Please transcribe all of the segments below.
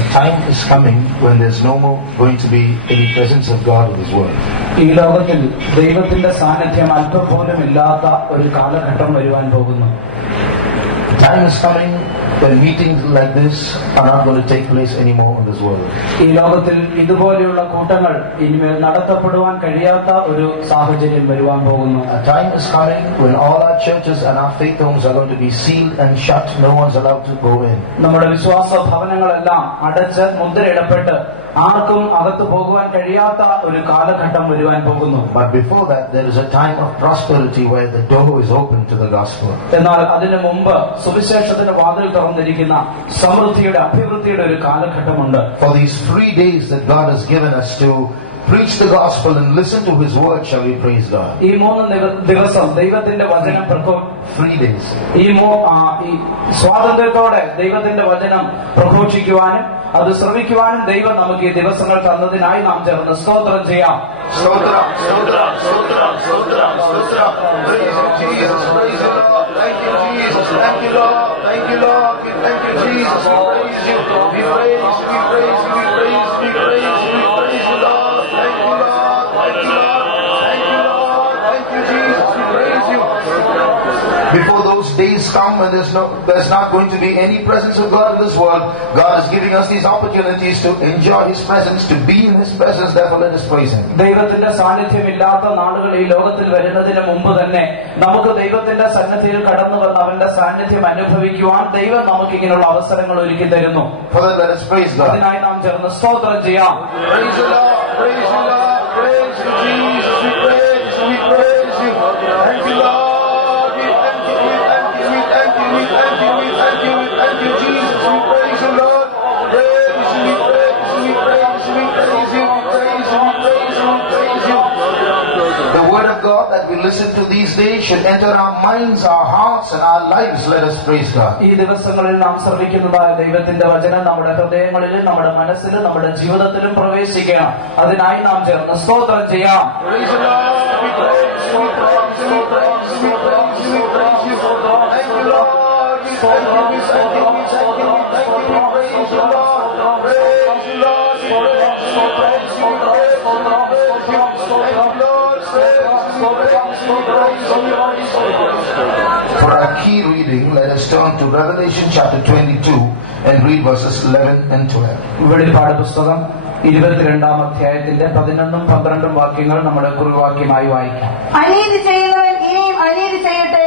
A time is coming when there's no more going to be any presence of God in this world. ഈ ലോകത്തിൽ ദൈവത്തിന്റെ സാന്നിധ്യം അല്പം പോലും ഇല്ലാത്ത ഒരു കാലഘട്ടം വരുവാൻ പോകുന്നു. Time is coming when meetings like this are not going to take place anymore in this world. ഈ ലോകത്തിൽ ഇതുപോലെയുള്ള കൂട്ടങ്ങൾ ഇനിമേൽ നടത്തപ്പെടുവാൻ കഴിയാത്ത ഒരു സാഹചര്യം വരുവാൻ പോകുന്നു. A time is coming when all our churches and our faith homes are going to be sealed and shut. No one's allowed to go in. നമ്മുടെ വിശ്വാസ ഭവനങ്ങളെല്ലാം അടച്ച് മുദ്രയിടപ്പെട്ട് ആർക്കും അകത്ത് പോകുവാൻ കഴിയാത്ത ഒരു കാലഘട്ടം വരുവാൻ പോകുന്നു. But before that, there is a time of prosperity where the door is open to the gospel. എന്നാൽ അതിനു മുമ്പ് സുവിശേഷത്തിന്റെ വാതിൽ തുറന്നിരിക്കുന്ന സമൃദ്ധിയുടെ അഭിവൃദ്ധിയുടെ ഒരു കാലഘട്ടമുണ്ട്. For these 3 days that God has given us to preach the gospel and listen to His word, shall we praise God? ഈ 3 ദിവസം ദൈവത്തിന്റെ വചനം 3 days. ഈ സ്വാതന്ത്ര്യത്തോടെ ദൈവത്തിന്റെ വചനം പ്രഘോഷിക്കുവാനും അത് ശ്രവിക്കുവാനും ദൈവം നമുക്ക് ഈ ദിവസങ്ങൾ തന്നതിനായി നാം ചേർന്ന് സ്തോത്രം ചെയ്യാം. Stotram, stotram, stotram, stotram, stotram. Praise Jesus, praise you. Thank you, Jesus. Thank you, Lord. Thank you, Lord. Thank you, Jesus. We praise you. We praise you. We praise you. We praise you. We praise you. We praise you, Lord. Thank you, Lord. Thank you, Lord. Thank you, Lord. Thank you, Jesus. We praise you. Before those days come when there's not going to be any presence of God in this world, God is giving us these opportunities to enjoy His presence, to be in His presence. Therefore, let us praise Him. ദൈവത്തിന്റെ സാന്നിധ്യമില്ലാത്ത നാളുകൾ ഈ ലോകത്തിൽ വരുന്നതിന് മുമ്പ് തന്നെ നമുക്ക് ദൈവത്തിന്റെ സന്നിധിയിൽ കടന്നു വന്ന് അവന്റെ സാന്നിധ്യം അനുഭവിക്കുവാൻ ദൈവം നമുക്ക് ഇങ്ങനെയുള്ള അവസരങ്ങൾ ഒരുക്കി തരുന്നു. For that, let us praise God. അതിനായി നാം ചേർന്ന് സ്തോത്രം ചെയ്യാം. Praise you, Lord. Praise you, Lord. Praise you, Jesus. We praise you. We praise you. Thank you, Lord. We thank you, Jesus. We praise you, Lord. Praise you, we praise you, we praise you, we praise you, we praise you, we praise you, we praise you. The word of God that we listen to these days should enter our minds, our hearts, and our lives. Let us praise God. ഈ ദിവസങ്ങളിൽ നാം ശ്രവിക്കുന്നതായ ദൈവത്തിന്റെ വചനം നമ്മുടെ ഹൃദയങ്ങളിലും നമ്മുടെ മനസ്സിലും നമ്മുടെ ജീവിതത്തിലും പ്രവേശിക്കണം. അതിനായി നാം ചേർന്ന് സ്തോത്രം ചെയ്യാം. Praise the Lord. We praise you, we praise you, we praise you, we praise you, we praise you. Thank you, Lord. Thank you, we thank you, we thank you, we thank you, we praise you, Lord. Praise you, Lord. Praise you, praise you, praise you, praise you. Thank you, Lord. Praise you, praise you, praise you. For our key reading, let us turn to Revelation chapter 22 and read verses 11 and 12. വെളിപ്പാട് പുസ്തകം 22-ാം അധ്യായത്തിന്റെ 11-12 വാക്യങ്ങൾ നമ്മുടെ കുറിവാക്യമായി വായിക്കാം. അനീതി ചെയ്യുന്നവൻ ഇനിയും അനീതി ചെയ്യട്ടെ,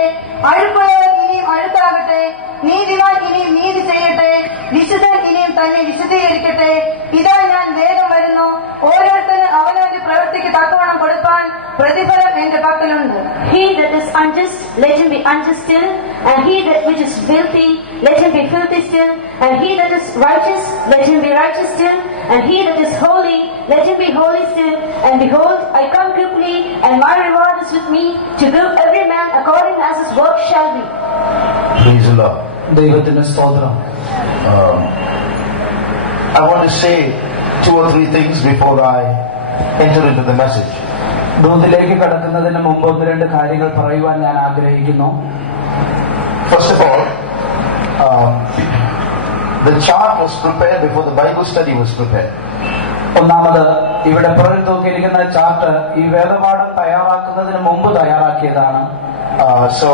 അഴുക്കുള്ളവൻ ഇനിയും അഴുക്കാകട്ടെ, നീതിമാൻ ഇനിയും നീതി ചെയ്യട്ടെ, വിശുദ്ധൻ ഇനിയും തന്നെ വിശദീകരിക്കട്ടെ. ഇതാ ഞാൻ വേഗം വരുന്നു, ഓരോരുത്തരും അവനവന്റെ പ്രവൃത്തിക്ക് തക്കവണ്ണം കൊടുപ്പാൻ പ്രതിഫലം എന്റെ പക്കലുണ്ട്. He that is unjust, let him be unjust still, and he that which is filthy, let him be filthy still, and he that is righteous, let him be righteous still, and he that is holy, let him be holy still. And behold, I come quickly, and my reward is with me, to give every man according as his work shall be. Praise the Lord. ദൈവത്തിന്റെ സ്തോത്രം. I want to say 2 or 3 things before I enter into the message. ദൂതിലേക്ക് കടക്കുന്നതിന് മുമ്പ് 1-2 കാര്യങ്ങൾ പറയുവാൻ ഞാൻ ആഗ്രഹിക്കുന്നു. First of all, the chart was prepared before the Bible study was prepared. ഒന്നാമത് ഇവിടെ പുറകിൽ തൂക്കിയിരിക്കുന്ന ചാർട്ട് ഈ വേദപാഠം തയ്യാറാക്കുന്നതിന് മുമ്പ് തയ്യാറാക്കിയതാണ്. So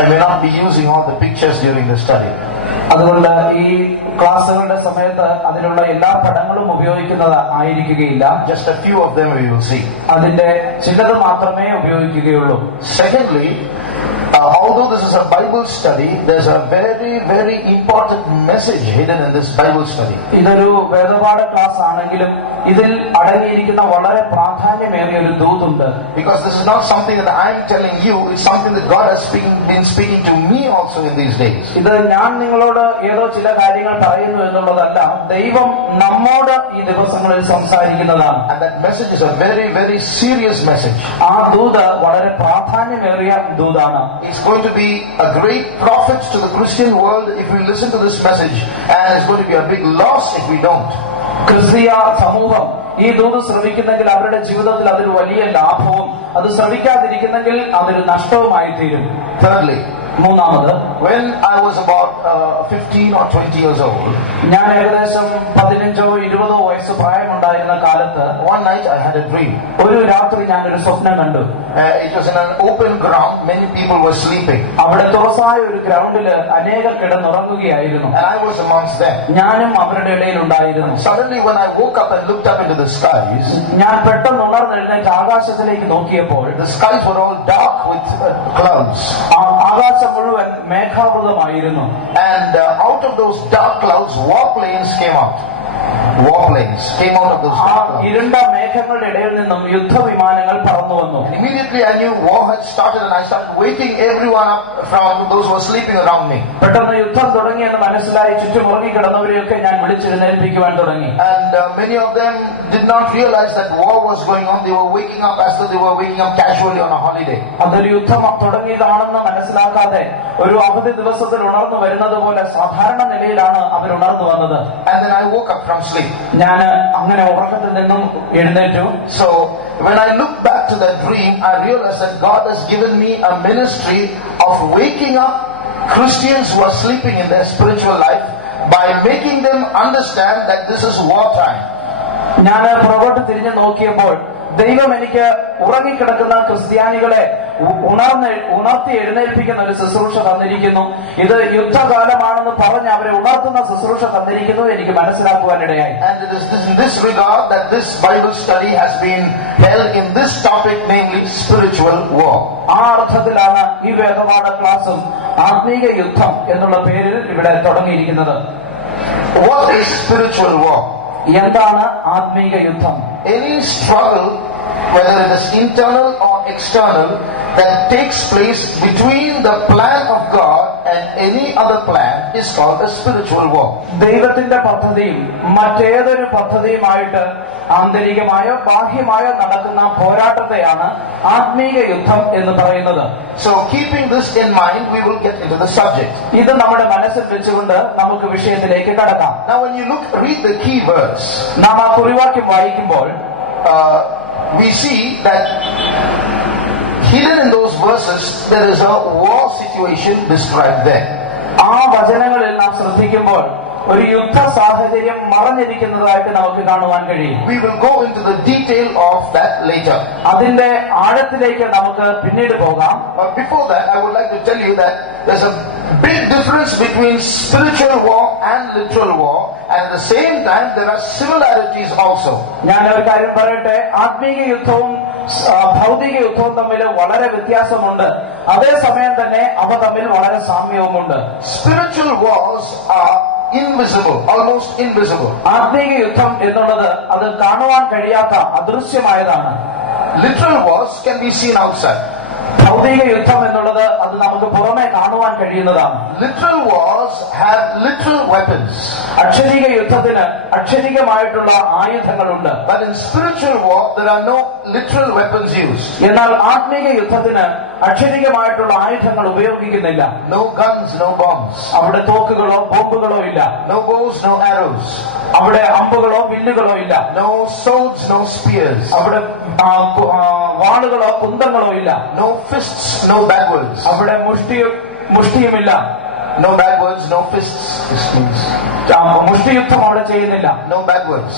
I may not be using all the pictures during the study. അതുകൊണ്ട് ഈ ക്ലാസ്സുകളുടെ സമയത്ത് അതിലുള്ള എല്ലാ പടങ്ങളും ഉപയോഗിക്കുന്നത് ആയിരിക്കുകയില്ല. Just a few of them we will see. അതിന്റെ ചിലത് മാത്രമേ ഉപയോഗിക്കുകയുള്ളൂ. Secondly, although this is a Bible study, there's a very, very important message hidden in this Bible study. ഇതൊരു വേദപാഠ ക്ലാസ് ആണെങ്കിലും ഇതിൽ അടങ്ങിയിരിക്കുന്ന വളരെ പ്രാധാന്യമേറിയ ഒരു ദൂതുണ്ട്. Because this is not something that I'm telling you, it's something that God has been speaking to me also in these days. ഇത് ഞാൻ നിങ്ങളോട് ഏതോ ചില കാര്യങ്ങൾ പറയുന്നു എന്നുള്ളതല്ല, ദൈവം നമ്മോട് ഈ ദിവസങ്ങളിൽ സംസാരിക്കുന്നതാണ്. And that message is a very, very serious message. ആ ദൂത് വളരെ പ്രാധാന്യമേറിയ ദൂതാണ്. It's going to be a great profit to the Christian world if we listen to this message, and it's going to be a big loss if we don't. ക്രിസ്തീയ സമൂഹം ഈ ദൂത് ശ്രവിക്കുന്നെങ്കിൽ അവരുടെ ജീവിതത്തിൽ അതൊരു വലിയ ലാഭവും, അത് ശ്രവിക്കാതിരിക്കുന്നെങ്കിൽ അതൊരു നഷ്ടവുമായി തീരും. Thirdly, മൂന്നാമത്, when I was about 15 or 20 years old, ഞാൻ ഏകദേശം 15-20 വയസ്സ് പ്രായമുണ്ടായിരുന്ന കാലത്ത് one night I had a dream. ഒരു രാത്രി ഞാനൊരു സ്വപ്നം കണ്ടു. It was in an open ground, many people were sleeping, അവിടെ തുറസായ ഒരു ഗ്രൗണ്ടില് അനേകർ കിടന്നുറങ്ങുകയായിരുന്നു. and I was amongst them. ഞാനും അവരുടെ ഇടയിൽ ഉണ്ടായിരുന്നു. Suddenly when I woke up and looked up into the skies, ഞാൻ പെട്ടെന്ന് ഉണർന്നെഴുന്നേറ്റ് ആകാശത്തിലേക്ക് നോക്കിയപ്പോൾ the skies were all dark with clouds, ആകാശം മുഴുവൻ മേഘാവൃതമായിരുന്നു. and out of those dark clouds warplanes came out. Warplanes came out of those ആ dark clouds. ഇരുണ്ട മേഘങ്ങളുടെ ഇടയിൽ നിന്നും യുദ്ധവിമാനങ്ങൾ പറന്നു വന്നു. Immediately I knew war had started, and I started waking everyone up from those who were sleeping around me. പെട്ടെന്ന് യുദ്ധം തുടങ്ങിയെന്ന് മനസ്സിലായി ചുറ്റും ഉറങ്ങിക്കിടന്നവരെയൊക്കെ ഞാൻ വിളിച്ചെഴുന്നേൽപ്പിക്കുവാൻ തുടങ്ങി. And many of them did not realize that war was going on. They were waking up as though they were waking up casually on a holiday. അതൊരു യുദ്ധം തുടങ്ങിയതാണെന്ന് മനസ്സിലാക്കാതെ ഒരു അവധി ദിവസത്തിൽ ഉണർന്നു വരുന്നത് പോലെ സാധാരണ നിലയിലാണ് അവർ ഉണർന്നു വന്നത്. And then I woke up from sleep. ഞാൻ അങ്ങനെ ഉറക്കത്തിൽ നിന്നും എഴുന്നേറ്റു. So when I look back to that dream, I realized that God has given me a ministry of waking up Christians who are sleeping in their spiritual life by making them understand that this is wartime. ഞാൻ പുറകോട്ട് തിരിഞ്ഞു നോക്കിയപ്പോൾ ദൈവം എനിക്ക് ഉറങ്ങിക്കിടക്കുന്ന ക്രിസ്ത്യാനികളെ ഉണർത്തി എഴുന്നേൽപ്പിക്കുന്ന ഒരു ശുശ്രൂഷ തന്നിരിക്കുന്നു. ഇത് യുദ്ധകാലമാണെന്ന് പറഞ്ഞ് അവരെ ഉണർത്തുന്ന ശുശ്രൂഷ തന്നിരിക്കുന്നു എനിക്ക് മനസ്സിലാക്കുവാനിടയായി. And it is in this regard that this Bible study has been held in this topic, namely spiritual war. ആ അർത്ഥത്തിലാണ് ഈ വേദപാഠ ക്ലാസും ആത്മീക യുദ്ധം എന്നുള്ള പേരിൽ ഇവിടെ തുടങ്ങിയിരിക്കുന്നത്. What is spiritual war? എന്താണ് ആത്മീക യുദ്ധം? Any struggle, whether it is internal or external, that takes place between the plan of God and any other plan is called a spiritual war. ദൈവത്തിന്റെ പദ്ധതിയും മറ്റേതൊരു പദ്ധതിയുമായിട്ട് ആന്തരികമായോ ബാഹ്യമായോ നടക്കുന്ന പോരാട്ടത്തെയാണ് ആത്മീക യുദ്ധം എന്ന് പറയുന്നത്. So keeping this in mind, we will get into the subject. ഇത് നമ്മുടെ മനസ്സിൽ വെച്ചുകൊണ്ട് നമുക്ക് വിഷയത്തിലേക്ക് കടക്കാം. Now when you read the key verse, നാം ആ കുറിവാക്യം വായിക്കുമ്പോൾ we see that hidden in those verses there is a war situation described there. ആ വചനങ്ങളിൽ നാം ശ്രദ്ധിക്കുമ്പോൾ ഒരു യുദ്ധ സാഹചര്യം മറഞ്ഞിരിക്കുന്നതായിട്ട് നമുക്ക് കാണുവാൻ കഴിയും. We will go into the detail of that later. അതിന്റെ ആഴത്തിലേക്ക് നമുക്ക് പിന്നീട് പോകാം. But before that, I would like to tell you that there's a big difference between spiritual war and literal war, and at the same time there are similarities also. ഞാൻ ഒരു കാര്യം പറയട്ടെ, ആത്മീക യുദ്ധവും ഭൗതിക യുദ്ധവും തമ്മിൽ വളരെ വ്യത്യാസമുണ്ട്. അതേസമയം തന്നെ അവ തമ്മിൽ വളരെ സാമ്യവുമുണ്ട്. Spiritual wars are invisible, almost invisible. ആത്മീക യുദ്ധം എന്നുള്ളത് അത് കാണുവാൻ കഴിയാത്ത അദൃശ്യമായതാണ്. Literal wars can be seen outside. ഭൗതിക യുദ്ധം എന്നുള്ളത് അത് നമുക്ക് പുറമെ കാണുവാൻ കഴിയുന്നതാണ്. Literal wars have literal weapons. അക്ഷരിക യുദ്ധത്തിന് അക്ഷരികമായിട്ടുള്ള ആയുധങ്ങളുണ്ട്. But in spiritual war, there are no literal weapons used. എന്നാൽ ആത്മീക യുദ്ധത്തിന് അക്ഷരികമായിട്ടുള്ള ആയുധങ്ങൾ ഉപയോഗിക്കുന്നില്ല. No guns, no bombs. അവിടെ തോക്കുകളോ ബോംബുകളോ ഇല്ല. No bows, no arrows. അവിടെ അമ്പുകളോ വില്ലുകളോ ഇല്ല. No swords, no spears. അവിടെ വാളുകളോ കുന്തങ്ങളോ ഇല്ല. No fists, no bad words. അവിടെ മുഷ്ടിയുമില്ല. No bad words, no fists. This means മുഷ്ടിയുദ്ധം അവിടെ ചെയ്യുന്നില്ല. no bad words.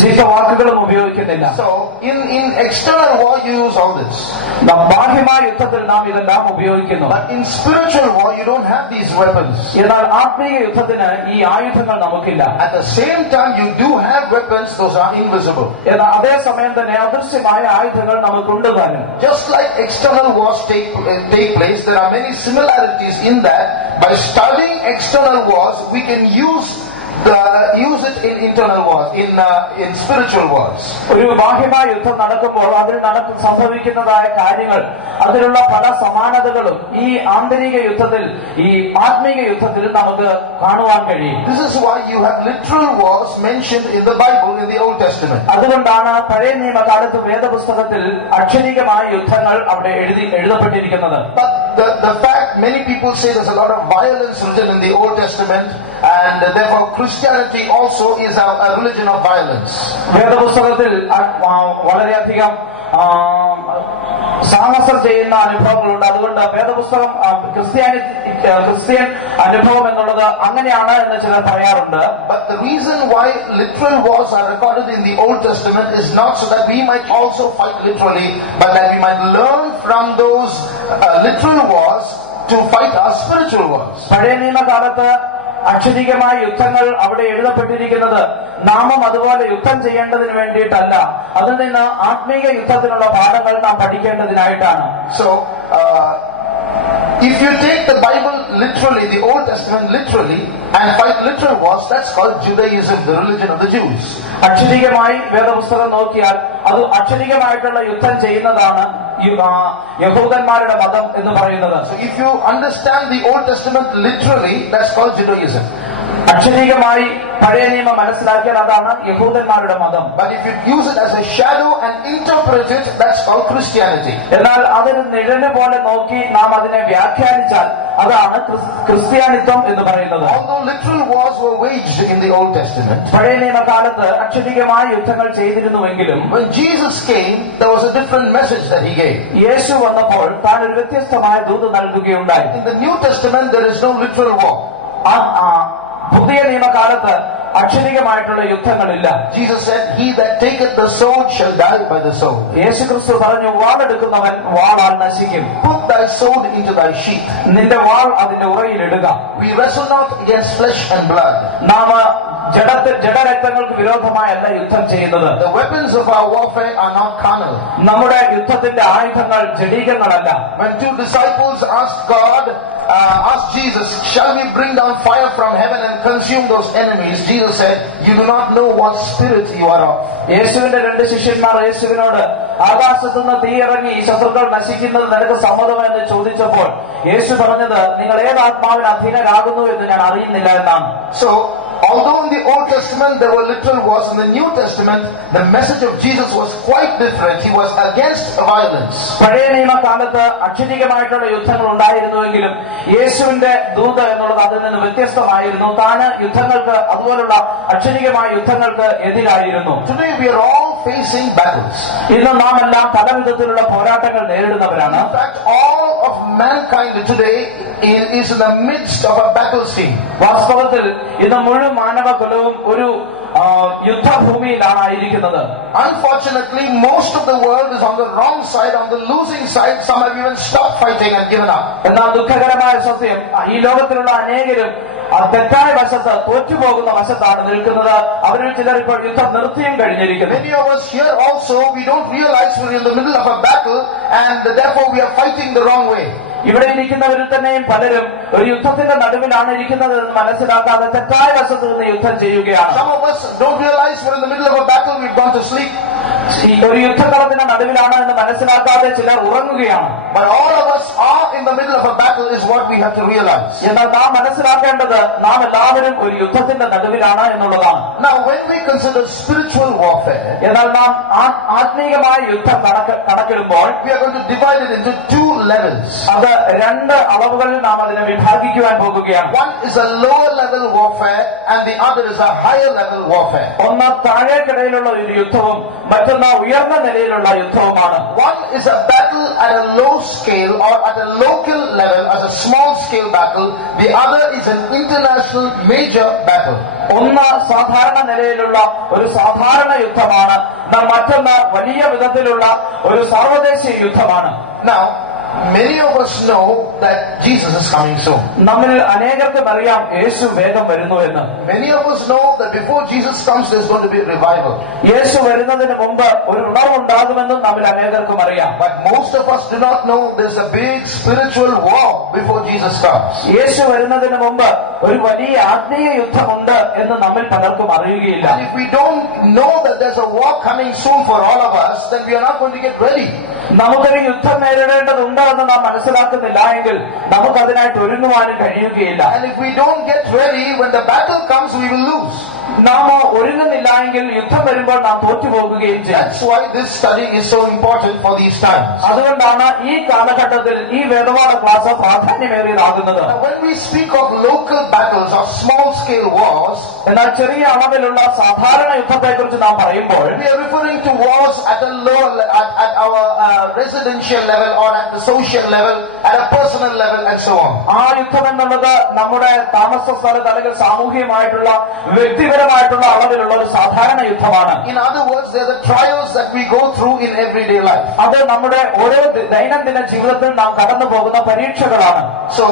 ചീത്ത വാക്കുകളും ഉപയോഗിക്കുന്നില്ല. So in external war you use all this. ബാഹ്യമായ യുദ്ധത്തിൽ നാം ഇതെല്ലാം ഉപയോഗിക്കുന്നു. But in spiritual war you don't have these weapons. എന്നാൽ ആത്മീയ യുദ്ധത്തിന് ഈ ആയുധങ്ങൾ നമുക്കില്ല. At the same time you do have weapons, those are invisible. എന്നാൽ അതേസമയം തന്നെ അദൃശ്യമായ ആയുധങ്ങൾ നമുക്കുണ്ട് താനും. Just like external wars take place, there are many similarities in that. By studying external wars, we can use it in internal wars, in spiritual wars. ഒരു ബാഹ്യമായ യുദ്ധം നടക്കുമ്പോൾ അതിൽ സംഭവിക്കുന്നതായ കാര്യങ്ങൾ, അതിലുള്ള പല സമാനതകളും ഈ ആന്തരിക യുദ്ധത്തിൽ, ഈ ആത്മീക യുദ്ധത്തിൽ നമുക്ക് കാണുവാൻ കഴിയും. This is why you have literal wars mentioned in the Bible in the Old Testament. അതുകൊണ്ടാണ് പഴയ നിയമകാലത്ത് വേദപുസ്തകത്തിൽ അക്ഷരികമായ യുദ്ധങ്ങൾ അവിടെ എഴുതപ്പെട്ടിരിക്കുന്നത്. But the fact, many people say there's a lot of violence written in the Old Testament, and therefore Christianity also is a religion of violence. വേദപുസ്തകത്തിൽ വളരെയധികം സാഹസം ചെയ്യുന്ന അനുഭവങ്ങളുണ്ട്. അതുകൊണ്ട് വേദപുസ്തകം ക്രിസ്ത്യൻ അനുഭവം എന്നുള്ളത് അങ്ങനെയാണ് എന്ന് ചിലർ പറയാറുണ്ട്. But the reason why literal wars are recorded in the Old Testament is not so that we might also fight literally, but that we might learn from those literal wars to fight our spiritual wars. പഴയ നിയമകാലത്ത് അക്ഷരികമായ യുദ്ധങ്ങൾ അവിടെ എഴുതപ്പെട്ടിരിക്കുന്നത് നാമും അതുപോലെ യുദ്ധം ചെയ്യേണ്ടതിന് വേണ്ടിയിട്ടല്ല, അതിൽ നിന്ന് ആത്മീക യുദ്ധത്തിനുള്ള പാഠങ്ങൾ നാം പഠിക്കേണ്ടതിനായിട്ടാണ്. So if you take the Bible literally, the Old Testament literally, and fight literal wars, that's called Judaism, the religion of the Jews. അക്ഷരികമായി വേദപുസ്തകം നോക്കിയാൽ അത് അക്ഷരികമായിട്ടുള്ള യുദ്ധം ചെയ്യുന്നതാണ് യഹൂദന്മാരുടെ മതം എന്ന് പറയുന്നത്. So if you understand the Old Testament literally, that's called Judaism. അക്ഷരികമായി പഴയ നിയമം മനസ്സിലാക്കിയാൽ അതാണ് യഹൂദന്മാരുടെ മതം. But if you use it as a shadow and interpret it, that's called Christianity. എന്നാൽ അതൊരു നിഴല് പോലെ നോക്കി നാം അതിനെ വ്യാഖ്യാനിച്ചാൽ അതാണ് ക്രിസ്ത്യാനിത്വം എന്ന് പറയുന്നത്. Although literal wars were waged in the Old Testament, പഴയ നിയമകാലത്ത് അക്ഷരികമായ യുദ്ധങ്ങൾ ചെയ്തിരുന്നുവെങ്കിലും when Jesus came, there was a different message that he gave. യേശു വന്നപ്പോൾ താൻ ഒരു വ്യത്യസ്തമായ ദൂത് നൽകുകയുണ്ടായി. In the New Testament, there is no literal war. പുതിയ നിയമകാലത്ത് അക്ഷരികമായിട്ടുള്ള യുദ്ധങ്ങളില്ല. Jesus said, "He that taketh the sword shall die by the sword." യേശു ക്രിസ്തു പറഞ്ഞു, വാളെടുക്കുന്നവൻ വാളാൽ നശിക്കും. Put thy sword into thy sheath. നിന്റെ വാൾ അതിന്റെ ഉറയിലിടുക. We wrestle not against flesh and blood. നാം ജഡരക്തങ്ങൾക്ക് വിരോധമായല്ല യുദ്ധം ചെയ്യുന്നത്. The weapons of our warfare are not carnal. നമ്മുടെ യുദ്ധത്തിന്റെ ആയുധങ്ങൾ ജഡീകങ്ങളല്ല. When two disciples asked Jesus, "Shall we bring down fire from heaven and consume those enemies?" Jesus said, "You do not know what spirit you are of." യേശുവിന്റെ രണ്ട് ശിഷ്യന്മാർ യേശുവിനോട് ആകാശത്തുനിന്ന് തീയിറങ്ങി ശത്രുക്കൾ നശിക്കുന്നത് നിനക്ക് സമ്മതമെന്ന് ചോദിച്ചപ്പോൾ യേശു പറഞ്ഞത്, നിങ്ങൾ ഏത് ആത്മാവിന് അധീനരാകുന്നു എന്ന് ഞാൻ അറിയുന്നില്ല എന്നാണ്. So although in the Old Testament there were literal wars, in the New Testament the message of Jesus was quite different. He was against violence. പഴയ നിയമകാലത്ത് അക്ഷരികമായിട്ടുള്ള യുദ്ധങ്ങൾ ഉണ്ടായിരുന്നുവെങ്കിലും യേശുവിന്റെ ദൂത് എന്നുള്ളത് അതിൽ നിന്ന് വ്യത്യസ്തമായിരുന്നു. താന് യുദ്ധങ്ങൾക്ക്, അതുപോലുള്ള അക്ഷരികമായ യുദ്ധങ്ങൾക്ക് എതിരായിരുന്നു. Today we are all facing battles. ഇന്ന് നാം എല്ലാം പല വിധത്തിലുള്ള പോരാട്ടങ്ങൾ നേരിടുന്നവരാണ്. In fact, all of mankind today is in the midst of a battle scene. വാസ്തവത്തിൽ ഇന്ന് മുഴുവൻ മാനവകുലവും ഒരു യുദ്ധഭൂമിയിലാണ് ആയിരിക്കുന്നത്. Unfortunately, most of the world is on the wrong side, on the losing side. Some have even stopped fighting and given up. എന്നാൽ ദുഃഖകരമായ സത്യം, ഈ ലോകത്തിലുള്ള അനേകരും തെറ്റായ വശത്ത്, തോറ്റുപോകുന്ന വശത്താണ് നിൽക്കുന്നത്. അവരിൽ ചിലർ ഇപ്പോൾ യുദ്ധം നിർത്തിയും കഴിഞ്ഞിരിക്കുന്നു. Many of us here also, we don't realize we're in the middle of a battle and therefore we are fighting the wrong way. ഇവിടെ ഇരിക്കുന്നവരിൽ തന്നെയും പലരും ഒരു യുദ്ധത്തിന്റെ നടുവിലാണ് ഇരിക്കുന്നത് എന്ന് മനസ്സിലാക്കാതെ തെറ്റായ വശത്ത് നിന്ന് യുദ്ധം ചെയ്യുകയാണ്. Some of us don't realize we're in the middle of a battle, we've gone to sleep. ഒരു യുദ്ധകളത്തിന്റെ നടുവിലാണ് എന്ന് മനസ്സിലാക്കാതെ ചിലർ ഉറങ്ങുകയാണ്. But all of us are in the middle of a battle is what we have to realize. എന്നാൽ നാം മനസ്സിലാക്കേണ്ടത് നാം എല്ലാവരും ഒരു യുദ്ധത്തിന്റെ നടുവിലാണ് എന്നുള്ളതാണ്. Now when we consider spiritual warfare, എന്നാൽ നാം ആത്മീകമായ യുദ്ധം കണക്കിടുമ്പോൾ we are going to divide it into two levels. അത് രണ്ട് അളവുകളിൽ നാം അതിനെ വിഭാഗിക്കുവാൻ പോകുകയാണ്. One is a lower level warfare and the other is a higher level warfare. ഒന്ന് താഴേക്കിടയിലുള്ള ഒരു യുദ്ധവും മറ്റൊന്ന് ഉയർന്ന നിലയിലുള്ള യുദ്ധവുമാണ്. One is a battle at a low scale or at a local level as a small scale battle. The other is an international major battle. ഒന്ന് സാധാരണ നിലയിലുള്ള ഒരു സാധാരണ യുദ്ധമാണ്. മറ്റൊന്ന് വലിയ വിധത്തിലുള്ള ഒരു സർവദേശീയ യുദ്ധമാണ്. Now many of us know that Jesus is coming soon. നമ്മിൽ അനേകർക്കും അറിയാം യേശു വേഗം വരുന്നു എന്ന്. Many of us know that before Jesus comes there's going to be a revival. യേശു വരുന്നതിന് മുമ്പ് ഒരു ഉണർവുണ്ടാകുമെന്നും നമ്മിൽ അനേകർക്കും അറിയാം. But most of us do not know there's a big spiritual war before Jesus comes. യേശു വരുന്നതിന് മുമ്പ് ഒരു വലിയ ആത്മീയ യുദ്ധമുണ്ട് എന്ന് നമ്മിൽ പലർക്കും അറിയുകയില്ല. And if we don't know that there's a war coming soon for all of us, then we are not going to get ready. നമുക്കൊരു യുദ്ധം നേരിടേണ്ടതുണ്ട് എന്ന് നാം മനസ്സിലാക്കുന്നില്ല എങ്കിൽ നമുക്ക് അതിനായിട്ട് ഒരുങ്ങുവാനും കഴിയുകയില്ല. And if we don't get ready, when the battle comes, we will lose. നാം ഒരുങ്ങുന്നില്ല എങ്കിൽ യുദ്ധം വരുമ്പോൾ നാം തോറ്റുപോകുകയും ചെയ്യും. That's why this study is so important for these times. അതുകൊണ്ടാണ് ഈ കാലഘട്ടത്തിൽ ഈ വേദപാഠ class പ്രാധാന്യമേറിയതാകുന്നത്. Now, when we speak of local battles or small scale wars, എന്നാൽ ചെറിയ അളവിലുള്ള സാധാരണ യുദ്ധത്തെ കുറിച്ച് നാം പറയുമ്പോൾ we are referring to wars at a lower, at our residential level or at the social level, at a personal level and so on. ആ യുദ്ധം എന്നുള്ളത് നമ്മുടെ താമസ സ്ഥലത്ത് അല്ലെങ്കിൽ സാമൂഹികമായിട്ടുള്ള വ്യക്തിപരമായിട്ടുള്ള അളവിലുള്ള ഒരു സാധാരണ യുദ്ധമാണ്. In other words, they are the trials that we go through in everyday life. അത് നമ്മുടെ ഓരോ ദൈനംദിന ജീവിതത്തിൽ നാം കടന്നു പോകുന്ന പരീക്ഷകളാണ്. So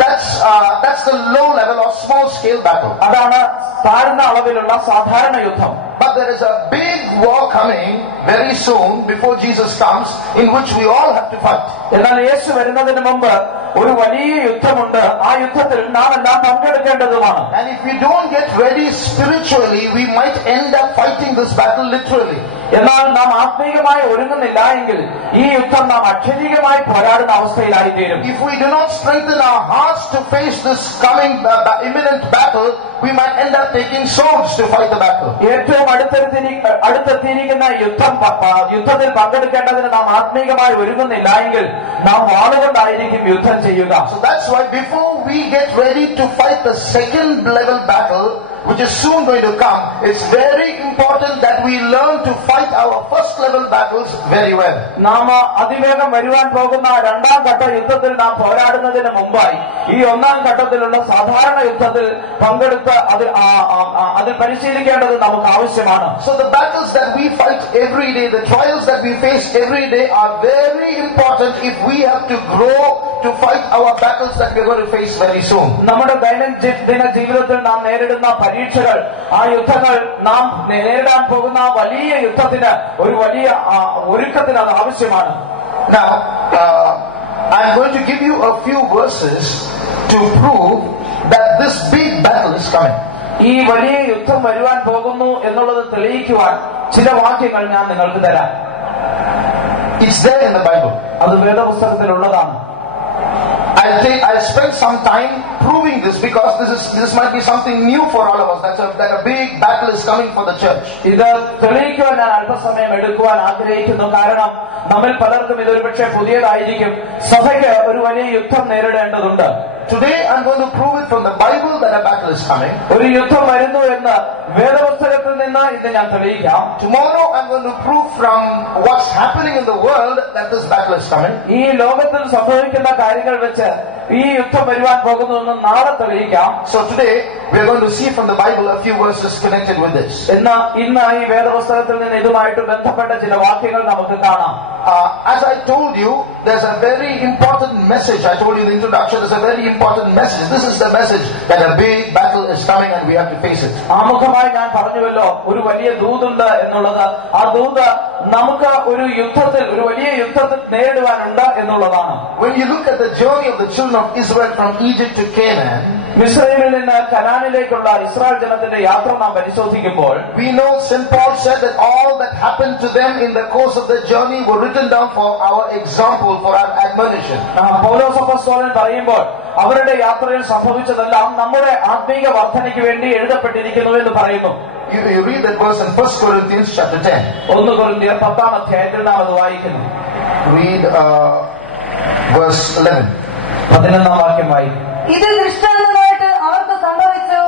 that's the low level or small scale battle. അതാണ് താഴ്ന്ന അളവിലുള്ള സാധാരണ യുദ്ധം. But there is a big war coming very soon before Jesus comes, in which we all have to fight. എന്നാൽ യേശു വരുന്നതിന് മുമ്പ് ഒരു വലിയ യുദ്ധമുണ്ട്. ആ യുദ്ധത്തിൽ നാം എല്ലാം പങ്കെടുക്കേണ്ടതുമാണ്. And if we don't get ready spiritually, we might end up fighting this battle literally. എന്നാൽ നാം ആത്മീകമായി ഒരുങ്ങുന്നില്ല എങ്കിൽ ഈ യുദ്ധം നാം അക്ഷരീകമായി പോരാടുന്ന അവസ്ഥയിലായി തീരും. If we do not strengthen our hearts to face this coming imminent battle, we might end up taking swords to fight the battle. ഏറ്റവും അടുത്തെത്തിയിരിക്കുന്ന യുദ്ധത്തിൽ പങ്കെടുക്കേണ്ടതിന് നാം ആത്മീകമായി ഒരുങ്ങുന്നില്ല എങ്കിൽ നാം വാളുകൊണ്ടായിരിക്കും യുദ്ധം ചെയ്യുക. So that's why before we get ready to fight the second level battle, which is soon going to come, it's very important that we learn to fight our first level battles very well. നാം അതിവേഗം വരുവാൻ പോകുന്ന രണ്ടാം ഘട്ട യുദ്ധത്തിൽ നാം പോരാടുന്നതിന് മുമ്പായി ഈ ഒന്നാം ഘട്ടത്തിലുള്ള സാധാരണ യുദ്ധത്തിൽ പങ്കെടുത്ത് അതിൽ പരിശീലിക്കേണ്ടത് നമുക്ക് ആവശ്യമാണ്. So the battles that we fight every day, the trials that we face every day are very important if we have to grow to fight our battles that we are going to face very soon. നമ്മുടെ ദൈനംദിന ജീവിതത്തിൽ നാം നേരിടുന്ന പരീക്ഷകൾ, ആ യുദ്ധങ്ങൾ നാം നേരിടാൻ പോകുന്ന വലിയ യുദ്ധത്തിന് ഒരു വലിയ ഒരുക്കത്തിന് അത് ആവശ്യമാണ്. Now, I'm going to give you a few verses to prove that this big battle is coming. ഈ വലിയ യുദ്ധം വരുവാൻ പോകുന്നു എന്നുള്ളത് തെളിയിക്കുവാൻ ചില വാക്യങ്ങൾ ഞാൻ നിങ്ങൾക്ക് തരാം. It's there in the Bible. അത് വേദപുസ്തകത്തിലുള്ളതാണ്. I'll spend some time proving this because this might be something new for all of us. That a big battle is coming for the church. ഇത് തെളിയിക്കുവാൻ ഞാൻ അല്പസമയം എടുക്കുവാൻ ആഗ്രഹിക്കുന്നു. കാരണം നമ്മിൽ പലർക്കും ഇതൊരു പക്ഷേ പുതിയതായിരിക്കും. സഭയ്ക്ക് ഒരു വലിയ യുദ്ധം നേരിടേണ്ടതുണ്ട്. Today I'm going to prove it from the Bible that a battle is coming. ഒരു യുദ്ധം വരുന്നു എന്ന് വേദപുസ്തകത്തിൽ നിന്ന് ഇന്ന് ഞാൻ തെളിയിക്കാം. Tomorrow I'm going to prove from what's happening in the world that this battle is coming. ഈ ലോകത്തിൽ സംഭവിക്കുന്ന കാര്യങ്ങൾ വെച്ച് ഈ യുദ്ധം വരുവാൻ പോകുന്നു എന്ന് നാളെ തെളിയിക്കാം. So today we are going to see from the Bible a few verses connected with this. ഇന്ന് ഈ വേദപുസ്തകത്തിൽ നിന്ന് ഇതുമായിട്ട് ബന്ധപ്പെട്ട ചില വാക്യങ്ങൾ നമുക്ക് കാണാം. As I told you, there's a very important message. I told you in the introduction, there's a very important message. This is the message that a big battle is coming and we have to face it. ആമുഖമായി ഞാൻ പറഞ്ഞുവല്ലോ, ഒരു വലിയ ദൂതുണ്ട് എന്നുള്ളത്. ആ ദൂത് നമുക്ക് ഒരു വലിയ യുദ്ധത്തിൽ നേരിടുവാനുണ്ട് എന്നുള്ളതാണ്. When you look at the journey of the children of Israel from Egypt to Canaan, മിസ്രൈമിൽ നിന്ന് കനാനിലേക്കുള്ള ഇസ്രായേൽ ജനത്തിന്റെ യാത്ര നാം പരിശോധിക്കുമ്പോൾ we know St. Paul said that all that happened to them in the course of the journey were written down for our example, for our admonition. പൗലോസ് അപ്പോസ്തലൻ പറയുമ്പോൾ അവരുടെ യാത്രയിൽ സംഭവിച്ചതെല്ലാം നമ്മുടെ ആത്മീക വർധനയ്ക്ക് വേണ്ടി എഴുതപ്പെട്ടിരിക്കുന്നു എന്ന് പറയുന്നു. You read that verse in 1 Corinthians chapter 10. 1 കൊരിന്ത്യർ 10-ാം അധ്യായത്തിൽ നാം അത് വായിക്കുന്നു. Read verse 11. 11-ാം വാക്യം വായിക്കും. ഇത് ദൃഷ്ടാന്തമായിട്ട് അവർക്ക് സംഭവിച്ചു.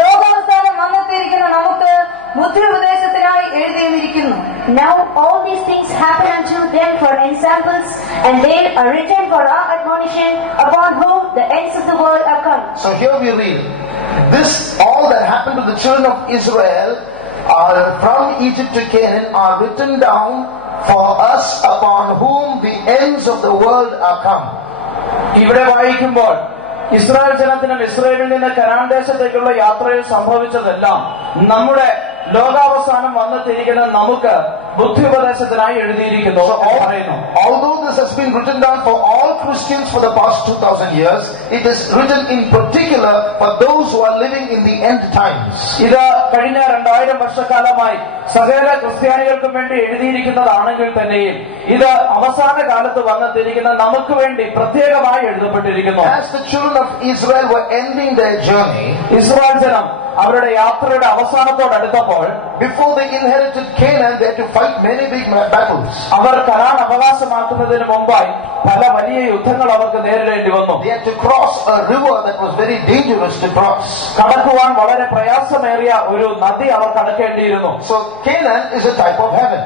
ലോകാവസാനം വന്നെത്തിയിരിക്കുന്ന നമുക്ക് ബുദ്ധിയുപദേശത്തിനായി എഴുതിയിരിക്കുന്നു. Now all these things happen unto them for examples, and they are written for our admonition, upon whom the ends of the world are come. So here we read, all that happened to the children of Israel from Egypt to Canaan are written down for us, upon whom the ends of the world are come. ഇവിടെ വായിക്കുമ്പോൾ Israel ജനത്തിനും ഇസ്രായേലിൽ നിന്ന് Canaan ദേശത്തേക്കുള്ള യാത്രയിൽ സംഭവിച്ചതെല്ലാം നമ്മുടെ ലോകാവസാനം വന്നെത്തിയിരിക്കുന്ന നമുക്ക് ബുദ്ധിയുപദേശത്തിനായി എഴുതിയിരിക്കുന്നു. Although this has been written down for all Christians for the past 2000 years, it is written in particular for those who are living in the end times. ഇത് കഴിഞ്ഞ 2000 വർഷക്കാലമായി സകല ക്രിസ്ത്യാനികൾക്കും വേണ്ടി എഴുതിയിരിക്കുന്നതാണെങ്കിൽ തന്നെയും ഇത് അവസാന കാലത്ത് വന്നെത്തിയിരിക്കുന്ന നമുക്ക് വേണ്ടി പ്രത്യേകമായി എഴുതപ്പെട്ടിരിക്കുന്നു. As the children of Israel were ending their journey, Israel ജനം അവരുടെ യാത്രയുടെ അവസാനത്തോടടുത്തപ്പോൾ, before they inherited Canaan, they had to fight many big battles. Our Canaan അവകാശമാക്കുന്നതിന് മുമ്പായി പല വലിയ യുദ്ധങ്ങൾ അവർക്ക് നേരിടേണ്ടി വന്നു. They had to cross a river that was very dangerous to cross. കടക്കുവാൻ വളരെ പ്രയാസമേറിയ ഒരു നദി അവർ കടക്കേണ്ടിയിരുന്നു. So Canaan is a type of heaven.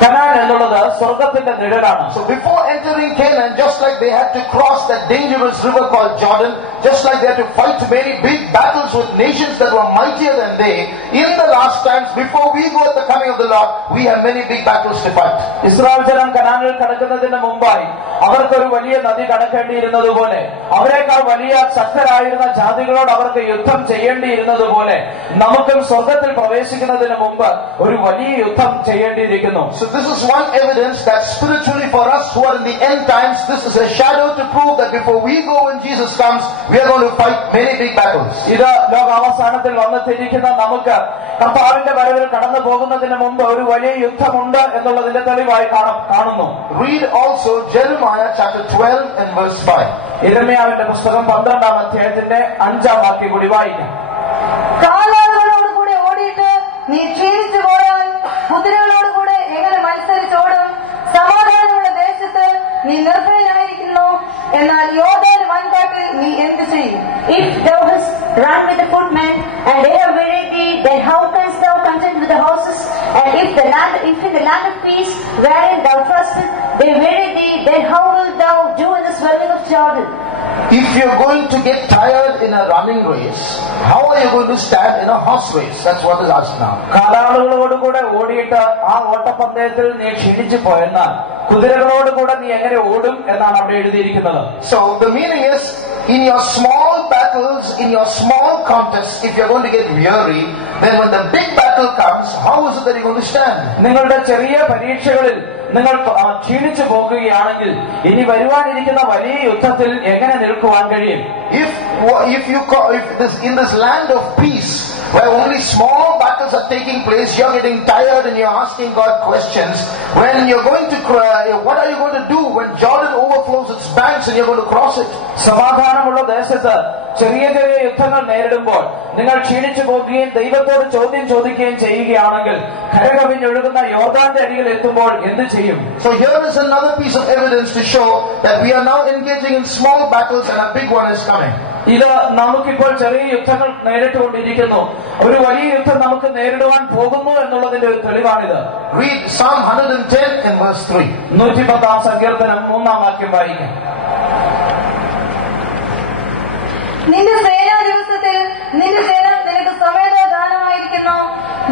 Canaan എന്നുള്ളത് സ്വർഗത്തിന്റെ നിഴലാണ്. So before entering Canaan, just like they had to cross that dangerous river called Jordan, just like they had to fight many big battles with nations that were mightier than they, in the last times, before we go at the coming of the Lord, we have many big battles to fight. Israel ജനം കനാനിൽ കടക്കുന്നതിന് മുമ്പായി അവർക്കൊരു വലിയ നദി കടക്കേണ്ടിയിരുന്നത് പോലെ, അവരെക്കാൾ വലിയ ശക്തരായിരുന്ന ജാതികളോട് അവർക്ക് യുദ്ധം ചെയ്യേണ്ടിയിരുന്നത് പോലെ, നമുക്കും സ്വർഗത്തിൽ പ്രവേശിക്കുന്നതിന് മുമ്പ് ഒരു വലിയ യുദ്ധം ചെയ്യേണ്ടിയിരിക്കുന്നു. So this is one evidence that spiritually for us who are in the end times, this is a shadow to prove that before we go when Jesus comes, we are going to fight many big battles. ഇത് ലോകാവസാനത്തിൽ വന്നെത്തിയിരിക്കുന്ന നമുക്ക് കർത്താവിന്റെ വരവിൽ കടന്നു പോകുന്നതിന് മുമ്പ് ഒരു വലിയ യുദ്ധമുണ്ട് എന്നുള്ളതിന്റെ തെളിവായി കാണുന്നു. Read also Jeremiah chapter 12 and verse 5. യിരെമ്യാവിന്റെ പുസ്തകം 12-ാം അധ്യായത്തിന്റെ 5-ാം വാക്യം കൂടി വായിക്കാം. കാലാളുകളോട് കൂടെ ഓടിയിട്ട് നീ ക്ഷീണിച്ചു പോയാൽ കുതിരകളോടുകൂടെ എങ്ങനെ മത്സരിച്ചോടും? സമാധാനമുള്ള ദേശത്ത് നീ നിർഭയനായിരിക്കുന്നു, എന്നാൽ യോർദാൻ വൻകാട്ടിൽ നീ എന്ത് ചെയ്യും? If thou hast run with the footmen, and they have wearied thee, then how canst thou contend with the horses? And if in the land of peace, wherein thou trustest, they wearied thee, then how wilt thou do in the swelling of Jordan? If you're going to get tired in a running race, how are you going to stand in a horse race? That's what is asked now. കാലാളുകളോടുകൂടെ ഓടിയിട്ട് ആ ഓട്ടപ്പന്തയത്തിൽ നീ ക്ഷീണിച്ചു പോയെന്നാൽ കുതിരകളോടുകൂടെ നീ എങ്ങനെ ഓടും എന്നാണ് അവിടെ എഴുതിയിരിക്കുന്നത്. So the meaning is, in your small battles, in your small contests, if you're going to get weary, then when the big battle comes, how is it that you're going to stand? നിങ്ങളുടെ ചെറിയ പരീക്ഷകളിൽ നിങ്ങൾ ക്ഷീണിച്ചു പോകുകയാണെങ്കിൽ ഇനി വരുവാനിരിക്കുന്ന വലിയ യുദ്ധത്തിൽ എങ്ങനെ നിൽക്കുവാൻ കഴിയും? If in this land of peace, where only small battles are taking place, you're getting tired and you're asking God questions. When you're going to cry, what are you going to do when Jordan overflows its banks and you're going to cross it? സമാധാനമുള്ള ദേശത്ത് ചെറിയ ചെറിയ യുദ്ധങ്ങൾ നേരിടുമ്പോൾ നിങ്ങൾ ക്ഷീണിച്ചു പോകുകയും ദൈവത്തോട് ചോദ്യം ചോദിക്കുകയും ചെയ്യുകയാണെങ്കിൽ കരകവിഞ്ഞൊഴുകുന്ന യോർദാന്റെ അരികിൽ എത്തുമ്പോൾ എന്ത് ചെയ്യും? So here is another piece of evidence to show that we are now engaging in small battles and a big one is coming. ഇത് നമുക്കിപ്പോൾ ചെറിയ യുദ്ധങ്ങൾ നേരിട്ടുകൊണ്ടിരിക്കുന്നു, ഒരു വലിയ യുദ്ധം നമുക്ക് നേരിടുവാൻ പോകുന്നു എന്നുള്ളതിന്റെ ഒരു തെളിവാണിത്. Read Psalm 110 and verse 3. 110-ാം സങ്കീർത്തനം 3-ാം വാക്യം വായിക്കാം. നിന്റെ സേനാ ദിവസത്തിൽ നിന്റെ ജനം നിനക്ക് സമേതദാനമായിരിക്കുന്നു.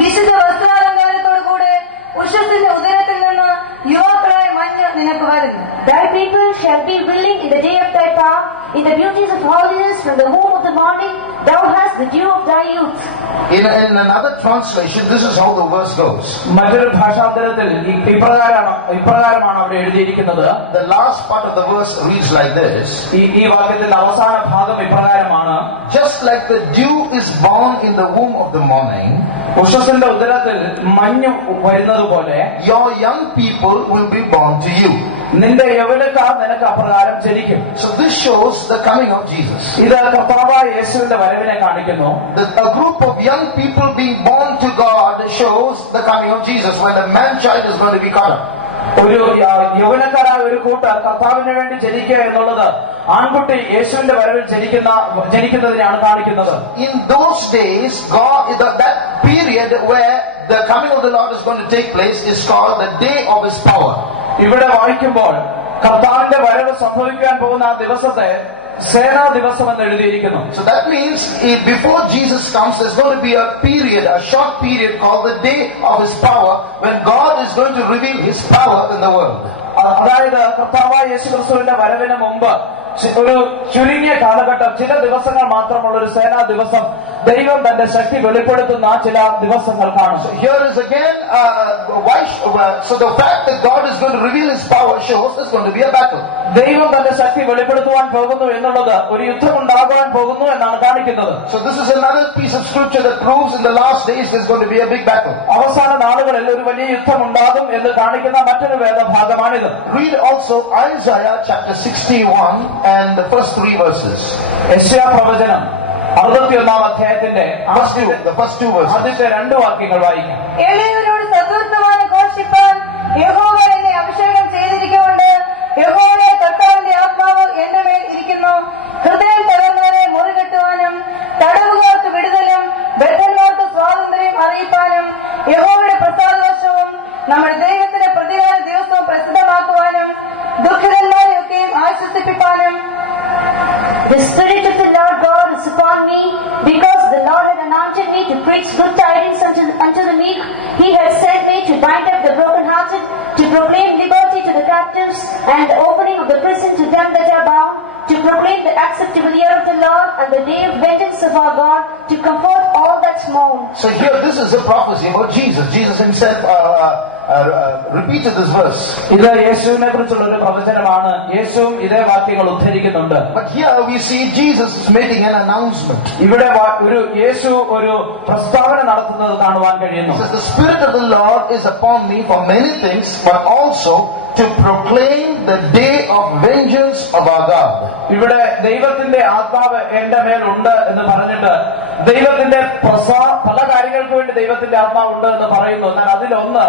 വിശുദ്ധ വസ്ത്രാലങ്കാരത്തോടു കൂടെ ഉഷസ്സിന്റെ ഉദരത്തിൽ നിന്ന് യുവാക്കളായ മഞ്ഞ് നിനക്ക് വരുന്നു. Thy people shall be willing in the day of thy power, in the beauties of holiness from the womb of the morning, thou hast the dew of thy youth. In another translation, this is how the verse goes. മറ്റൊരു ഭാഷാന്തരത്തിൽ ഇപ്രകാരമാണ് അവിടെ എഴുതിയിരിക്കുന്നത്. The last part of the verse reads like this. ഈ വാക്യത്തിന്റെ അവസാന ഭാഗം ഇപ്രകാരമാണ്: Just like the dew is born in the womb of the morning, ഉഷസ്സിന്റെ ഉദരത്തിൽ മഞ്ഞ് വരുന്നത് പോലെ your young people will be born to you. നിന്റെ യൗവനക്കാർ നിനക്ക് അപ്രകാരം ജനിക്കും. So this shows the coming of Jesus. ഇത് കർത്താവായ യേശുവിന്റെ വരവിനെ കാണിക്കുന്നു. A group of young people being born to God shows the coming of Jesus, when the man-child is going to be caught up. ഒരു യൗവനക്കാരായ ഒരു കൂട്ടർ കർത്താവിന് വേണ്ടി ജനിക്കുക എന്നുള്ളത് ആൺകുട്ടി യേശുവിന്റെ വരവിൽ ജനിക്കുന്നതിനെയാണ് കാണിക്കുന്നത്. In those days, that period where the coming of the Lord is going to take place is called the day of His power. ഇവിടെ വായിക്കുമ്പോൾ കർത്താവിന്റെ വരവ് സംഭവിക്കാൻ പോകുന്ന ആ ദിവസത്തെ സേനാ ദിവസം എന്ന് എഴുതിയിരിക്കുന്നു. So that means before Jesus comes, there's going to be a period, a short period called the day of His power, when God is going to reveal His power in the world. അതായത് കർത്താവായ യേശുക്രിസ്തുവിന്റെ വരവിന് മുമ്പ് ഒരു ചുരുങ്ങിയ കാലഘട്ടം, ചില ദിവസങ്ങൾ മാത്രമുള്ള ഒരു സേനാ ദിവസം, ദൈവം തന്റെ ശക്തി വെളിപ്പെടുത്തുന്ന ചില ദിവസങ്ങൾ കാണും. Here is again so the fact that God is going to reveal His power shows there's going to be a battle. ദൈവം തന്റെ ശക്തി വെളിപ്പെടുത്തുവാൻ പോകുന്നു എന്നുള്ളത് ഒരു യുദ്ധം ഉണ്ടാകുവാൻ പോകുന്നു എന്നാണ് കാണിക്കുന്നത്. So this is another piece of scripture that proves in the last days there's going to be a big battle. അവസാന നാളുകളിൽ ഒരു വലിയ യുദ്ധം ഉണ്ടാകും എന്ന് കാണിക്കുന്ന മറ്റൊരു വേദഭാഗമാണിത്. Read also Isaiah chapter 61 and the first 3 verses. യെശയ്യാ പ്രവചനം 61-ാം അധ്യായത്തിന്റെ the first 2 verses. ആദ്യത്തെ 2 വാക്യങ്ങൾ വായിക്കാം. എളിയവരോട് സദ്വർത്തമാനം ഘോഷിപ്പാൻ യഹോവ എന്നെ അഭിഷേകം ചെയ്തിരിക്കൊണ്ട് യഹോവയെ കർത്താവ് preach good tidings unto the meek. He hath sent me to bind up the brokenhearted, to proclaim liberty to the captives, and the opening of the prison to them that are bound, to proclaim the acceptable year of the Lord, and the day of vengeance of our God, to comfort all that mourn. So here, this is a prophecy about Jesus. Jesus himself repeated this verse. ഇത് യേശുവിനെ കുറിച്ചുള്ള ഒരു പ്രവചനമാണ്. യേശുവും ഇതേ വാക്യങ്ങൾ ഉദ്ധരിക്കുന്നുണ്ട്. But here we see Jesus is making an announcement. ഇവിടെ ഒരു യേശു ഒരു പ്രസ്താവന നടത്തുന്നത് കാണുവാൻ കഴിയുന്നു. He says, the Spirit of the Lord is upon me for many things, but also to proclaim the day of vengeance of our God. ഇവിടെ ദൈവത്തിന്റെ ആത്മാവ് എന്റെ മേൽ ഉണ്ട് എന്ന് പറഞ്ഞിട്ട് ദൈവത്തിന്റെ പല കാര്യങ്ങൾക്ക് വേണ്ടി ദൈവത്തിന്റെ ആത്മാവ് ഉണ്ട് എന്ന് പറയുന്നു. എന്നാൽ അതിലൊന്ന്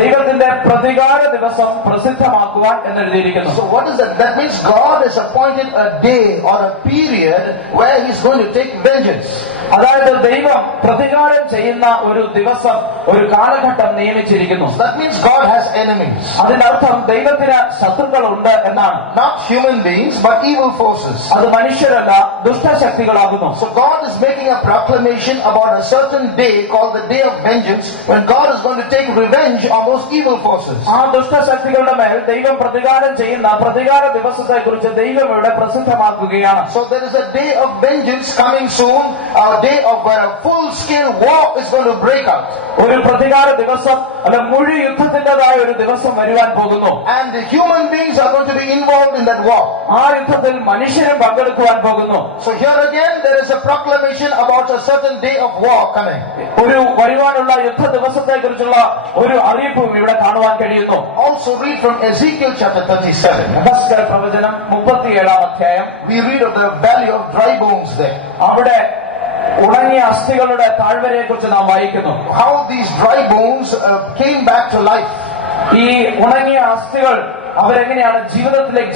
ദൈവത്തിന്റെ പ്രതികാര ദിവസം പ്രസിദ്ധമാക്കുവാൻ എന്നെഴുതിയിരിക്കുന്നു. So what is that? That means God has appointed a day or a period where He's going to take vengeance. അതായത് ദൈവം പ്രതികാരം ചെയ്യുന്ന ഒരു ദിവസം, ഒരു കാലഘട്ടം നിയമിച്ചിരിക്കുന്നു. That means God has enemies. അതിനർത്ഥം ദൈവത്തിന് ശത്രുക്കളുണ്ട് എന്നാണ്. Not human beings, but evil forces. അത് മനുഷ്യരല്ല, ദുഷ്ടശക്തികളാകുന്നു. So God is making a proclamation about a certain day called the day of vengeance, when God is going to take revenge on those evil forces. ആ ദുഷ്ടശക്തികളുടെ മേൽ ദൈവം പ്രതികാരം ചെയ്യുന്ന പ്രതികാര ദിവസത്തെ കുറിച്ച് ദൈവം ഇവിടെ പ്രസിദ്ധമാക്കുകയാണ്. So there is a day of vengeance coming soon, a day of where a full-scale war is going to break out. ഒരു പ്രതികാര ദിവസം അല്ല മുഴു യുദ്ധത്തിൻ്റെതായ ഒരു ദിവസം വരുവാൻ പോകുന്നു. And the human beings are going to be involved in that war. ആ യുദ്ധത്തിൽ മനുഷ്യരും പങ്കെടുക്കുവാൻ പോകുന്നു. So here again there is a proclamation about a certain day of war coming. ഒരു വരുവാനുള്ള യുദ്ധ ദിവസത്തെ കുറിച്ചുള്ള ഒരു അറിയിപ്പും ഇവിടെ കാണുവാൻ കഴിയുന്നു. Also read from Ezekiel chapter 37. യഹസ്കേൽ പ്രവചനം 37-ാം അധ്യായം. We read of the valley of dry bones there. അവിടെ ഉണങ്ങിയ അസ്ഥികളുടെ താഴ്വരയെ കുറിച്ച് നാം വായിക്കുന്നു. How these dry bones came back to life. ഈ ഉണങ്ങിയ അസ്ഥികൾ അവരെങ്ങനെയാണ്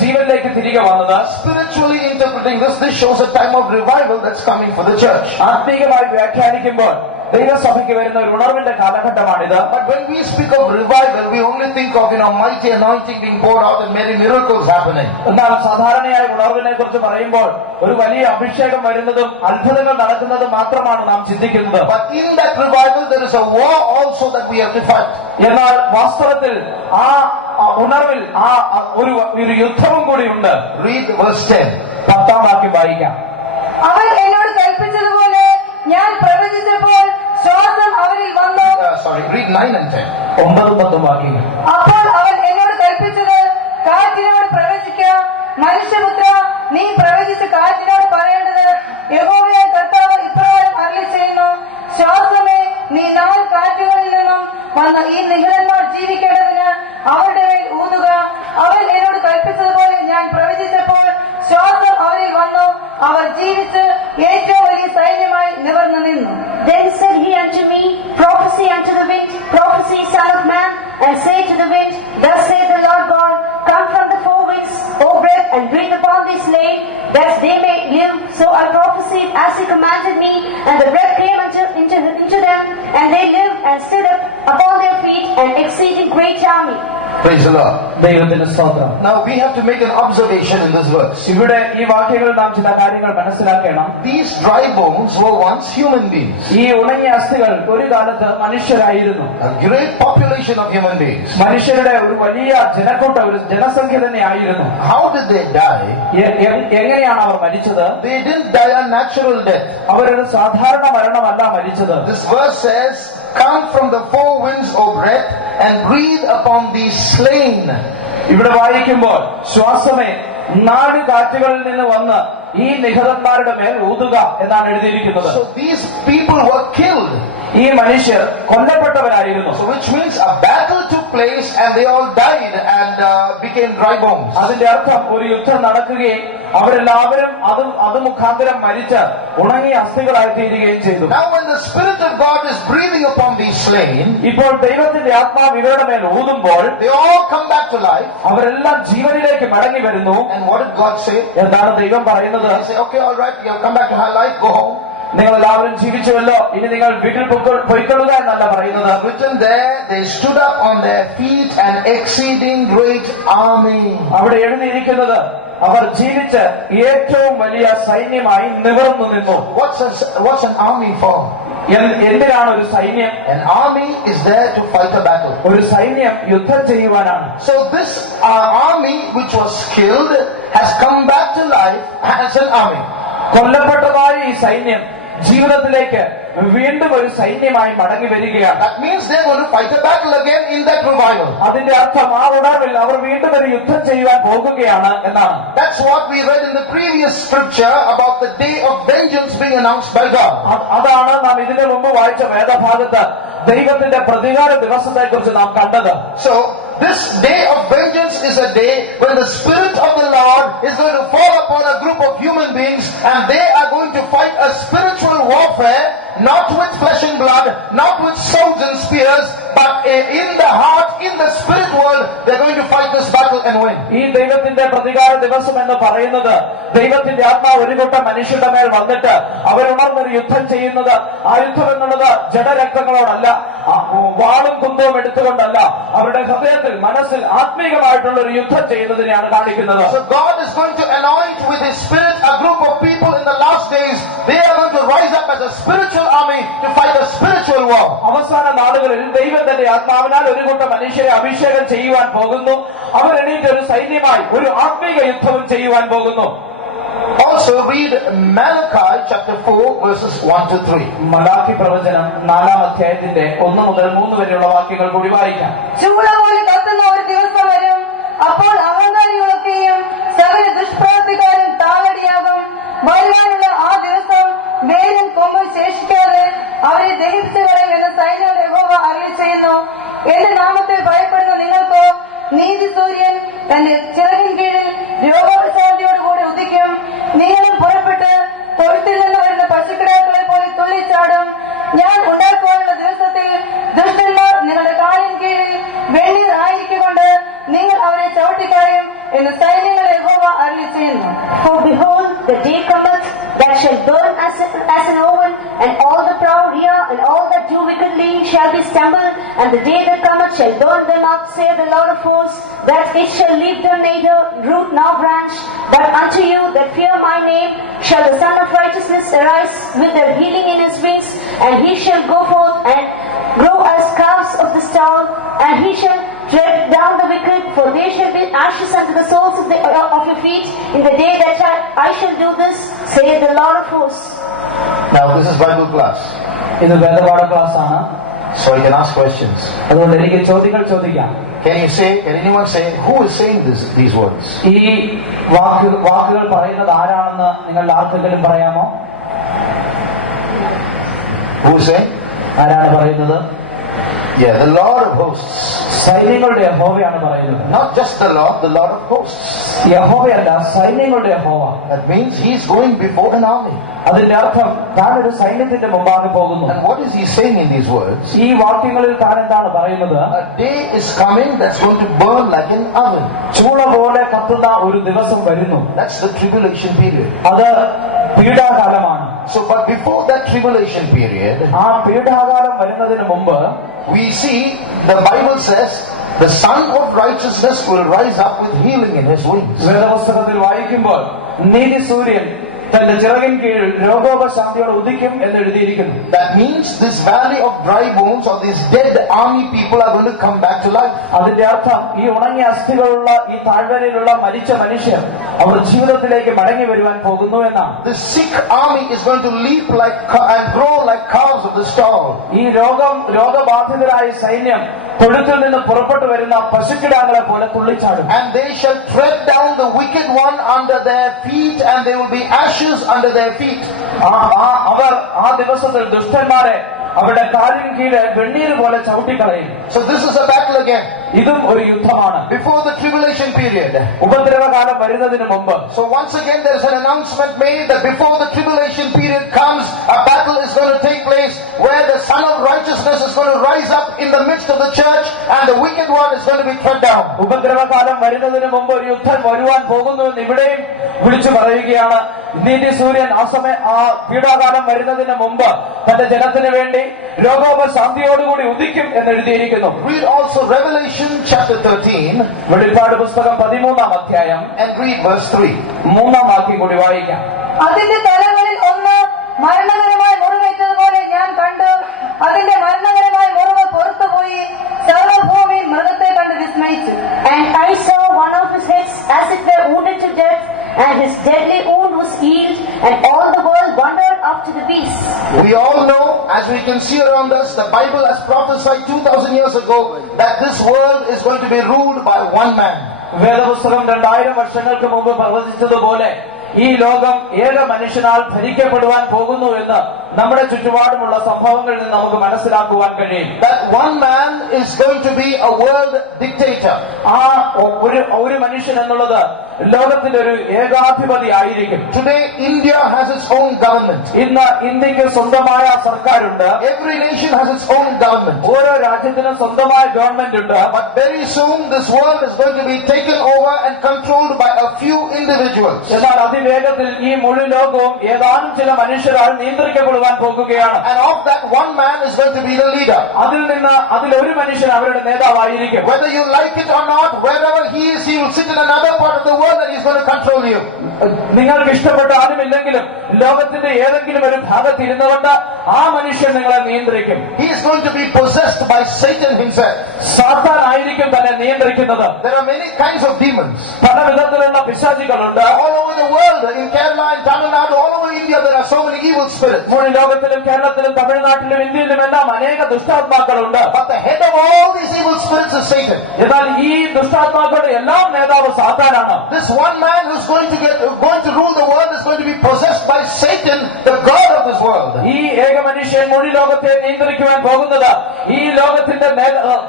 ജീവനിലേക്ക് തിരികെ വന്നത്? Spiritually interpreting this shows a time of revival that's coming for the church. ആത്മീകമായി വ്യാഖ്യാനിക്കുമ്പോൾ ദൈവസഭയ്ക്ക് വരുന്ന ഒരു ഉണർവിന്റെ കാലഘട്ടമാണിത്. But when we speak of revival, we only think of mighty anointing being poured out and many miracles happening. എന്നാൽ സാധാരണയായി ഉണർവിനെ കുറിച്ച് പറയുമ്പോൾ ഒരു വലിയ അഭിഷേകം വരുന്നതും അത്ഭുതങ്ങൾ നടക്കുന്നതും മാത്രമാണ് നാം ചിന്തിക്കുന്നത്. But in that revival there is a war also that we have to fight. എന്നാൽ വാസ്തവത്തിൽ ആ ഉണർവിൽ ഒരു യുദ്ധവും കൂടിയുണ്ട്. Read verse 10. 10-ാം വാക്യം വായിക്കാം. അവൻ എന്നോട് കൽപ്പിച്ചതുപോലെ ഞാൻ പ്രവചിച്ചപ്പോൾ ശ്വാസം അവരിൽ വന്നു. Read 9 and 10. 9-10 വാക്യങ്ങൾ. അപ്പോൾ അവൻ എന്നോട് കൽപ്പിച്ചത്, കാറ്റിനോട് പ്രവചിക്ക, മനുഷ്യപുത്ര, നീ പ്രവചിച്ച് കാറ്റിനോട് പറയേണ്ടത്, യഹോവയായ കർത്താവ് ഇപ്രകാരം അരുളിച്ചെയ്യുന്നു, ശ്വാസമേ, നീ 4 കാറ്റുകളിൽ നിന്നും വന്ന ഈ നിഹതന്മാർ ജീവിക്കേണ്ടതിന് അവരുടെ മേൽ ഊതുക. അവൻ എന്നോട് കൽപ്പിച്ചതുപോലെ ഞാൻ പ്രവചിച്ചപ്പോൾ ശ്വാസം അവരിൽ വന്നു, അവർ ജീവിച്ച് ഏറ്റവും വലിയ സൈന്യമായി നിവർന്നു നിന്നു. Then said he unto me, prophesy unto the wind, prophesy, son of man, and say to the wind, thus saith the Lord God, come from the 4 winds, O breath, and breathe upon these slain, that they may live. So I prophesied as he commanded me, and the breath came into them, and they lived and stood up upon their feet, an exceeding great army. Praise the Lord. ദൈവത്തിന്റെ സ്തോത്രം. Now we have to make an observation in this verse. ഇവിടെ ഈ വാക്യങ്ങളിൽ നാം ചില കാര്യങ്ങൾ മനസ്സിലാക്കണം. These dry bones were once human beings. ഈ ഉണങ്ങിയ അസ്ഥികൾ ഒരു കാലത്ത് മനുഷ്യരായിരുന്നു. A great population of human beings. മനുഷ്യരുടെ ഒരു വലിയ ജനക്കൂട്ടം, ഒരു ജനസംഖ്യ തന്നെ ആയിരുന്നു. How did they die? എങ്ങനെയാണ് അവർ മരിച്ചത്? They didn't die a natural death. അവരൊരു സാധാരണ മരണമല്ല മരിച്ചത്. This verse says, come from the 4 winds, O breath, and breathe upon these slain. ഇവിടെ വായിക്കുമ്പോൾ ശ്വാസമേ 4 കാറ്റുകളിൽ നിന്ന് വന്ന് ഈ നിഹതന്മാരുടെ മേൽ ഊതുക എന്നാണ് എഴുതിയിരിക്കുന്നത്. So these people were killed. ഈ മനുഷ്യർ കൊല്ലപ്പെട്ടവരായിരുന്നു. So which means a battle took place and they all died and became dry bones. അതിന്റെ അർത്ഥം ഒരു യുദ്ധം നടക്കുകയും അവരെല്ലാവരും അത് മുഖാന്തരം മരിച്ച് ഉണങ്ങിയ അസ്ഥികളായി തീരുകയും ചെയ്തു. Now when the Spirit of God is breathing upon these slain, ഇപ്പോൾ ദൈവത്തിന്റെ ആത്മാവ് ഇവരുടെ മേൽ ഊതുമ്പോൾ they all come back to life. അവരെല്ലാം ജീവനിലേക്ക് മടങ്ങി വരുന്നു. And what did God say? എന്താണ് ദൈവം പറയുന്നത്? He said, okay, all right, you have come back to high life, go home. നിങ്ങൾ എല്ലാവരും ജീവിച്ചുവല്ലോ, ഇനി നിങ്ങൾ വീട്ടിൽ പൊയ്ക്കൊള്ളുക എന്നല്ല പറയുന്നത്. Written there, they stood up on their feet, an exceeding great army. അവിടെ എഴുതിയിരിക്കുന്നത് അവർ ജീവിച്ച് ഏറ്റവും വലിയ സൈന്യമായി നിവർന്നു നിന്നു. What's an army for? എന്തിനാണ് ഒരു സൈന്യം? An army is there to fight a battle. ഒരു സൈന്യം യുദ്ധം ചെയ്യുവാനാണ്. So this army which was killed has come back to life as an army. കൊല്ലപ്പെട്ടതായ ഈ സൈന്യം ജീവിതത്തിലേക്ക് വീണ്ടും ഒരു സൈന്യമായി മടങ്ങി വരികയാണ്. That means they're going to fight a battle again in that revival. അതിന്റെ അർത്ഥം ആ ഉണർവിൽ അവർ വീണ്ടും ഒരു യുദ്ധം ചെയ്യുവാൻ പോകുകയാണ് എന്നാണ്. That's what we read in the previous scripture about the day of vengeance being announced by God. അതാണ് നാം ഇതിനു മുമ്പ് വായിച്ച വേദഭാഗത്ത് ദൈവത്തിന്റെ പ്രതികാര ദിവസത്തെ കുറിച്ച് നാം കണ്ടത്. So this day of vengeance is a day when the Spirit of the Lord is going to fall upon a group of human beings and they are going to fight a spiritual warfare, not with flesh and blood, not with swords and spears, but in the heart, in the spirit world, they're going to fight this battle and win. ഈ ദൈവത്തിന്റെ പ്രതികാര ദിവസം എന്ന് പറയുന്നത് ദൈവത്തിന്റെ ആത്മാവ് ഒരു കൂട്ടം മനുഷ്യരുടെ മേൽ വന്നിട്ട് അവരുണർന്നൊരു യുദ്ധം ചെയ്യുന്നത്, ആ യുദ്ധം എന്നുള്ളത് ജഡരക്തങ്ങളോടല്ല, വാളും കുന്തവും എടുത്തുകൊണ്ടല്ല, അവരുടെ ഹൃദയത്തിൽ മനസ്സിൽ ആത്മീകമായിട്ടുള്ള ഒരു യുദ്ധം ചെയ്യുന്നതിനെയാണ് കാണിക്കുന്നത്. So God is going to anoint with His Spirit a group of people in the last days. They are going to rise up as a spiritual army to fight a spiritual war. അവസാന നാളുകളിൽ ദൈവം തന്റെ ആത്മാവിനാൽ ഒരു കൂട്ടം മനുഷ്യരെ അഭിഷേകം ചെയ്യുവാൻ പോകുന്നു. അവർ എണീറ്റ് ഒരു സൈന്യമായി ഒരു ആത്മീക യുദ്ധവും ചെയ്യുവാൻ പോകുന്നു. Also read Malachi chapter 4 verses 1 to 3. Malachi പ്രവചനം 4-ാം അധ്യായത്തിന്റെ 1 മുതൽ 3 വരെയുള്ള വാക്യങ്ങൾ കൂടി വായിക്കാം. ചൂള പോലെ കത്തുന്ന ഒരു ദിവസം വരും. അപ്പോൾ അഹങ്കാരികളൊക്കെയും സകല ദുഷ്പ്രവൃത്തിക്കാരും താളടിയാകും. വരുവാനുള്ള ആ ദിവസം വേരും കൊമ്പും ശേഷിക്കാതെ അവരെ ദഹിപ്പിച്ചു കളയും എന്ന് സൈന്യങ്ങളുടെ യഹോവ അരുളിച്ചെയ്യുന്നു. എന്റെ നാമത്തെ ഭയപ്പെടുന്ന നിങ്ങൾക്കോ നീതി സൂര്യൻ തന്റെ ചിറകിൻ കീഴിൽ രോഗപ്രശാന്തിയോടുകൂടി ഉദിക്കും. നിങ്ങളും പുറപ്പെട്ട് തൊഴുത്തിൽ നിന്ന് വരുന്ന പശുക്കിടാക്കളെ പോലെ തുള്ളിച്ചാടും. ഞാൻ ഉണ്ടാക്കുവാനുള്ള ദിവസത്തിൽ ദുഷ്ടന്മാർ നിങ്ങളുടെ കാലിൻ കീഴിൽ വെണ്ണീർ ആയിരിക്കൊണ്ട് നിങ്ങൾ അവരെ ചവിട്ടിക്കളയും എന്ന് സൈന്യങ്ങളുടെ യഹോവ അരുളിച്ചെയ്യുന്നു. For behold, the day cometh that shall burn as an oven, and all the proud here and all that do wickedly shall be stumbled, and the day that cometh shall burn them up, saith the Lord of hosts, that it shall leave them neither root nor branch. But unto you that fear my name shall the Son of Righteousness arise with their healing in his wings, and he shall go forth and grow as calves of the stall, and he shall tread down the wicked, for they shall be ashes unto the soles of your feet in the day that I shall do this, saith the Lord of hosts. Now this is Bible class, ഇത് വേദപാഠ class ആണ്. so you can ask questions. അതുകൊണ്ട് എനിക്ക് ചോദ്യങ്ങൾ ചോദിക്കാം. Can anyone say who is saying these words? ഈ വാക്കുകൾ പറയുന്നത് ആരാണെന്ന് നിങ്ങൾ ആർക്കെങ്കിലും പറയാമോ? Who is saying? ആരാണ് പറയുന്നത്? Yeah, the Lord of hosts. സൈന്യങ്ങളുടെ യഹോവയാണ് പറയുന്നത്. Not just the Lord of hosts. യഹോവയല്ല, സൈന്യങ്ങളുടെ യഹോവ. That means He is going before an army. അതിന്റെ അർത്ഥം താൻ ഒരു സൈന്യത്തിന്റെ മുമ്പാകെ പോകുന്നു. And what is He saying in these words? ഈ വാക്യങ്ങളിൽ താൻ എന്താണ് പറയുന്നത്? A day is coming that's going to burn like an oven. ചൂള പോലെ കത്തുന്ന ഒരു ദിവസം വരുന്നു. That's the tribulation period. അത് പീഡാകാലമാണ്. So, but before that tribulation period, ആ പീഡാകാലം വരുന്നതിന് മുമ്പ് we see the Bible says the Son of Righteousness will rise up with healing in His wings. വേദപുസ്തകത്തിൽ വായിക്കുമ്പോൾ നീതി സൂര്യൻ തന്റെ ചിറകിൻ കീഴിൽ രോഗോപശാന്തിയോടെ ഉദിക്കും എന്ന് എഴുതിയിരിക്കുന്നു. That means this valley of dry bones or these dead army people are going to come back to life. അതിന്റെ അർത്ഥം ഈ ഉണങ്ങിയ അസ്ഥികളുള്ള ഈ താഴ്വരയിലുള്ള മരിച്ച മനുഷ്യർ അവർ ജീവിതത്തിലേക്ക് മടങ്ങി വരുവാൻ പോകുന്നു എന്നാണ്. The sick army is going to leap and grow like calves of the stall. ഈ രോഗബാധിതരായ സൈന്യം തൊഴുത്തിൽ നിന്ന് പുറപ്പെട്ടു വരുന്ന പശുക്കിടാങ്ങളെ പോലെ തുള്ളിച്ചാടും. And they shall tread down the wicked one under their feet, and they will be ashes under their feet. അവർ ആ ദിവസത്തിൽ ദുഷ്ടന്മാരെ അവരുടെ കാലിന് കീഴെ വെണ്ണീര് പോലെ ചവിട്ടിക്കളയും. So this is a battle again. ഇതും ഒരു യുദ്ധമാണ്. Before the tribulation period. ഉപദ്രവകാലം വരുന്നതിന് മുമ്പ്. So once again there is an announcement made that before the tribulation period comes, a battle is going to take place where the Son of Righteousness righteousness is going to rise up in the midst of the church, and the wicked one is going to be tread down. ഉപദ്രവകാലം വരുന്നതിന് മുമ്പ് ഒരു യുദ്ധം വരുവാൻ പോകുന്നുവെന്ന് ഇവിടെയും വിളിച്ചു പറയുകയാണ്. നീതി സൂര്യൻ ആ പീഡാകാലം വരുന്നതിന് മുമ്പ് തന്റെ ജനത്തിന് വേണ്ടി രോഗോപശാന്തിയോടുകൂടി ഉദിക്കും എന്ന് എഴുതിയിരിക്കുന്നു. Read also Revelation chapter 13. വെളിപ്പാട് പുസ്തകം 13-ാം അധ്യായം and read verse 3. 3-ാം വാക്യം കൂടി വായിക്കാം. അതിന്റെ തലകളിൽ ഒന്ന് മരണകരമായി മുറിവേറ്റതുപോലെ ഞാൻ കണ്ടു. അതിന്റെ മരണകരമായ മുറിവ് പുറത്തുപോയി. സർവഭൂമി മൃഗത്തെ കണ്ട് വിസ്മയിച്ചു. And I saw one of his heads as it were wounded to death, and his deadly wound was healed, and all the world wondered after the beast. We all know, as we can see around us, the Bible has prophesied 2000 years ago that this world is going to be ruled by one man. വേദപുസ്തകം 2000 വർഷങ്ങൾക്ക് മുമ്പ് പ്രവചിച്ചതുപോലെ ഈ ലോകം ഏക മനുഷ്യനാൽ ഭരിക്കപ്പെടുവാൻ പോകുന്നു എന്ന് നമ്മുടെ ചുറ്റുപാടുമുള്ള സംഭവങ്ങളിൽ നിന്ന് നമുക്ക് മനസ്സിലാക്കുവാൻ കഴിയും. That one man is going to be a world dictator. ആ ഒരു മനുഷ്യൻ എന്നുള്ളത് ലോകത്തിന്റെ ഒരു ഏകാധിപതി ആയിരിക്കും. Today India has its own government. ഇന്ന് ഇന്ത്യക്ക് സ്വന്തമായ സർക്കാരുണ്ട്. Every nation has its own government. ഓരോ രാജ്യത്തിനും സ്വന്തമായ ഗവൺമെന്റ് ഉണ്ട്. But very soon this world is going to be taken over and controlled by a few individuals. എന്നാൽ അതിവേഗത്തിൽ ഈ മുഴുവൻ ലോകവും ഏതാനും ചില മനുഷ്യരാൽ നിയന്ത്രിക്കപ്പെടുവാൻ പോകുകയാണ്. And of that one man is going to be the leader. അതിലൊരു മനുഷ്യൻ അവരുടെ നേതാവായിരിക്കും. Whether you like it or not, wherever he is, he will sit in another part of the world and he's going to control you. നിങ്ങൾക്ക് ഇഷ്ടപ്പെട്ടാലും ഇല്ലെങ്കിലും ലോകത്തിന്റെ ഏതെങ്കിലും ഒരു ഭാഗത്ത് ഇരുന്നുകൊണ്ട് ആ മനുഷ്യൻ നിങ്ങളെ നിയന്ത്രിക്കും. He is going to be possessed by Satan himself. സാത്താൻ ആയിരിക്കും തന്നെ നിയന്ത്രിക്കുന്നത്. There are many kinds of demons. പല വിധത്തിലുള്ള പിശാചികളുണ്ട്. All over the world, in Kerala, in Tamil Nadu, all over India, there are so many evil spirits. മുഴുവൻ ലോകത്തിലും കേരളത്തിലും തമിഴ്നാട്ടിലും ഇന്ത്യയിലും എല്ലാം അനേക ദുഷ്ടാത്മാക്കളുണ്ട്. But the head of all these evil spirits is Satan. എന്നാൽ ഈ ദുഷ്ടാത്മാക്കളുടെ എല്ലാം നേതാവ് സാത്താനാണ്. This one man who's going to rule the world is going to be possessed by Satan, the god of this world. ഈ ഏക മനുഷ്യൻ മുഴുവൻ ലോകത്തെ നിയന്ത്രിക്കുവാൻ പോകുന്നത് ഈ ലോകത്തിന്റെ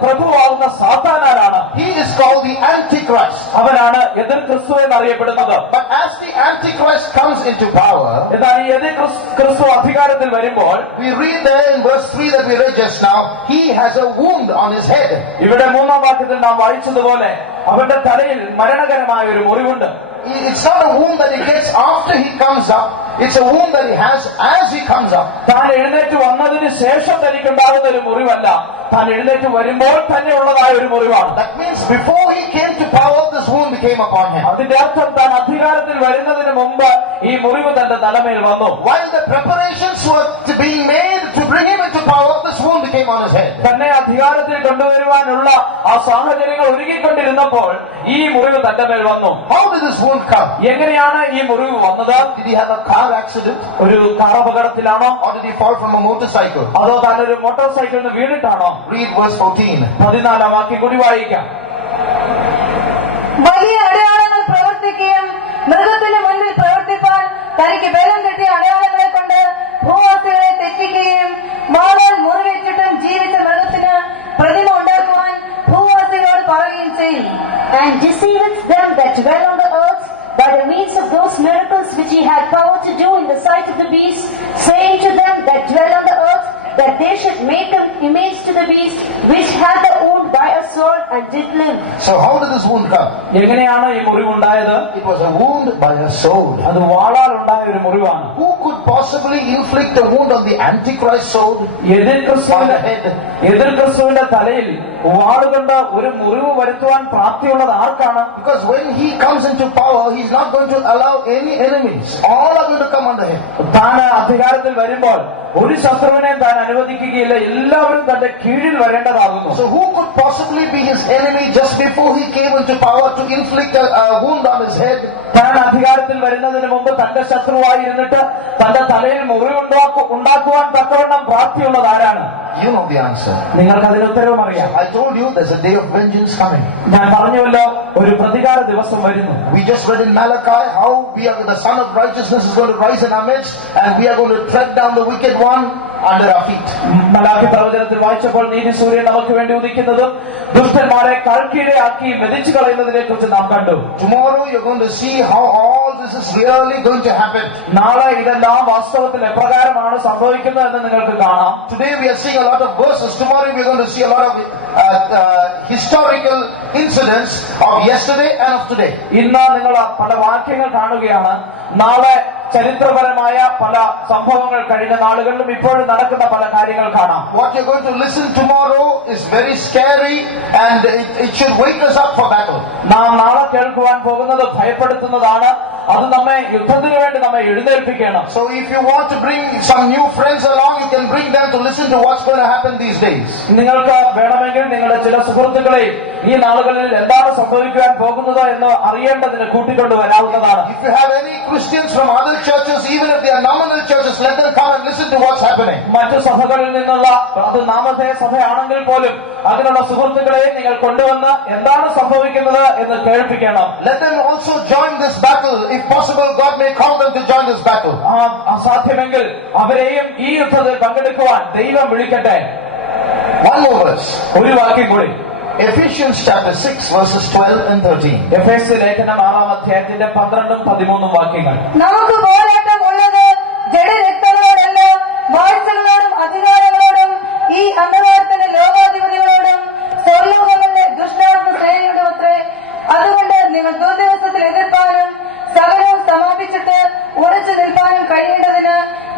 പ്രഭുവാകുന്ന സാത്താനാണ്. He is called the Antichrist. അവനാണ് എതിർ ക്രിസ്തു എന്നറിയപ്പെടുന്നത്. But as the Antichrist comes into power, എന്നാൽ ഈ എതിർ ക്രിസ്തു അധികാരത്തിൽ വരുമ്പോൾ we read there in verse 3 that we read just now, he has a wound on his head. ഇവിടെ 3-ാം വാക്യത്തിൽ നാം വായിച്ചതുപോലെ അവന്റെ തലയിൽ മരണകരമായ ഒരു മുറിവുണ്ട്. It's not a wound that he gets after he comes up. It's a wound that he has as he comes up. താൻ എഴുന്നേറ്റ് വന്നതിന് ശേഷം തനിക്കുണ്ടാകുന്ന ഒരു മുറിവല്ല, താൻ എഴുന്നേറ്റ് വരുമ്പോൾ തന്നെ ഉള്ളതായ ഒരു മുറിവാണ്. That means before he came to power, this wound came upon him. അതിന്റെ അർത്ഥം താൻ അധികാരത്തിൽ വരുന്നതിന് മുമ്പ് ഈ മുറിവ് തന്റെ തലമേൽ വന്നു. While the preparations were being made to bring him into power, this wound came on his head. തന്നെ അധികാരത്തിൽ കൊണ്ടുവരുവാനുള്ള ആ സാഹചര്യങ്ങൾ ഒരുക്കിക്കൊണ്ടിരുന്നപ്പോൾ ഈ മുറിവ് തന്റെ മേൽ വന്നു. How did this wound come? എങ്ങനെയാണ് ഈ മുറിവ് വന്നത്? Did he have a car accident? ഒരു car അപകടത്തിലാണോ? Or did he fall from a motorcycle? അതോ താൻ ഒരു മോട്ടോർ സൈക്കിളിൽ നിന്ന് വീണിട്ടാണോ? Read verse 14. 14-ാം വാക്യം കൂടി വായിക്കാം. വലിയ അടയാളങ്ങൾ പ്രവർത്തിക്കുകയും മൃഗത്തിന് മുന്നിൽ പ്രവർത്തിപ്പാൻ തനിക്ക് ബലം കിട്ടിയ അടയാളങ്ങളെ കൊണ്ട് ഭൂവാസികളെ തെറ്റിക്കുകയും വാളാൽ മുറിവേറ്റിട്ടും ജീവിച്ച മൃഗത്തിന് പ്രതിമ ഉണ്ടാക്കുവാൻ ഭൂവാസികളോട് പറയുകയും ചെയ്യും. And deceiveth them that dwell on the earth by the means of those miracles which he had power to do in the sight of the beast, saying to them that dwell on the earth that they should make an image to the beast which had the wound by a sword and did live. So how did this wound come? എങ്ങനെയാണ് ഈ മുറിവുണ്ടായത്? It was a wound by a sword. അത് വാളാൽ ഉണ്ടായ ഒരു മുറിവാണ്. Who could possibly inflict a wound on the Antichrist sword? എതിർ ക്രിസ്തുവിന്റെ തലയിൽ വാളുകൊണ്ട് ഒരു മുറിവ് വരുത്തുവാൻ പ്രാപ്തിയുള്ളത് ആർക്കാണ്? Because when he comes into power, he's not going to allow any enemies. All are going to come under him. താൻ അധികാരത്തിൽ വരുമ്പോൾ ഒരു ശത്രുവിനെയും താൻ അനുവദിക്കുകയില്ല, എല്ലാവരും തന്റെ കീഴിൽ വരേണ്ടതാകുന്നു. So who could possibly be his enemy just before he came into power to inflict a wound on his head? താൻ അധികാരത്തിൽ വരുന്നതിന് മുമ്പ് തന്റെ ശത്രുവായിരുന്നിട്ട് തന്റെ തലയിൽ മുറിവുണ്ടാക്കുവാൻ തക്കവണ്ണം പ്രാപ്തിയുള്ളത് ആരാണ്? You know the answer. നിങ്ങൾക്ക് അതിന് ഉത്തരവും അറിയാം. I told you there's a day of vengeance coming. ഞാൻ പറഞ്ഞുവല്ലോ, ഒരു പ്രതികാര ദിവസം വരുന്നു. We just read in Malachi how the Son of Righteousness is going to rise in our midst, and we are going to tread down the wicked one under our feet. Malachi പ്രവചനത്തിൽ വായിച്ചപ്പോൾ നീതി സൂര്യൻ നമുക്ക് വേണ്ടി ഉദിക്കുന്നതും ദുഷ്ടന്മാരെ കാൽക്കീഴാക്കി മെതിച്ചു കളയുന്നതിനെ കുറിച്ച് നാം കണ്ടു. Tomorrow you're going to see how all this is really going to happen. നാളെ ഇതെല്ലാം വാസ്തവത്തിൽ എപ്രകാരമാണ് സംഭവിക്കുന്നത് എന്ന് നിങ്ങൾക്ക് കാണാം. Today we are seeing a lot of verses. Tomorrow we are going to see a lot of historical incidents of yesterday and of today. ഇന്ന് നിങ്ങൾ പല വാക്യങ്ങൾ കാണുകയാണ്. നാളെ ചരിത്രപരമായ പല സംഭവങ്ങൾ കഴിഞ്ഞ നാളുകളിലും ഇപ്പോഴും നടക്കുന്ന പല കാര്യങ്ങൾ കാണാം. What you're going to listen tomorrow is very scary and it should wake us up for battle. നാം നാളെ കേൾക്കുവാൻ പോകുന്നത് ഭയപ്പെടുത്തുന്നതാണ്. അത് നമ്മെ യുദ്ധത്തിന് വേണ്ടി നമ്മെ എഴുന്നേൽപ്പിക്കണം. So if you want to bring some new friends along, you can bring them to listen to what's going to happen these days. നിങ്ങൾക്ക് വേണമെങ്കിൽ നിങ്ങളുടെ ചില സുഹൃത്തുക്കളെയും ഈ നാളുകളിൽ എന്താണ് സംഭവിക്കുവാൻ പോകുന്നത് എന്ന് അറിയേണ്ടതിന് കൂട്ടിക്കൊണ്ടുവരാവുന്നതാണ്. If you have any Christians from other churches, even if they are nominal churches, let them come and listen to what's happening. മറ്റു സഭകളിൽ നിന്നുള്ള അത് നാമധേയ സഭയാണെങ്കിൽ പോലും അതിനുള്ള സുഹൃത്തുക്കളെയും നിങ്ങൾ കൊണ്ടുവന്ന് എന്താണ് സംഭവിക്കുന്നത് എന്ന് കേൾപ്പിക്കണം. Let them also join this battle. If possible, God may call them to join this battle. അസാധ്യമെങ്കിൽ അവരെയും ഈ യുദ്ധത്തിൽ പങ്കെടുക്കുവാൻ ദൈവം വിളിക്കട്ടെ. One more verse. ഒരു വാക്യം കൂടി. Ephesians chapter 6 verses 12 and 13. എഫേസ്യ ലേഖനം 6-ാം അധ്യായത്തിന്റെ 12-13 വാക്യങ്ങൾ. നമുക്ക് പോരാട്ടം ഉള്ളത് ജഡരക്തങ്ങളോടല്ല, വാഴ്ചകളോടും അധികാരങ്ങളോടും ഈ അന്ധകാരത്തിന്റെ ലോകാധിപതികളോടും സ്വർലോകങ്ങളിലെ ദുഷ്ടാത്മ സേനയോടും അത്രേ. അതുകൊണ്ട് നിങ്ങൾ ദുർദിവസത്തിൽ എതിർപ്പാനും സകലവും സമാപിച്ചിട്ട് ഉറച്ചു നിൽപ്പാനും കഴിയേണ്ടതിന്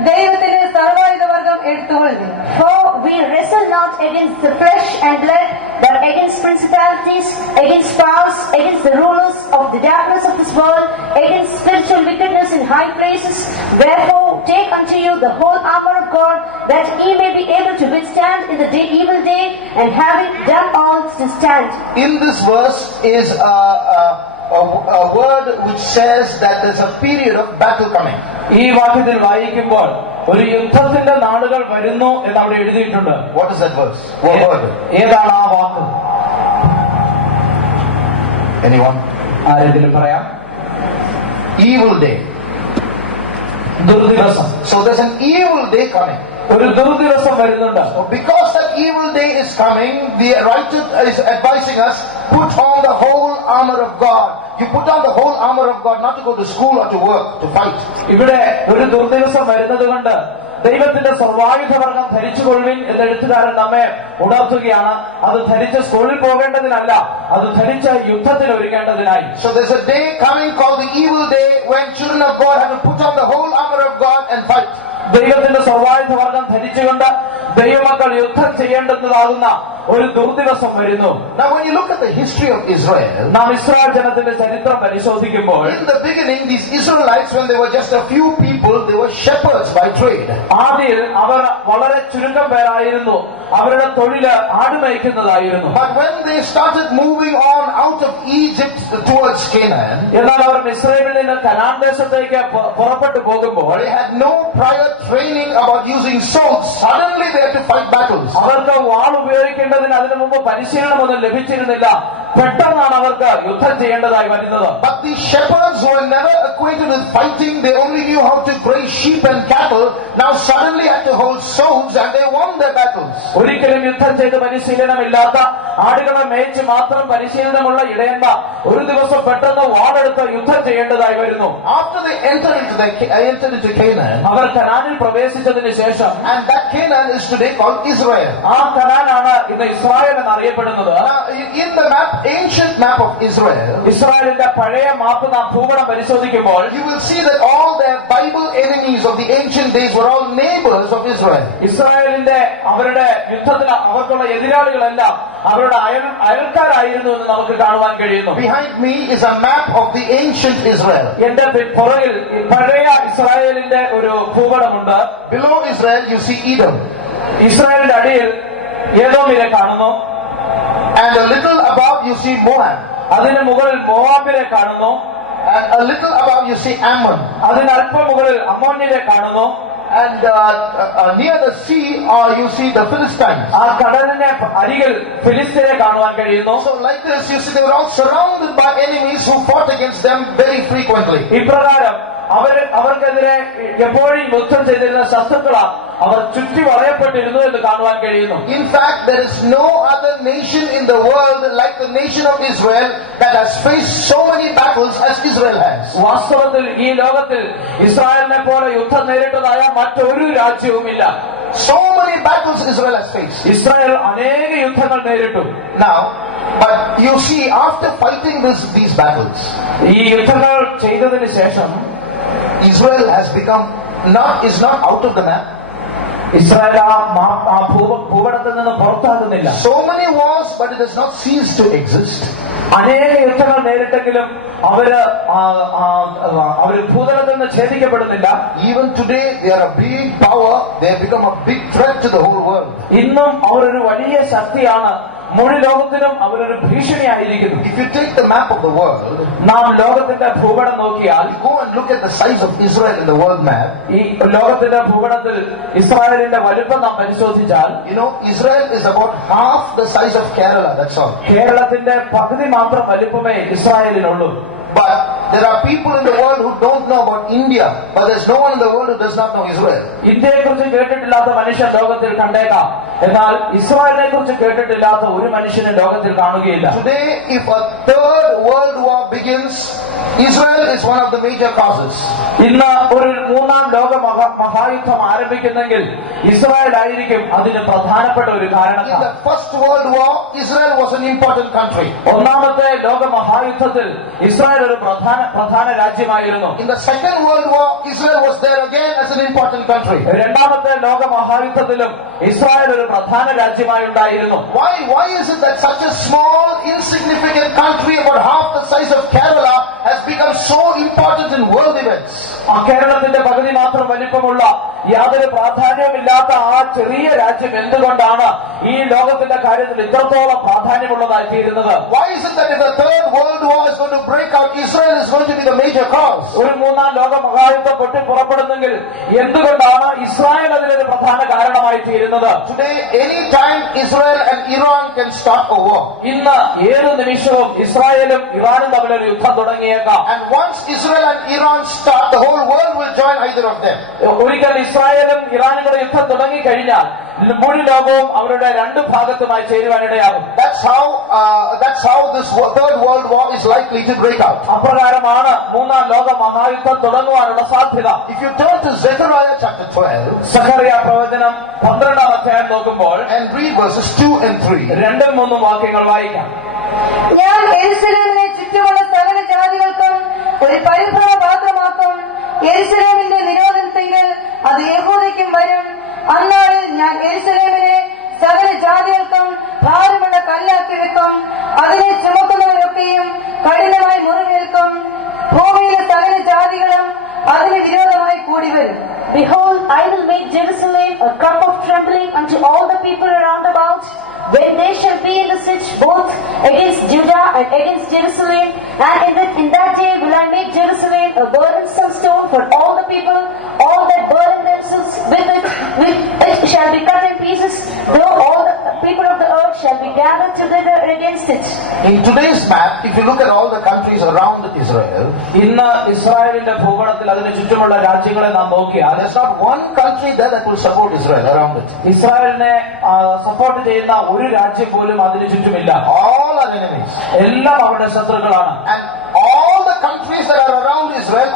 ദൈവത്തിന്റെ സർവായുധവർഗം എടുത്തുകൊള്ളുന്നു. For we wrestle not against the flesh and blood, but against principalities, against powers, against the rulers of the darkness of this world, against spiritual wickedness in high places. Wherefore take unto you the whole armor of God, that ye may be able to withstand in the evil day, and having done all to stand. In this verse is a word which says that there's a period of battle coming. ഈ വാക്യത്തിൽ വായിക്കുമ്പോൾ ഒരു യുദ്ധത്തിന്റെ നാളുകൾ വരുന്നു എന്ന് അവിടെ എഴുതിയിട്ടുണ്ട്. What is that verse? What word? ഏതാണ് ആ വാക്ക്? Anyone? ആരെങ്കിലും പറയാം? Evil day. ദുർദിവസം. So there's an evil day coming. ഒരു ദുർദിവസം വരുന്നുണ്ട്. So because that evil day is coming, the writer is advising us, put on the whole armor of God. You put on the whole armor of God, not to go to school or to work, to fight. ഇവിടെ ഒരു ദുർദിവസം വരുന്നത് കൊണ്ട് ദൈവത്തിന്റെ സർവായുധവർഗം ധരിച്ചുകൊള്ളുവിൻ എന്ന് എഴുത്തുകാരൻ നമ്മെ ഉണർത്തുകയാണ്. അത് ധരിച്ച് സ്കൂളിൽ പോകേണ്ടതിനല്ല, അത് ധരിച്ച് യുദ്ധത്തിന് ഒരുങ്ങേണ്ടതിനായി. So there's a day coming called the evil day when children of God have to put on the whole armor of God and fight. ദൈവത്തിന്റെ സർവായുധവർഗം ധരിച്ചുകൊണ്ട് ദൈവമക്കൾ യുദ്ധം ചെയ്യേണ്ടതാകുന്ന ഒരു ദുർദിവസം വരുന്നു. Now when you look at the history of Israel, നാം Israel ജനത്തിന്റെ ചരിത്രം പരിശോധിക്കുമ്പോൾ in the beginning these Israelites, when they were just a few people, they were shepherds by trade. ആദ്യം അവർ വളരെ ചുരുക്കം പേരായിരുന്നു. അവരുടെ തൊഴില് ആടുമേയ്ക്കുന്നതായിരുന്നു. But when they started moving on out of Egypt towards Canaan, എന്നാൽ അവർ മിസ്രൈമിൽ നിന്ന് കനാൻ ദേശത്തേക്ക് പുറപ്പെട്ടു പോകുമ്പോൾ they had no prior training about using swords. Suddenly they had to fight battles. അവർക്ക് വാൾ ഉപയോഗിക്കേണ്ടതിന് അതിനു മുമ്പ് പരിശീലനമൊന്നും ലഭിച്ചിരുന്നില്ല. പെട്ടെന്നാണ് അവർക്ക് യുദ്ധം ചെയ്യേണ്ടതായി വരുന്നത്. But these shepherds who were never acquainted with fighting, they only knew how to graze sheep and cattle, now suddenly had to hold swords and they won their battles. ഒരിക്കലും യുദ്ധം ചെയ്ത് പരിശീലനമില്ലാത്ത ആടുകളെ മേയിച്ച് മാത്രം പരിശീലനമുള്ള ഇടയന്മാർ ഒരു ദിവസം പെട്ടെന്ന് വാളെടുത്ത് യുദ്ധം ചെയ്യേണ്ടതായി വരുന്നു. After they entered into Canaan, അവർ കനാനിൽ പ്രവേശിച്ചതിന് ശേഷം, and that Canaan is today called Israel. ആ കനാനാണ് ഇന്ന് ഇസ്രായേൽ എന്നറിയപ്പെടുന്നത്. In the map, ancient map of Israel, ഇസ്രായേലിന്റെ പഴയ മാപ്പ് നാം ഭൂപടം പരിശോധിക്കുമ്പോൾ you will see that all their Bible enemies of the ancient days were all neighbors of Israel. ഇസ്രായേലിന്റെ അവരുടെ യുദ്ധത്തിൽ അവർക്കുള്ള എതിരാളികളെല്ലാം അവരുടെ അയൽക്കാരായിരുന്നു എന്ന് നമുക്ക് കാണുവാൻ കഴിയുന്നു. Behind me is a map of the ancient Israel. എന്റെ പുറകിൽ പഴയ ഇസ്രായേലിന്റെ ഒരു ഭൂപടമുണ്ട്. Below Israel you see Edom. ഇസ്രായേലിന്റെ അടിയിൽ ഏദോമിനെ കാണുന്നു. And a little above you see Moab. അതിന് മുകളിൽ മോവാബിനെ കാണുന്നു. And a little above you see Ammon. അതിന് അല്പം മുകളിൽ അമ്മോന്യരെ കാണുന്നു. And near the sea you see the Philistines. ആ കടലിന്റെ അരികിൽ ഫിലിസ്തീനെ കാണുവാൻ കഴിയുന്നു. So like this you see they were all surrounded by enemies who fought against them very frequently. ഇപ്രകാരം അവർക്കെതിരെ എപ്പോഴും യുദ്ധം ചെയ്തിരുന്ന ശത്രുക്കളാണ് അവർ ചുറ്റി വളയപ്പെട്ടിരുന്നു എന്ന് കാണുവാൻ കഴിയുന്നു. In fact, there is no other nation in the world like the nation of Israel that has faced so many battles as Israel has. വാസ്തവത്തിൽ ഈ ലോകത്തിൽ ഇസ്രായേലിനെ പോലെ യുദ്ധം നേരിട്ടതായ മറ്റൊരു രാജ്യവുമില്ല. So many battles Israel has faced. Israel അനേക യുദ്ധങ്ങൾ നേരിട്ടു. Now, but you see, after fighting these battles, ഈ യുദ്ധങ്ങൾ ചെയ്തതിന് ശേഷം Israel has become is not out of the map. Israel ആ ഭൂപടത്തിൽ നിന്ന് പുറത്താകുന്നില്ല. So many wars, but it has not ceased to exist. അനേക യുദ്ധങ്ങൾ നേരിട്ടെങ്കിലും അവര് ഭൂതലത്തിൽ നിന്ന് ഛേദിക്കപ്പെടുന്നില്ല. Even today, they are a big power. They have become a big threat to the whole world. ഇന്നും അവരൊരു വലിയ ശക്തിയാണ്. മുഴു ലോകത്തിനും അവരൊരു ഭീഷണിയായിരിക്കുന്നു. If you take the map of the world, നാം ലോകത്തിന്റെ ഭൂപടം നോക്കിയാൽ, go and look at the size of Israel in the world map. ഈ ലോകത്തിന്റെ ഭൂപടത്തിൽ ഇസ്രായേലിന്റെ വലുപ്പം നാം പരിശോധിച്ചാൽ, Israel is about half the size of Kerala. That's all. കേരളത്തിന്റെ പകുതി മാത്രം വലുപ്പമേ ഇസ്രായേലിനുള്ളൂ. But there are people in the world who don't know about India, but there's no one in the world who does not know Israel. ഇന്ത്യയെ കുറിച്ച് കേട്ടിട്ടില്ലാത്ത മനുഷ്യൻ ലോകത്തിൽ കണ്ടേക്കാം. എന്നാൽ ഇസ്രായേലിനെ കുറിച്ച് കേട്ടിട്ടില്ലാത്ത ഒരു മനുഷ്യനും ലോകത്തിൽ കാണുകയില്ല. Today, if a third world war begins, Israel is one of the major causes. ഇന്ന് ഒരു മൂന്നാം ലോക മഹായുദ്ധം ആരംഭിക്കുന്നെങ്കിൽ ഇസ്രായേൽ ആയിരിക്കും അതിന് പ്രധാനപ്പെട്ട ഒരു കാരണം. In the first world war, Israel was an important country. ഒന്നാമത്തെ ലോക മഹായുദ്ധത്തിൽ ഇസ്രായേൽ ഒരു പ്രധാന രാജ്യമായിരുന്നു. In the second world war, Israel was there again as an important country. രണ്ടാമത്തെ ലോക മഹായുദ്ധത്തിലും ഇസ്രായേൽ ഒരു പ്രധാന രാജ്യമായി ഉണ്ടായിരുന്നു. Why is it that such a small, insignificant country about half the size of Kerala has become so important in world events? കേരളത്തിന്റെ പകുതി മാത്രം വലിപ്പമുള്ള യാതൊരു പ്രാധാന്യവുമില്ലാത്ത ആ ചെറിയ രാജ്യം എന്തുകൊണ്ടാണ് ഈ ലോകത്തിന്റെ കാര്യത്തിൽ ഇത്രത്തോളം പ്രാധാന്യമുള്ളതായി തീരുന്നത്? Why is it that if the third world war is going to break out, Israel is going to be the major cause? ഒരു മൂന്നാം ലോക മഹായുദ്ധം പൊട്ടി പുറപ്പെടുന്നെങ്കിൽ എന്തുകൊണ്ടാണ് ഇസ്രായേൽ അതിനൊരു പ്രധാന കാരണമായി തീരുന്നത്? Today, any time Israel and Iran can start a war. ഇന്ന് ഏത് നിമിഷവും ഇസ്രായേലും ഇറാനും തമ്മിലൊരു യുദ്ധം തുടങ്ങിയേക്കാം. And once Israel and Iran start, the whole world will join either of them. ഒരിക്കൽ ഇസ്രായേലും ഇറാനും കൂടെ യുദ്ധം തുടങ്ങിക്കഴിഞ്ഞാൽ മുഴു ലോകവും അവരുടെ രണ്ടു ഭാഗത്തുമായി ചേരുവാനിടയാകും. That's how this third world war is likely to break out. അപ്രകാരമാണ് മൂന്നാം ലോക മഹായുദ്ധം തുടങ്ങുവാനുള്ള സാധ്യത. If you turn to Zechariah chapter 12, Zacharia പ്രവചനം 12-ാം അധ്യായം നോക്കുമ്പോൾ and read verses 2 and 3. 2-3 വാക്യങ്ങൾ വായിക്കാം. ഞാൻ യെരൂശലേമിനെ ചുറ്റുമുള്ള സകല ജാതികൾക്കും ഒരു പരിഭ്രമ പാത്രമാക്കും. യെരൂശലേമിന്റെ നിരോധനത്തെങ്കിൽ അത് യഹൂദയ്ക്കും വരും. അന്നാളിൽ ഞാൻ യെരൂശലേമിനെ സകല ജാതികൾക്കും ഭാരമുള്ള കല്ലാക്കി വെക്കും. അതിനെ ചുമക്കുന്നവരൊക്കെയും കഠിനമായി മുറിവേൽക്കും. ഭൂമിയിലെ സകല ജാതികളും അതിന് വിരോധമായി കൂടി വരും. Behold, I will make Jerusalem a cup of trembling unto all the people around about, when they shall be in the siege both against Judah and against Jerusalem. And in that day will I make Jerusalem a burdensome stone for all the people. All that burden themselves with it shall be cut in pieces, though all the people of the earth shall be gathered together against it. In today's map, if you look at all the countries around Israel, ഇന്ന് ഇസ്രായേലിന്റെ ഭൂപടത്തിൽ അതിന് ചുറ്റുമുള്ള രാജ്യങ്ങളെ നാം നോക്കിയാൽ there's not one country there that will support Israel around it. ഇസ്രായേലിനെ support ചെയ്യുന്ന ഒരു രാജ്യം പോലും അതിന് ചുറ്റുമില്ല. All are enemies. എല്ലാം അവരുടെ ശത്രുക്കളാണ്. And all the countries that are around Israel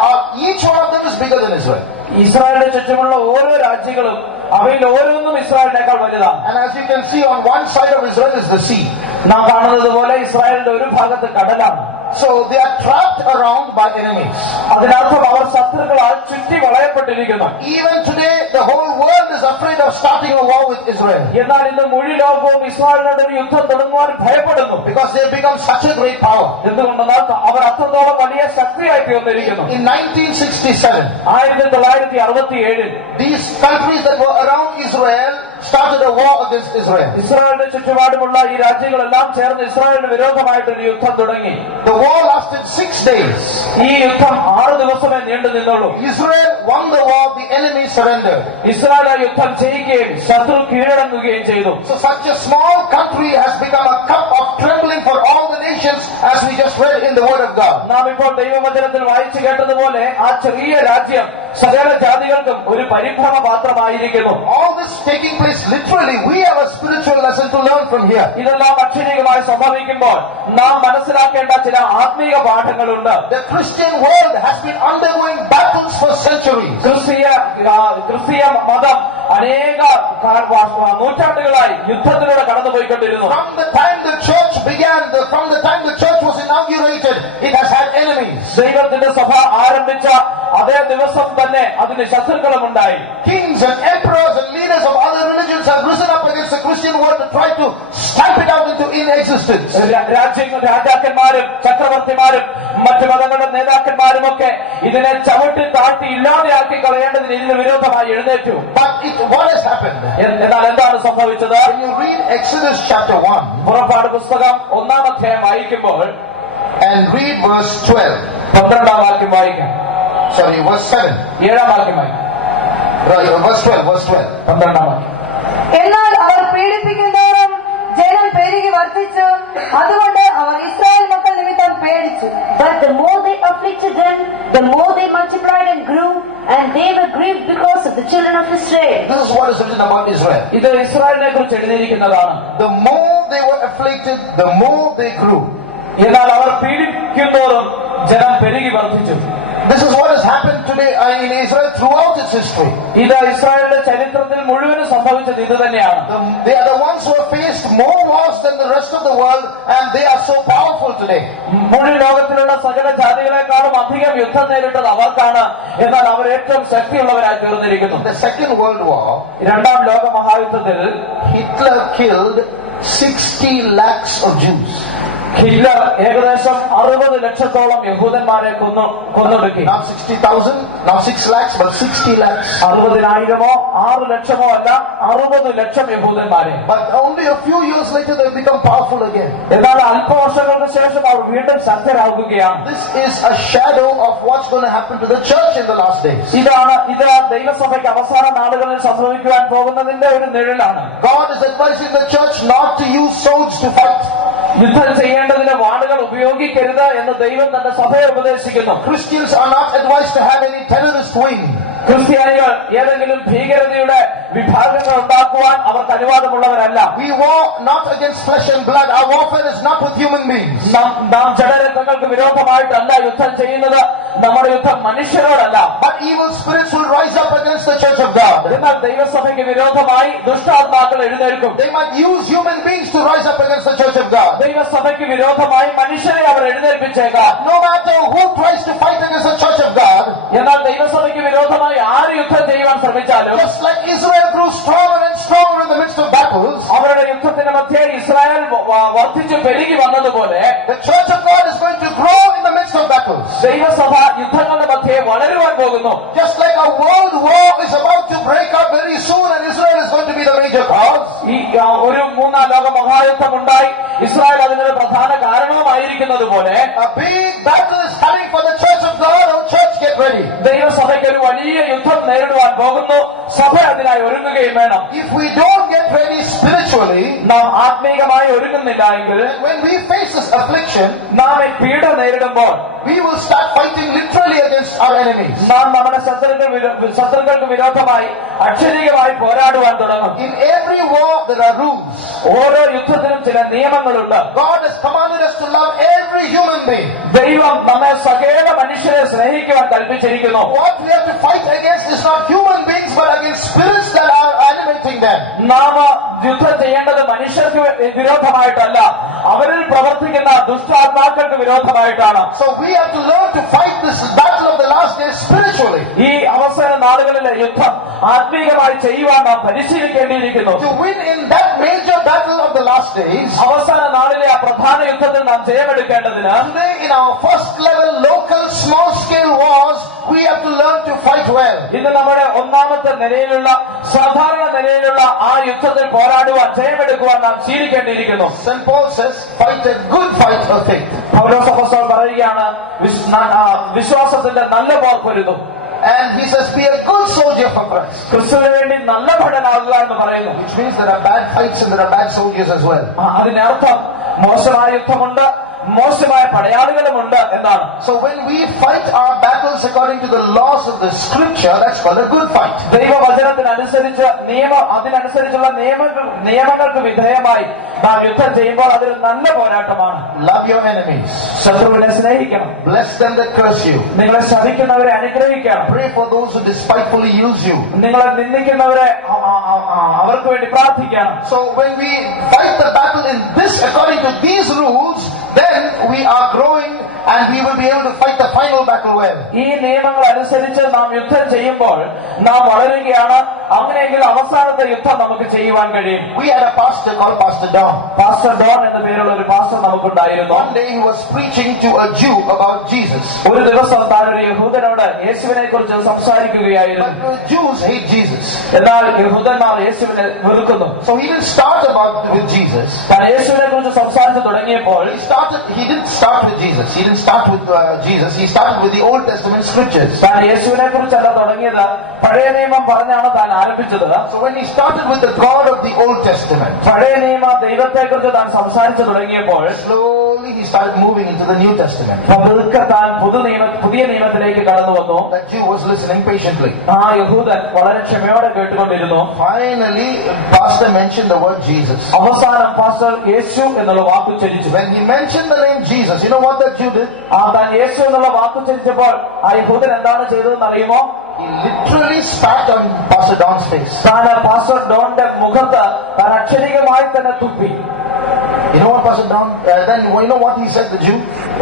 each one of them is bigger than Israel. ഇസ്രായേലിന് ചുറ്റുമുള്ള ഓരോ രാജ്യങ്ങളും അവയിൽ ഓരോന്നും ഇസ്രായേലിനേക്കാൾ വലുതാണ്. And as you can see, on one side of Israel is the sea. നാം കാണുന്നത് പോലെ ഇസ്രായേലിന്റെ ഒരു ഭാഗത്ത് കടലാണ്. So they are trapped around by enemies. അതിനർത്ഥം അവർ ശത്രുക്കളാൽ ചുറ്റി വളയപ്പെട്ടിരിക്കുന്നു. Even today, the whole world is afraid of starting a war with Israel. എന്നാൽ ഇന്ന് മുഴു ലോകവും ഇസ്രായേലിനോട് ഒരു യുദ്ധം തുടങ്ങുവാൻ ഭയപ്പെടുന്നു. Because they have become such a great power. എന്തുകൊണ്ടെന്നാൽ അവർ അത്രത്തോളം വലിയ ശക്തിയായി തീർന്നിരിക്കുന്നു. In 1967, 1967 these countries that were around Israel started a war against Israel. ഇസ്രായേലിന്റെ ചുറ്റുപാടുമുള്ള ഈ രാജ്യങ്ങളെല്ലാം ചേർന്ന് ഇസ്രായേലിന് വിരോധമായിട്ടൊരു യുദ്ധം തുടങ്ങി. The war lasted 6 days. ഈ യുദ്ധം 6 ദിവസമേ നീണ്ടു നിന്നുള്ളൂ. Israel won the war, the enemy surrendered. Israel ആ യുദ്ധം ജയിക്കുകയും ശത്രു കീഴടങ്ങുകയും ചെയ്തു. So such a small country has become a cup of trembling for all the nations, as we just read in the word of God. നാം ഇപ്പോൾ ദൈവവചനത്തിൽ വായിച്ചു കേട്ടതുപോലെ ആ ചെറിയ രാജ്യം സകല ജാതികൾക്കും ഒരു പരിഭ്രമ പാത്രമായിരിക്കുന്നു. All this taking place literally, we have a spiritual lesson to learn from here. ഇതെല്ലാം അക്ഷരീകമായി സംഭവിക്കുമ്പോൾ നാം മനസ്സിലാക്കേണ്ട ചില ആത്മീക പാഠങ്ങളുണ്ട്. The Christian world has been undergoing battles for centuries. ക്രിസ്തീയ മതം അനേക നൂറ്റാണ്ടുകളായി യുദ്ധത്തിലൂടെ കടന്നുപോയിക്കൊണ്ടിരുന്നു. From the time the church began, from the time the church was inaugurated, it has had enemies. ദൈവത്തിന്റെ സഭ ആരംഭിച്ച അതേ ദിവസം തന്നെ അതിന് ശത്രുക്കളുമുണ്ടായി. Kings and emperors and leaders of other religions have risen up against the Christian world to try to stamp it out into inexistence. രാജാക്കന്മാരും ചക്രവർത്തിമാരും മറ്റു മതങ്ങളുടെ നേതാക്കന്മാരുമൊക്കെ ഇതിനെ ചവിട്ടി താഴ്ത്തി ഇല്ലാതെയാക്കി കളയേണ്ടതിന് ഇതിന് വിരോധമായി എഴുന്നേറ്റു. But what has happened? എന്നാൽ എന്താണ് സംഭവിച്ചത്? When you read Exodus chapter 1 പുറപ്പാട് പുസ്തകം 1-ാം അധ്യായം വായിക്കുമ്പോൾ and read verse 12. 12-ാം വാക്യം വായിക്കാം. Sorry, verse 7. 7-ാം വാക്യം വായിക്കാം. Right, verse 12. 12-ാം വാക്യം. എന്നാൽ അവർ പീഡിപ്പിക്കുന്തോറും ജനം പെരുകി വർദ്ധിച്ചു, അതുകൊണ്ട് അവർ ഇസ്രായേൽ മക്കൾ നിമിത്തം പേടിച്ചു. But the more they afflicted them, the more they multiplied and grew, and they were grieved because of the children of Israel. This is what is written about Israel. ഇത് ഇസ്രായേലിനെ കുറിച്ച് എഴുതിയിരിക്കുന്നതാണ്. The more they were afflicted, the more they grew. എന്നാൽ അവർ പീഡിപ്പിക്കുന്തോറും ജനം പെരുകി വർദ്ധിച്ചു. This is what has happened today in Israel throughout its history. ഇത് ഇസ്രായേലിന്റെ ചരിത്രത്തിൽ മുഴുവനും സംഭവിച്ചത് ഇത് തന്നെയാണ്. They are the ones who have faced more wars than the rest of the world, and they are so powerful today. മുഴുവൻ ലോകത്തിലുള്ള സകല ജാതികളെക്കാളും അധികം യുദ്ധം നേരിട്ടത് അവർക്കാണ്. എന്നാൽ അവർ ഏറ്റവും ശക്തിയുള്ളവരായി തീർന്നിരിക്കുന്നു. The Second World War, 2-ാം ലോക മഹായുദ്ധത്തിൽ Hitler killed 60 lakhs of Jews. Hitler ഏകദേശം 60 ലക്ഷത്തോളം യഹൂദന്മാരെ കൊന്നൊടുക്കി. Not 60,000, not 6 lakhs, but 60 lakhs. 60,000-ഓ 6 ലക്ഷമോ അല്ല, 60 ലക്ഷം യഹൂദന്മാരെ. But only a few years later they become powerful again. എന്നാൽ അല്പവർഷങ്ങൾക്ക് ശേഷം അവർ വീണ്ടും ശക്തരാകുകയാണ്. This is a shadow of what's going to happen to the church in the last days. ഇത് ദൈവസഭയ്ക്ക് അവസാന നാളുകളിൽ സംഭവിക്കുവാൻ പോകുന്നതിന്റെ ഒരു നിഴലാണ്. God is advising the church not to use swords to fight. യുദ്ധം ചെയ്യേണ്ടതിന് വാളുകൾ ഉപയോഗിക്കരുത് എന്ന് ദൈവം തന്റെ സഭയെ ഉപദേശിക്കുന്നു. Christians are not advised to have any terrorist wing. ക്രിസ്ത്യാനികൾ ഏതെങ്കിലും ഭീകരതയുടെ വിഭാഗങ്ങൾ ഉണ്ടാക്കുവാൻ അവർക്ക് അനുവാദമുള്ളവരല്ല. We war not against flesh and blood. Our warfare is not with human beings. നാം ജഡരംഗങ്ങൾക്ക് വിരോധമായിട്ടല്ല യുദ്ധം ചെയ്യുന്നത്. നമ്മുടെ യുദ്ധം മനുഷ്യരോടല്ല. But evil spirits will rise up against the church of God. എന്നാൽ ദൈവസഭയ്ക്ക് വിരോധമായി ദുഷ്ടാത്മാക്കൾ എഴുന്നേൽക്കും. They might use human beings to rise up against the church of God. ദൈവസഭയ്ക്ക് വിരോധമായി മനുഷ്യരെ അവർ എഴുന്നേൽപ്പിച്ചേക്കാം. No matter who tries to fight against the church of God, എന്നാൽ ദൈവസഭയ്ക്ക് വിരോധമായി ആര് യുദ്ധം ചെയ്യുവാൻ ശ്രമിച്ചാലും, just like Israel grew stronger and stronger in the midst of battles, അവരുടെ യുദ്ധത്തിന് മധ്യേ ഇസ്രായേൽ വർദ്ധിച്ചു പെരുകി വന്നതുപോലെ the church of God is going to grow in the midst of battles. ദൈവസഭ യുദ്ധങ്ങളുടെ മധ്യേ വളരുവാൻ പോകുന്നു. Just like a world war is about to break out very soon and Israel is going to be the major cause. ഈ ഒരു 3-ാം ലോക മഹായുദ്ധം ഉണ്ടായി Israel അതിനൊരു പ്രധാന കാരണവുമായിരിക്കുന്നത് പോലെ A big battle is coming for the church of God. Oh church, get ready. ദൈവസഭയ്ക്ക് ഒരു വലിയ യുദ്ധം നേരിടുവാൻ പോകുന്നു. സഭ അതിനായി ഒരുങ്ങുകയും വേണം. If we don't get ready spiritually, നാം ആത്മീകമായി ഒരുങ്ങുന്നില്ല എങ്കിൽ, when we face this affliction, നാം ഈ പീഡ നേരിടുമ്പോൾ we will start fighting literally against our enemies. നാം നമ്മുടെ ശത്രുക്കൾക്ക് വിരോധമായി അക്ഷരീകമായി പോരാടുവാൻ തുടങ്ങും. In every war there are rules. ഓരോ യുദ്ധത്തിനും ചില നിയമങ്ങളുണ്ട്. God has commanded us to love every human being. ദൈവം നമ്മെ സകല മനുഷ്യരെ സ്നേഹിക്കുവാൻ കൽപ്പിച്ചിരിക്കുന്നു. What we have to fight against is not human beings but against spirits that are animating them. നാം യുദ്ധം ചെയ്യേണ്ടത് മനുഷ്യർക്ക് വിരോധമായിട്ടല്ല, അവരിൽ പ്രവർത്തിക്കുന്ന ദുഷ്ടാത്മാക്കൾക്ക് വിരോധമായിട്ടാണ്. So we have to learn to fight this battle of the last days spiritually. ഈ അവസാന നാളുകളിലെ യുദ്ധം ആത്മീകമായി ചെയ്യുവാൻ നാം പരിശീലിക്കേണ്ടിയിരിക്കുന്നു. To win in that major battle of the last days, അവസാന നാളിലെ ആ പ്രധാന യുദ്ധത്തിൽ നാം ജയമെടുക്കേണ്ടതിന് today in our first level local small scale wars, we have to learn to fight well. ഇന്ന് നമ്മുടെ ഒന്നാമത്തെ നിലയിലുള്ള സാധാരണ നിലയിലുള്ള ആ യുദ്ധത്തിൽ പോരാടുവാൻ ജയമെടുക്കുവാൻ നാം ശീലിക്കേണ്ടിയിരിക്കുന്നു. St. Paul says, fight a good fight of faith. പൗലോസ് അപ്പോസ്തലൻ പറയുകയാണ് വിശ്വാസത്തിന്റെ നല്ല പോർ പൊരുതും. And he says, be a good soldier for Christ. ക്രിസ്തുവിന് വേണ്ടി നല്ല ഭടനാകുക എന്ന് പറയുന്നു. Which means there are bad fights and there are bad soldiers as well. അതിനർത്ഥം മോശമായ യുദ്ധമുണ്ട്, മോശമായ പടയാളികളുമുണ്ട് എന്നാണ്. So when we fight our battles according to the laws of the scripture, that's called a good fight. ദൈവവചനത്തിനനുസരിച്ച് അതിനനുസരിച്ചുള്ള നിയമങ്ങൾക്ക് വിധേയമായി നാം യുദ്ധം ചെയ്യുമ്പോൾ അതൊരു നല്ല പോരാട്ടമാണ്. Love your enemies. ശത്രുവിനെ സ്നേഹിക്കണം. Bless them that curse you. നിങ്ങളെ ശപിക്കുന്നവരെ അനുഗ്രഹിക്കണം. Pray for those who despitefully use you. നിങ്ങളെ നിന്ദിക്കുന്നവരെ അവർക്ക് വേണ്ടി പ്രാർത്ഥിക്കണം. So when we fight the battle in this according to these rules, then we are growing and we will be able to fight the final battle well. ഈ നിയമങ്ങൾ അനുസരിച്ച് നാം യുദ്ധം ചെയ്യുമ്പോൾ നാം വളരുകയാണ്. അങ്ങനെയെങ്കിൽ അവസാനത്തെ യുദ്ധം നമുക്ക് ചെയ്യുവാൻ കഴിയും. We had a pastor called Pastor Don. Pastor Don എന്ന പേരുള്ള ഒരു പാസ്റ്റർ നമുക്കുണ്ടായിരുന്നു. One day he was preaching to a Jew about Jesus. ഒരു ദിവസം താൻ ഒരു യഹൂദനോട് യേശുവിനെ കുറിച്ച് സംസാരിക്കുകയായിരുന്നു. But Jews hate Jesus. എന്നാൽ യഹൂദന്മാർ യേശുവിനെ വെറുക്കുന്നു. So he didn't start with Jesus. താൻ യേശുവിനെ കുറിച്ച് സംസാരിച്ചു തുടങ്ങിയപ്പോൾ He didn't start with Jesus. He didn't start with Jesus. He started with the Old Testament scriptures. താൻ യേശുവിനെ കുറിച്ചല്ല തുടങ്ങിയത്, പഴയ നിയമം പറഞ്ഞാണ് താൻ ആരംഭിച്ചത്. So when he started with the God of the Old Testament, പഴയ നിയമ ദൈവത്തെ കുറിച്ച് താൻ സംസാരിച്ചു തുടങ്ങിയപ്പോൾ slowly he started moving into the New Testament. പതുക്കെ താൻ പുതിയ നിയമത്തിലേക്ക് കടന്നു വന്നു. That Jew was listening patiently. ആ യഹൂദൻ വളരെ ക്ഷമയോടെ കേട്ടുകൊണ്ടിരുന്നു. Finally, Pastor mentioned the word Jesus. അവസാനം പാസ്റ്റർ യേശു എന്നുള്ള വാക്കുച്ചരിച്ചു. When he mentioned the name Jesus, you know what that Jew did? താൻ യേശു എന്നുള്ള വാക്കുച്ചരിച്ചപ്പോൾ ആ യഹൂദൻ എന്താണ് ചെയ്തതെന്ന് അറിയുമോ? He literally spat on Pastor Don's face. താൻ പാസ്റ്റർ ഡോണിന്റെ മുഖത്ത് താൻ അക്ഷരികമായി തന്നെ തുപ്പി. You know what Pastor Don? Then you know what he said, the Jew?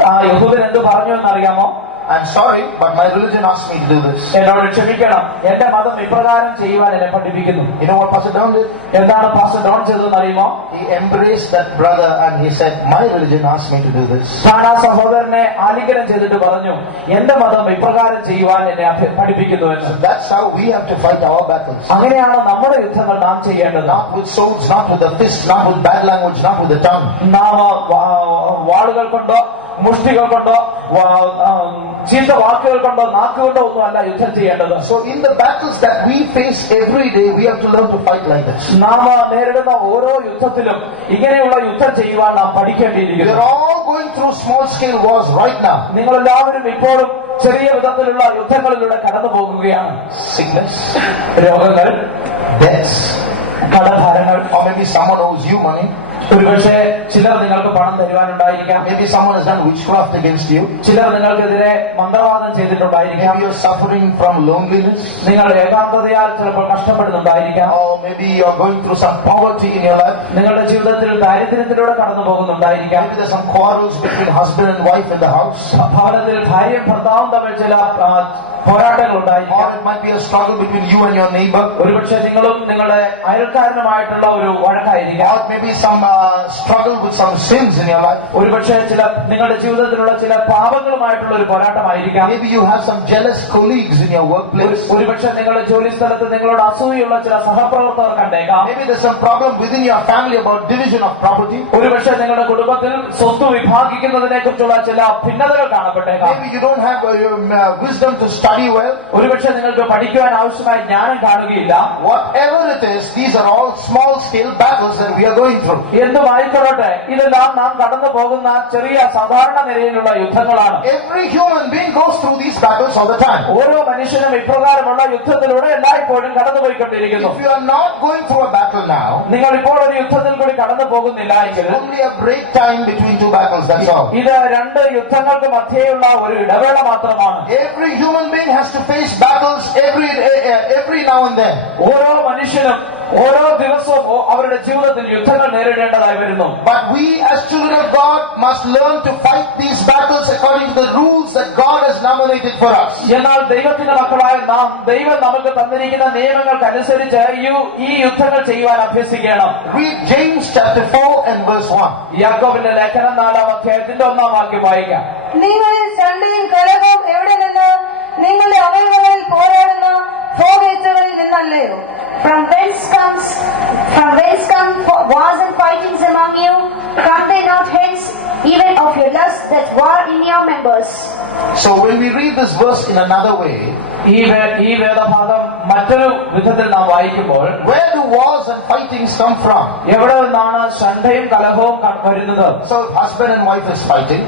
ആ യഹൂദൻ എന്ത് പറഞ്ഞു എന്നറിയാമോ? I'm sorry, but my religion asked me to do this. എന്നോട് ക്ഷമിക്കണം, എന്റെ മതം ഇപ്രകാരം ചെയ്യുവാൻ എന്നെ പഠിപ്പിക്കുന്നു. You know what Pastor Don did? എന്താണ് പാസ്റ്റർ ഡോൺ ചെയ്തതെന്ന് അറിയുമോ? He embraced that brother and he said, my religion asked me to do this. താൻ ആ സഹോദരനെ ആലിംഗനം ചെയ്തിട്ട് പറഞ്ഞു, എന്റെ മതം ഇപ്രകാരം ചെയ്യുവാൻ എന്നെ പഠിപ്പിക്കുന്നു എന്ന്. That's how we have to fight our battles. അങ്ങനെയാണ് നമ്മുടെ യുദ്ധങ്ങൾ നാം ചെയ്യേണ്ടത്. Not with swords, not with the fist, not with bad language, not with the tongue. നാം വാളുകൾ കൊണ്ടോ മുഷ്ടികൾ കൊണ്ടോ ചീത്ത വാക്കുകൾ കൊണ്ടോ നാക്കുകൊണ്ടോ ഒന്നും അല്ല യുദ്ധം ചെയ്യേണ്ടത്. So in the battles that we face every day, we have to learn to fight like this. നാം നേരിടുന്ന ഓരോ യുദ്ധത്തിലും ഇങ്ങനെയുള്ള യുദ്ധം ചെയ്യുവാൻ നാം പഠിക്കേണ്ടിയിരിക്കുന്നു. We are all going through small scale wars right now. നിങ്ങളെല്ലാവരും ഇപ്പോഴും ചെറിയ വിധത്തിലുള്ള യുദ്ധങ്ങളിലൂടെ കടന്നു പോകുകയാണ്. Sickness, രോഗങ്ങൾ, debts, കടഭാരങ്ങൾ, or maybe someone owes you money. ഒരുപക്ഷെ ചിലർ നിങ്ങൾക്ക് പണം തരുവാനുണ്ടായിരിക്കാം. Maybe someone has done witchcraft against you. ചിലർ നിങ്ങൾക്കെതിരെ മന്ത്രവാദം ചെയ്തിട്ടുണ്ടായിരിക്കാം. Maybe you're suffering from loneliness. നിങ്ങൾ ഏകാന്തതയാൽ ചിലപ്പോൾ കഷ്ടപ്പെടുന്നുണ്ടായിരിക്കാം. Or maybe you're going through some poverty in your life. നിങ്ങളുടെ ജീവിതത്തിൽ ദാരിദ്ര്യത്തിലൂടെ കടന്നു പോകുന്നുണ്ടായിരിക്കാം. Maybe there's some quarrels between husband and wife in the house. ഭവനത്തിൽ ഭാര്യയും ഭർത്താവും തമ്മിൽ ചില പോരാട്ടങ്ങൾ ഉണ്ടായിരിക്കാം. Or it might be a struggle between you and your neighbor. ഒരുപക്ഷെ നിങ്ങളും നിങ്ങളുടെ അയൽക്കാരനുമായിട്ടുള്ള ഒരു വഴക്കായിരിക്കാം. Or maybe some struggle with some sins in your life. ഒരുപക്ഷെ ചില നിങ്ങളുടെ ജീവിതത്തിലുള്ള ചില പാപങ്ങളുമായിട്ടുള്ള ഒരു പോരാട്ടമായിരിക്കാം. Maybe you have some jealous colleagues in your workplace. ഒരുപക്ഷെ നിങ്ങളുടെ ജോലി സ്ഥലത്ത് നിങ്ങളോട് അസൂയുള്ള ചില സഹപ്രവർത്തകർ കണ്ടേക്കാം. Maybe there's some problem within your family about division of property. ഒരുപക്ഷെ നിങ്ങളുടെ കുടുംബത്തിൽ സ്വത്ത് വിഭാഗിക്കുന്നതിനെ കുറിച്ചുള്ള ചില ഭിന്നതകൾ കാണപ്പെട്ടേക്കാം. Maybe you don't have wisdom to study well. ഒരുപക്ഷെ നിങ്ങൾക്ക് പഠിക്കുവാൻ ആവശ്യമായ ജ്ഞാനം കാണുകയില്ല. Whatever it is, these are all small scale battles that we are going through. എന്തുമായിക്കൊള്ളട്ടെ, ഇതെല്ലാം നാം കടന്നു പോകുന്ന ചെറിയ സാധാരണ നിലയിലുള്ള യുദ്ധങ്ങളാണ്. Every human being goes through these battles all the time. ഓരോ മനുഷ്യനും ഇപ്രകാരമുള്ള യുദ്ധത്തിലൂടെ എല്ലായ്പ്പോഴും കടന്നുപോയിക്കൊണ്ടിരിക്കുന്നു. If you are not going through a battle now, നിങ്ങൾ ഇപ്പോൾ ഒരു യുദ്ധത്തിൽ കൂടി കടന്നു പോകുന്നില്ല എങ്കിൽ only a break time between two battles, that's all. ഇത് രണ്ട് യുദ്ധങ്ങൾക്ക് മധ്യേയുള്ള ഒരു ഇടവേള മാത്രമാണ്. Every human being has to face battles every now and then. ഓരോ മനുഷ്യനും ഓരോ ദിവസവും അവരുടെ ജീവിതത്തിൽ യുദ്ധങ്ങൾ നേരിടേണ്ടതായി വരുന്നു. But we as children of God must learn to fight these battles according to the rules that God has nominated for us. എന്നാൽ ദൈവത്തിന്റെ മക്കളായ നാം ദൈവം നമുക്ക് തന്നിരിക്കുന്ന നിയമങ്ങൾക്കനുസരിച്ച് ഈ യുദ്ധങ്ങൾ ചെയ്യുവാൻ അഭ്യസിക്കണം. Read James chapter 4 and verse 1. യാക്കോബിന്റെ ലേഖനം 4-ാം അധ്യായത്തിന്റെ 1-ാം വാക്യം വായിക്കാം. നിങ്ങളിൽ ചണ്ടയും കലഹവും എവിടെ നിന്ന്? നിങ്ങളുടെ അവയവങ്ങളിൽ പോരാടുന്ന ഫോഗേറ്റുകളിൽ നിന്നല്ലയോ? From whence come wars and fightings among you? Come they not hence, even of your lust that war in your members? So when we read this verse in another way, ഈ വേദഭാഗം മറ്റൊരു വിധത്തിൽ നാം വായിക്കുമ്പോൾ, where do wars and fightings come from? എവിടെ നിന്നാണ് ശണ്ഠയും കലഹവും വരുന്നത്? So if husband and wife is fighting,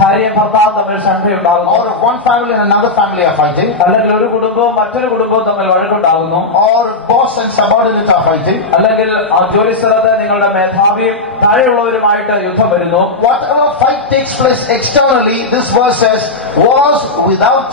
ഭാര്യയും ഭർത്താവും തമ്മിൽ ശണ്ഠയുണ്ടാകുന്നു, or if one family and another family are fighting, അല്ലെങ്കിൽ ഒരു കുടുംബവും മറ്റൊരു കുടുംബവും തമ്മിൽ വഴക്കുണ്ടാകുന്നു, or boss and subordinate are fighting, അല്ലെങ്കിൽ ആ ജോലി സ്ഥലത്ത് നിങ്ങളുടെ മേധാവിയും താഴെയുള്ളവരുമായിട്ട് യുദ്ധം വരുന്നു. whatever fight takes place externally, this verse says wars without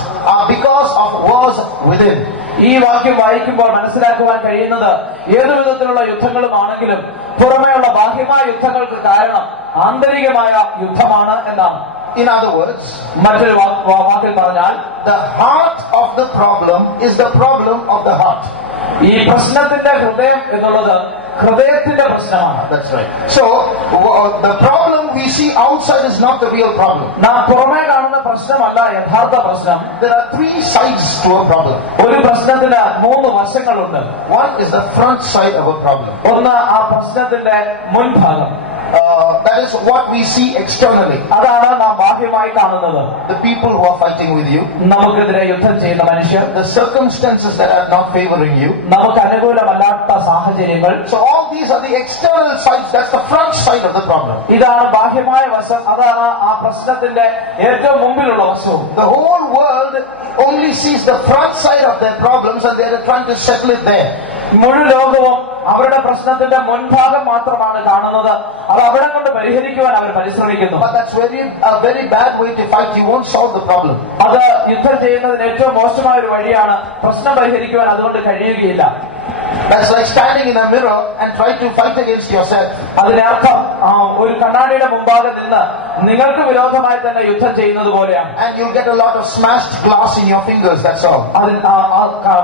because of wars within. ഈ വാക്യം വായിക്കുമ്പോൾ മനസ്സിലാക്കുവാൻ കഴിയുന്നത് ഏതു വിധത്തിലുള്ള യുദ്ധങ്ങളുമാണെങ്കിലും പുറമേയുള്ള ബാഹ്യമായ യുദ്ധങ്ങൾക്ക് കാരണം ആന്തരികമായ യുദ്ധമാണ് എന്നാണ്. In other words, മറ്റൊരു വാക്കിൽ പറഞ്ഞാൽ, the heart of the problem is the problem of the heart. ഈ പ്രശ്നത്തിന്റെ ഹൃദയം എന്നുള്ളത് ഹൃദയത്തിന്റെ പ്രശ്നമാണ്. That's right. So the problem we see outside is not the real problem. നാം പുറമേ കാണുന്ന പ്രശ്നമല്ല യഥാർത്ഥ പ്രശ്നം. There are three sides to a problem. ഒരു പ്രശ്നത്തിന് 3 വശങ്ങളുണ്ട്. One is the front side of a problem. ഒന്ന് ആ പ്രശ്നത്തിന്റെ മുൻഭാഗം. That is what we see externally. അതാണ് നാം ബാഹ്യമായി കാണുന്നത്. The people who are fighting with you, നമുക്കെതിരെ യുദ്ധം ചെയ്യുന്ന മനുഷ്യർ, the circumstances that are not favoring you. നമുക്ക് അനുകൂലമല്ലാത്ത സാഹചര്യങ്ങൾ. So all these are the external sides. That's the front side of the problem. ഇതാണ് ബാഹ്യമായ വശം. അതാണ് ആ പ്രശ്നത്തിന്റെ ഏറ്റവും മുമ്പിലുള്ള വശവും. The whole world only sees the front side of their problems and they are trying to settle it there. മുഴു ലോകവും അവരുടെ പ്രശ്നത്തിന്റെ മുൻഭാഗം മാത്രമാണ് കാണുന്നത്. അത് അവിടെ കൊണ്ട് പരിഹരിക്കുവാൻ അവർ പരിശ്രമിക്കുന്നു. But that's a very bad way to fight. You won't solve the problem. അത് യുദ്ധം ചെയ്യുന്നതിന് ഏറ്റവും മോശമായ ഒരു വഴിയാണ്. പ്രശ്നം പരിഹരിക്കുവാൻ അതുകൊണ്ട് കഴിയുകയില്ല. That's like standing in a mirror and trying to fight against yourself. അതിനർത്ഥം ഒരു കണ്ണാടിയുടെ മുമ്പാകെ നിന്ന് നിങ്ങൾക്ക് വിരോധമായി തന്നെ യുദ്ധം ചെയ്യുന്നത് പോലെയാണ്. And you'll get a lot of smashed glass in your fingers. That's all.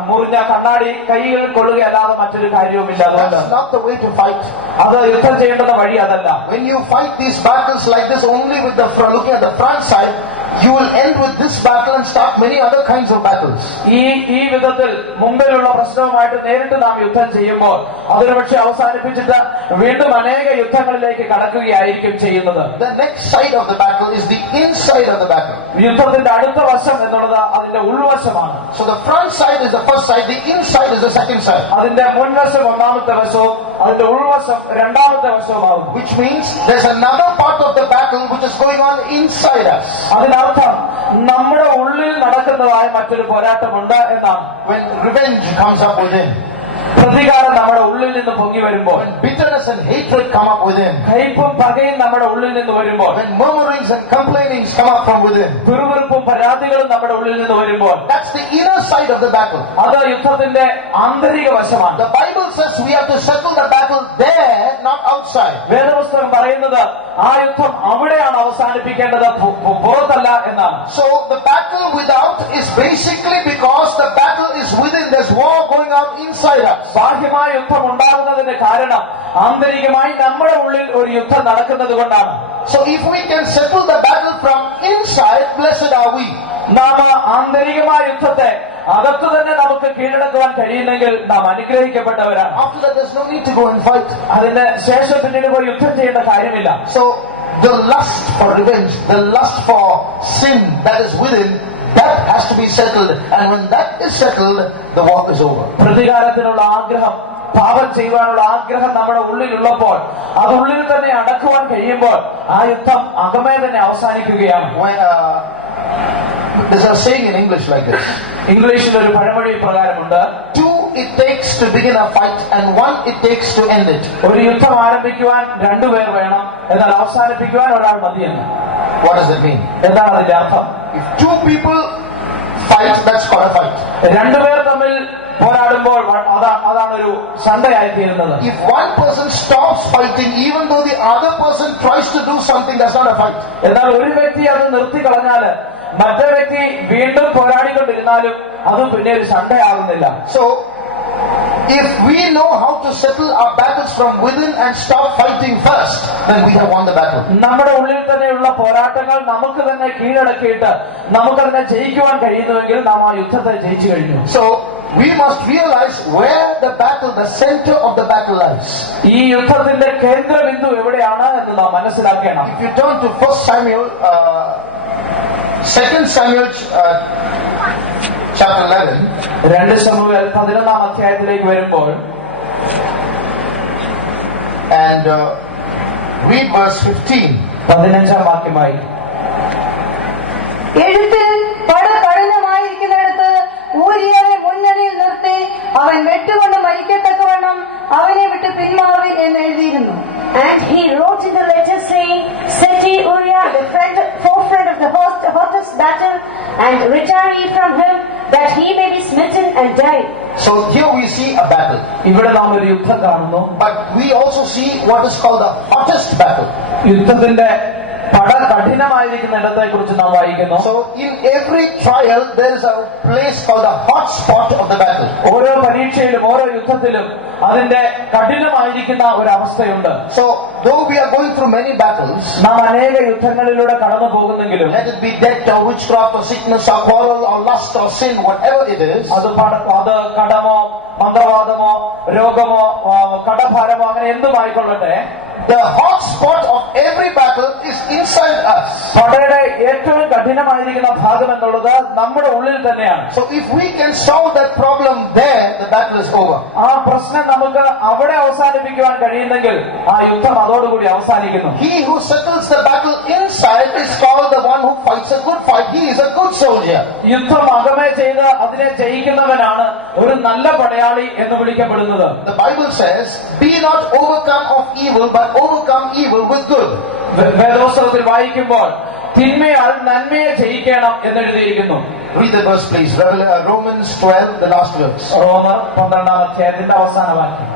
മുറിഞ്ഞ കണ്ണാടി കൈകളിൽ കൊള്ളുകയല്ലാതെ മറ്റൊരു കാര്യവുമില്ല. That's not the way to fight. അത് യുദ്ധം ചെയ്യേണ്ടുന്ന വഴി അതല്ല. When you fight these battles like this only with looking at the front side, you will end with this battle and start many other kinds of battles. ഈ വിധത്തിൽ മുമ്പിലുള്ള പ്രശ്നവുമായിട്ട് നേരിട്ട് നാം യുദ്ധം ചെയ്യുമ്പോൾ അതൊരു പക്ഷെ അവസാനിപ്പിച്ചിട്ട് വീണ്ടും അനേക യുദ്ധങ്ങളിലേക്ക് കടക്കുകയായിരിക്കും ചെയ്യുന്നത്. The next side of the battle is the inside of the battle. യുദ്ധത്തിന്റെ അടുത്ത വശം എന്നുള്ളത് അതിന്റെ ഉൾവശമാണ്. So the front side is the first side, the inside is the second side. അതിന്റെ മുൻവശം ഒന്നാമത്തെ വശവും അതിന്റെ ഉൾവശം രണ്ടാമത്തെ വശവുമാകും. Which means there's another part of the battle which is going on inside us. അതിനർത്ഥം നമ്മുടെ ഉള്ളിൽ നടക്കുന്നതായ മറ്റൊരു പോരാട്ടമുണ്ട് എന്നാണ്. When revenge comes up within, പ്രതികാരം നമ്മുടെ ഉള്ളിൽ നിന്ന് പൊങ്ങി വരുമ്പോൾ, when bitterness and hatred come up within, കയ്പും പകയും നമ്മുടെ ഉള്ളിൽ നിന്ന് വരുമ്പോൾ, when murmurings and complainings come up from within, പിറുപിറുപ്പും പരാതികളും നമ്മുടെ ഉള്ളിൽ നിന്ന് വരുമ്പോൾ, that's the inner side of the battle. അത് യുദ്ധത്തിന്റെ ആന്തരിക വശമാണ്. The Bible says we have to settle the battle there, not outside. വേദപുസ്തകം പറയുന്നത് ആ യുദ്ധം അവിടെയാണ് അവസാനിപ്പിക്കേണ്ടത്, പുറത്തല്ല എന്നാണ്. So the battle without is basically because the battle is within. There's war going on inside us. ബാഹ്യമായ യുദ്ധം ഉണ്ടാകുന്നതിന്റെ കാരണം ആന്തരികമായി നമ്മുടെ ഉള്ളിൽ ഒരു യുദ്ധം നടക്കുന്നത് കൊണ്ടാണ്. So if we can settle the battle from inside, blessed are we. നാം ആന്തരികമായ യുദ്ധത്തെ അകത്തു തന്നെ നമുക്ക് കീഴടക്കുവാൻ കഴിയുന്നെങ്കിൽ നാം അനുഗ്രഹിക്കപ്പെട്ടവരാണ്. After that, there's no need to go and fight. അതിന് ശേഷം പിന്നീട് പോയി യുദ്ധം ചെയ്യേണ്ട കാര്യമില്ല. So the lust for revenge, the lust for sin that is within, that has to be settled. And when that is settled, the war is over. പ്രതികാരത്തിനുള്ള ആഗ്രഹം, പാപം ചെയ്യുവാനുള്ള ആഗ്രഹം നമ്മുടെ ഉള്ളിലുള്ളപ്പോൾ അത് ഉള്ളിൽ തന്നെ അടക്കുവാൻ കഴിയുമ്പോൾ ആ യുദ്ധം അകമേ തന്നെ അവസാനിക്കുകയാണ്. There's a saying in English like this. ഇംഗ്ലീഷിൽ ഒരു പഴമൊഴി പ്രകാരമുണ്ട്, 2 it takes to begin a fight and 1 it takes to end it. ഒരു യുദ്ധം ആരംഭിക്കുവാൻ 2 പേർ വേണം, എന്നാൽ അവസാനിപ്പിക്കുവാൻ ഒരാൾ മതിയെന്ന്. What does it mean? എന്താണ് അതിന്റെ അർത്ഥം? If 2 people fight, that's called a fight. 2 പേർ തമ്മിൽ പോരാടുമ്പോൾ അതാണ് ഒരു സണ്ടയായി തീരുന്നത്. If one person stops fighting, even though the other person tries to do something, that's not a fight. എന്നാൽ ഒരു വ്യക്തി അത് നിർത്തി കളഞ്ഞാല് മറ്റേ വ്യക്തി വീണ്ടും പോരാടിക്കൊണ്ടിരുന്നാലും അത് പിന്നെ ഒരു സണ്ടയാകുന്നില്ല. So if we know how to settle our battles from within and stop fighting first, then we have won the battle. നമ്മുടെ ഉള്ളിൽ തന്നെയുള്ള പോരാട്ടങ്ങൾ നമുക്ക് തന്നെ കീഴടക്കിയിട്ട് നമുക്ക് തന്നെ ജയിക്കുവാൻ കഴിയുന്നുവെങ്കിൽ നാം ആ യുദ്ധത്തെ ജയിച്ചു കഴിഞ്ഞു. So we must realize where the battle, the center of the battle lies. ഈ യുദ്ധത്തിന്റെ കേന്ദ്രബിന്ദു എവിടെയാണ് എന്ന് നാം മനസ്സിലാക്കണം. If you turn to 1 Samuel, 2 Samuel chapter 11, 2 ശമൂവേൽ 11-ാം അധ്യായത്തിലേക്ക് വരുമ്പോൾ and read verse 15. 15-ാം വാക്യമായി, എഴുത്തിൽ പട കഠിനമായിരിക്കുന്നിടത്ത് ഊരിയവനെ മുന്നണിയിൽ നിർത്തി അവൻ വെട്ടുകൊണ്ട് മരിക്കത്തക്കവണ്ണം അവനെ വിട്ട് പിന്മാറി എന്ന് എഴുതിയിരുന്നു. And he wrote in the letter saying, Set ye Uriah the forefront of the hottest battle, and retire ye from him, that he may be smitten and die. So here we see a battle. ഇവിടെ നാം ഒരു യുദ്ധം കാണുന്നു. But we also see what is called the hottest battle. യുദ്ധത്തിന്റെ പട കഠിനമായിരിക്കുന്ന ഇടത്തെ കുറിച്ച് നാം വായിക്കുന്നു. So in every trial there is a place called the hot spot of the battle. ഓരോ പരീക്ഷയിലും ഓരോ യുദ്ധത്തിലും അതിന്റെ കഠിനമായിരിക്കുന്ന ഒരു അവസ്ഥയുണ്ട്. So though we are going through many battles, നാം അനേക യുദ്ധങ്ങളിലൂടെ കടന്നു പോകുന്നെങ്കിലും, let it be death or witchcraft or sickness or quarrel or lust or sin, whatever it is, അത് കടമോ മന്ത്രവാദമോ രോഗമോ കടഭാരമോ അങ്ങനെ എന്തുമായിക്കൊള്ളട്ടെ, the hot spot of every battle is inside us. പടയുടെ ഏറ്റവും കഠിനമായിരിക്കുന്ന ഭാഗം എന്നുള്ളത് നമ്മുടെ ഉള്ളിൽ തന്നെയാണ്. So if we can solve that problem there, the battle is over. ആ പ്രശ്നം നമുക്ക് അവിടെ അവസാനിപ്പിക്കുവാൻ കഴിയുന്നെങ്കിൽ ആ യുദ്ധം അതോടുകൂടി അവസാനിക്കുന്നു. He who settles the battle inside is called the one who fights a good fight. He is a good soldier. യുദ്ധം അകമേ ചെയ്ത് അതിനെ ജയിക്കുന്നവനാണ് ഒരു നല്ല പടയാളി എന്ന് വിളിക്കപ്പെടുന്നത്. The Bible says, be not overcome of evil, but overcome evil with good. വേദോത്സവത്തിൽ വായിക്കുമ്പോൾ തിന്മയാൽ നന്മയെ ജയിക്കണം എന്നെഴുതിയിരിക്കുന്നു. Read the verse please. Romans 12, the last verse. റോമർ 12-ാം അധ്യായത്തിന്റെ അവസാന വാക്യം.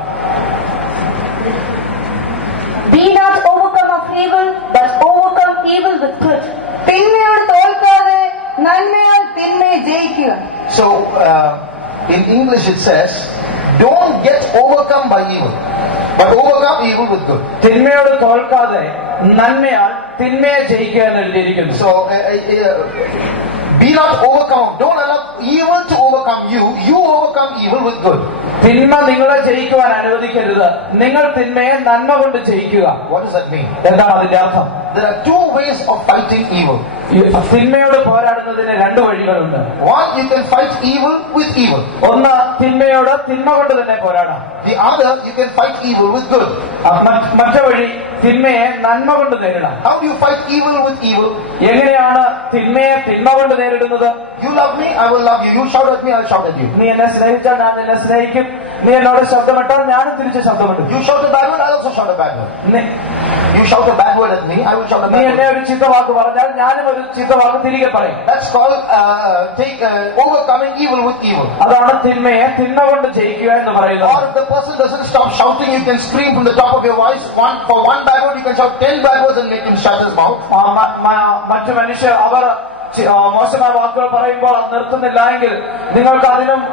Be not overcome of evil, but overcome evil with good. തിന്മയോട് തോൽക്കാതെ നന്മയാൽ തിന്മയെ ജയിക്കുക. So in English it says, don't get overcome by evil, but overcome evil with good. തിന്മയോട് തോൽക്കാതെ നന്മയാൽ തിന്മയെ ജയിക്കുക എന്ന് എഴുതിയിരിക്കുന്നു. So be not overcome. Don't allow evil to overcome you. You overcome evil with good. തിന്മ നിങ്ങളെ ജയിക്കുവാൻ അനുവദിക്കരുത്. നിങ്ങൾ തിന്മയെ നന്മ കൊണ്ട് ജയിക്കുക. What does that mean? എന്താണ് അതിന്റെ അർത്ഥം? There are two ways of fighting evil. തിന്മയോട് പോരാടുന്നതിന് രണ്ട് വഴികളുണ്ട്. One, you can fight evil with evil. ഒന്ന്, തിന്മയോട് തിന്മ കൊണ്ട് തന്നെ പോരാടാം. The other, you can fight evil with good. മറ്റേ വഴി തിന്മയെ നന്മ കൊണ്ട് നേരിടാം. How do you fight evil with evil? എങ്ങനെയാണ് തിന്മയെ തിന്മ കൊണ്ട് നേരിടുന്നത്? You love me, I will love you. You shout at me, I will shout at you. നീ എന്നെ സ്നേഹിച്ചാൽ ഞാൻ നിന്നെ സ്നേഹിക്കും. നീ എന്നോട് ശബ്ദമിട്ടാൽ ഞാനും തിരിച്ച് ശബ്ദമിടും. You shout a bad word, I will also shout a bad word. You shout a bad word at me, I will shout a നീ bad എന്നെ word. ഒരു ചീത്തവാക്ക് പറഞ്ഞാൽ ഞാനും ഒരു ചീത്തവാക്ക് തിരികെ പറയും. That's called overcoming evil with evil. അതാണ് തിന്മയെ തിന്മ കൊണ്ട് ജയിക്കുക എന്ന് പറയുന്നത്. Or if the person doesn't stop shouting, you can scream from the top of your voice. For one bad word, you can shout 10 bad words and make him shut his mouth. മറ്റു മനുഷ്യർ അവർ മോശമായ വാക്കുകൾ പറയുമ്പോൾ അത് നിർത്തുന്നില്ല എങ്കിൽ നിങ്ങൾക്ക്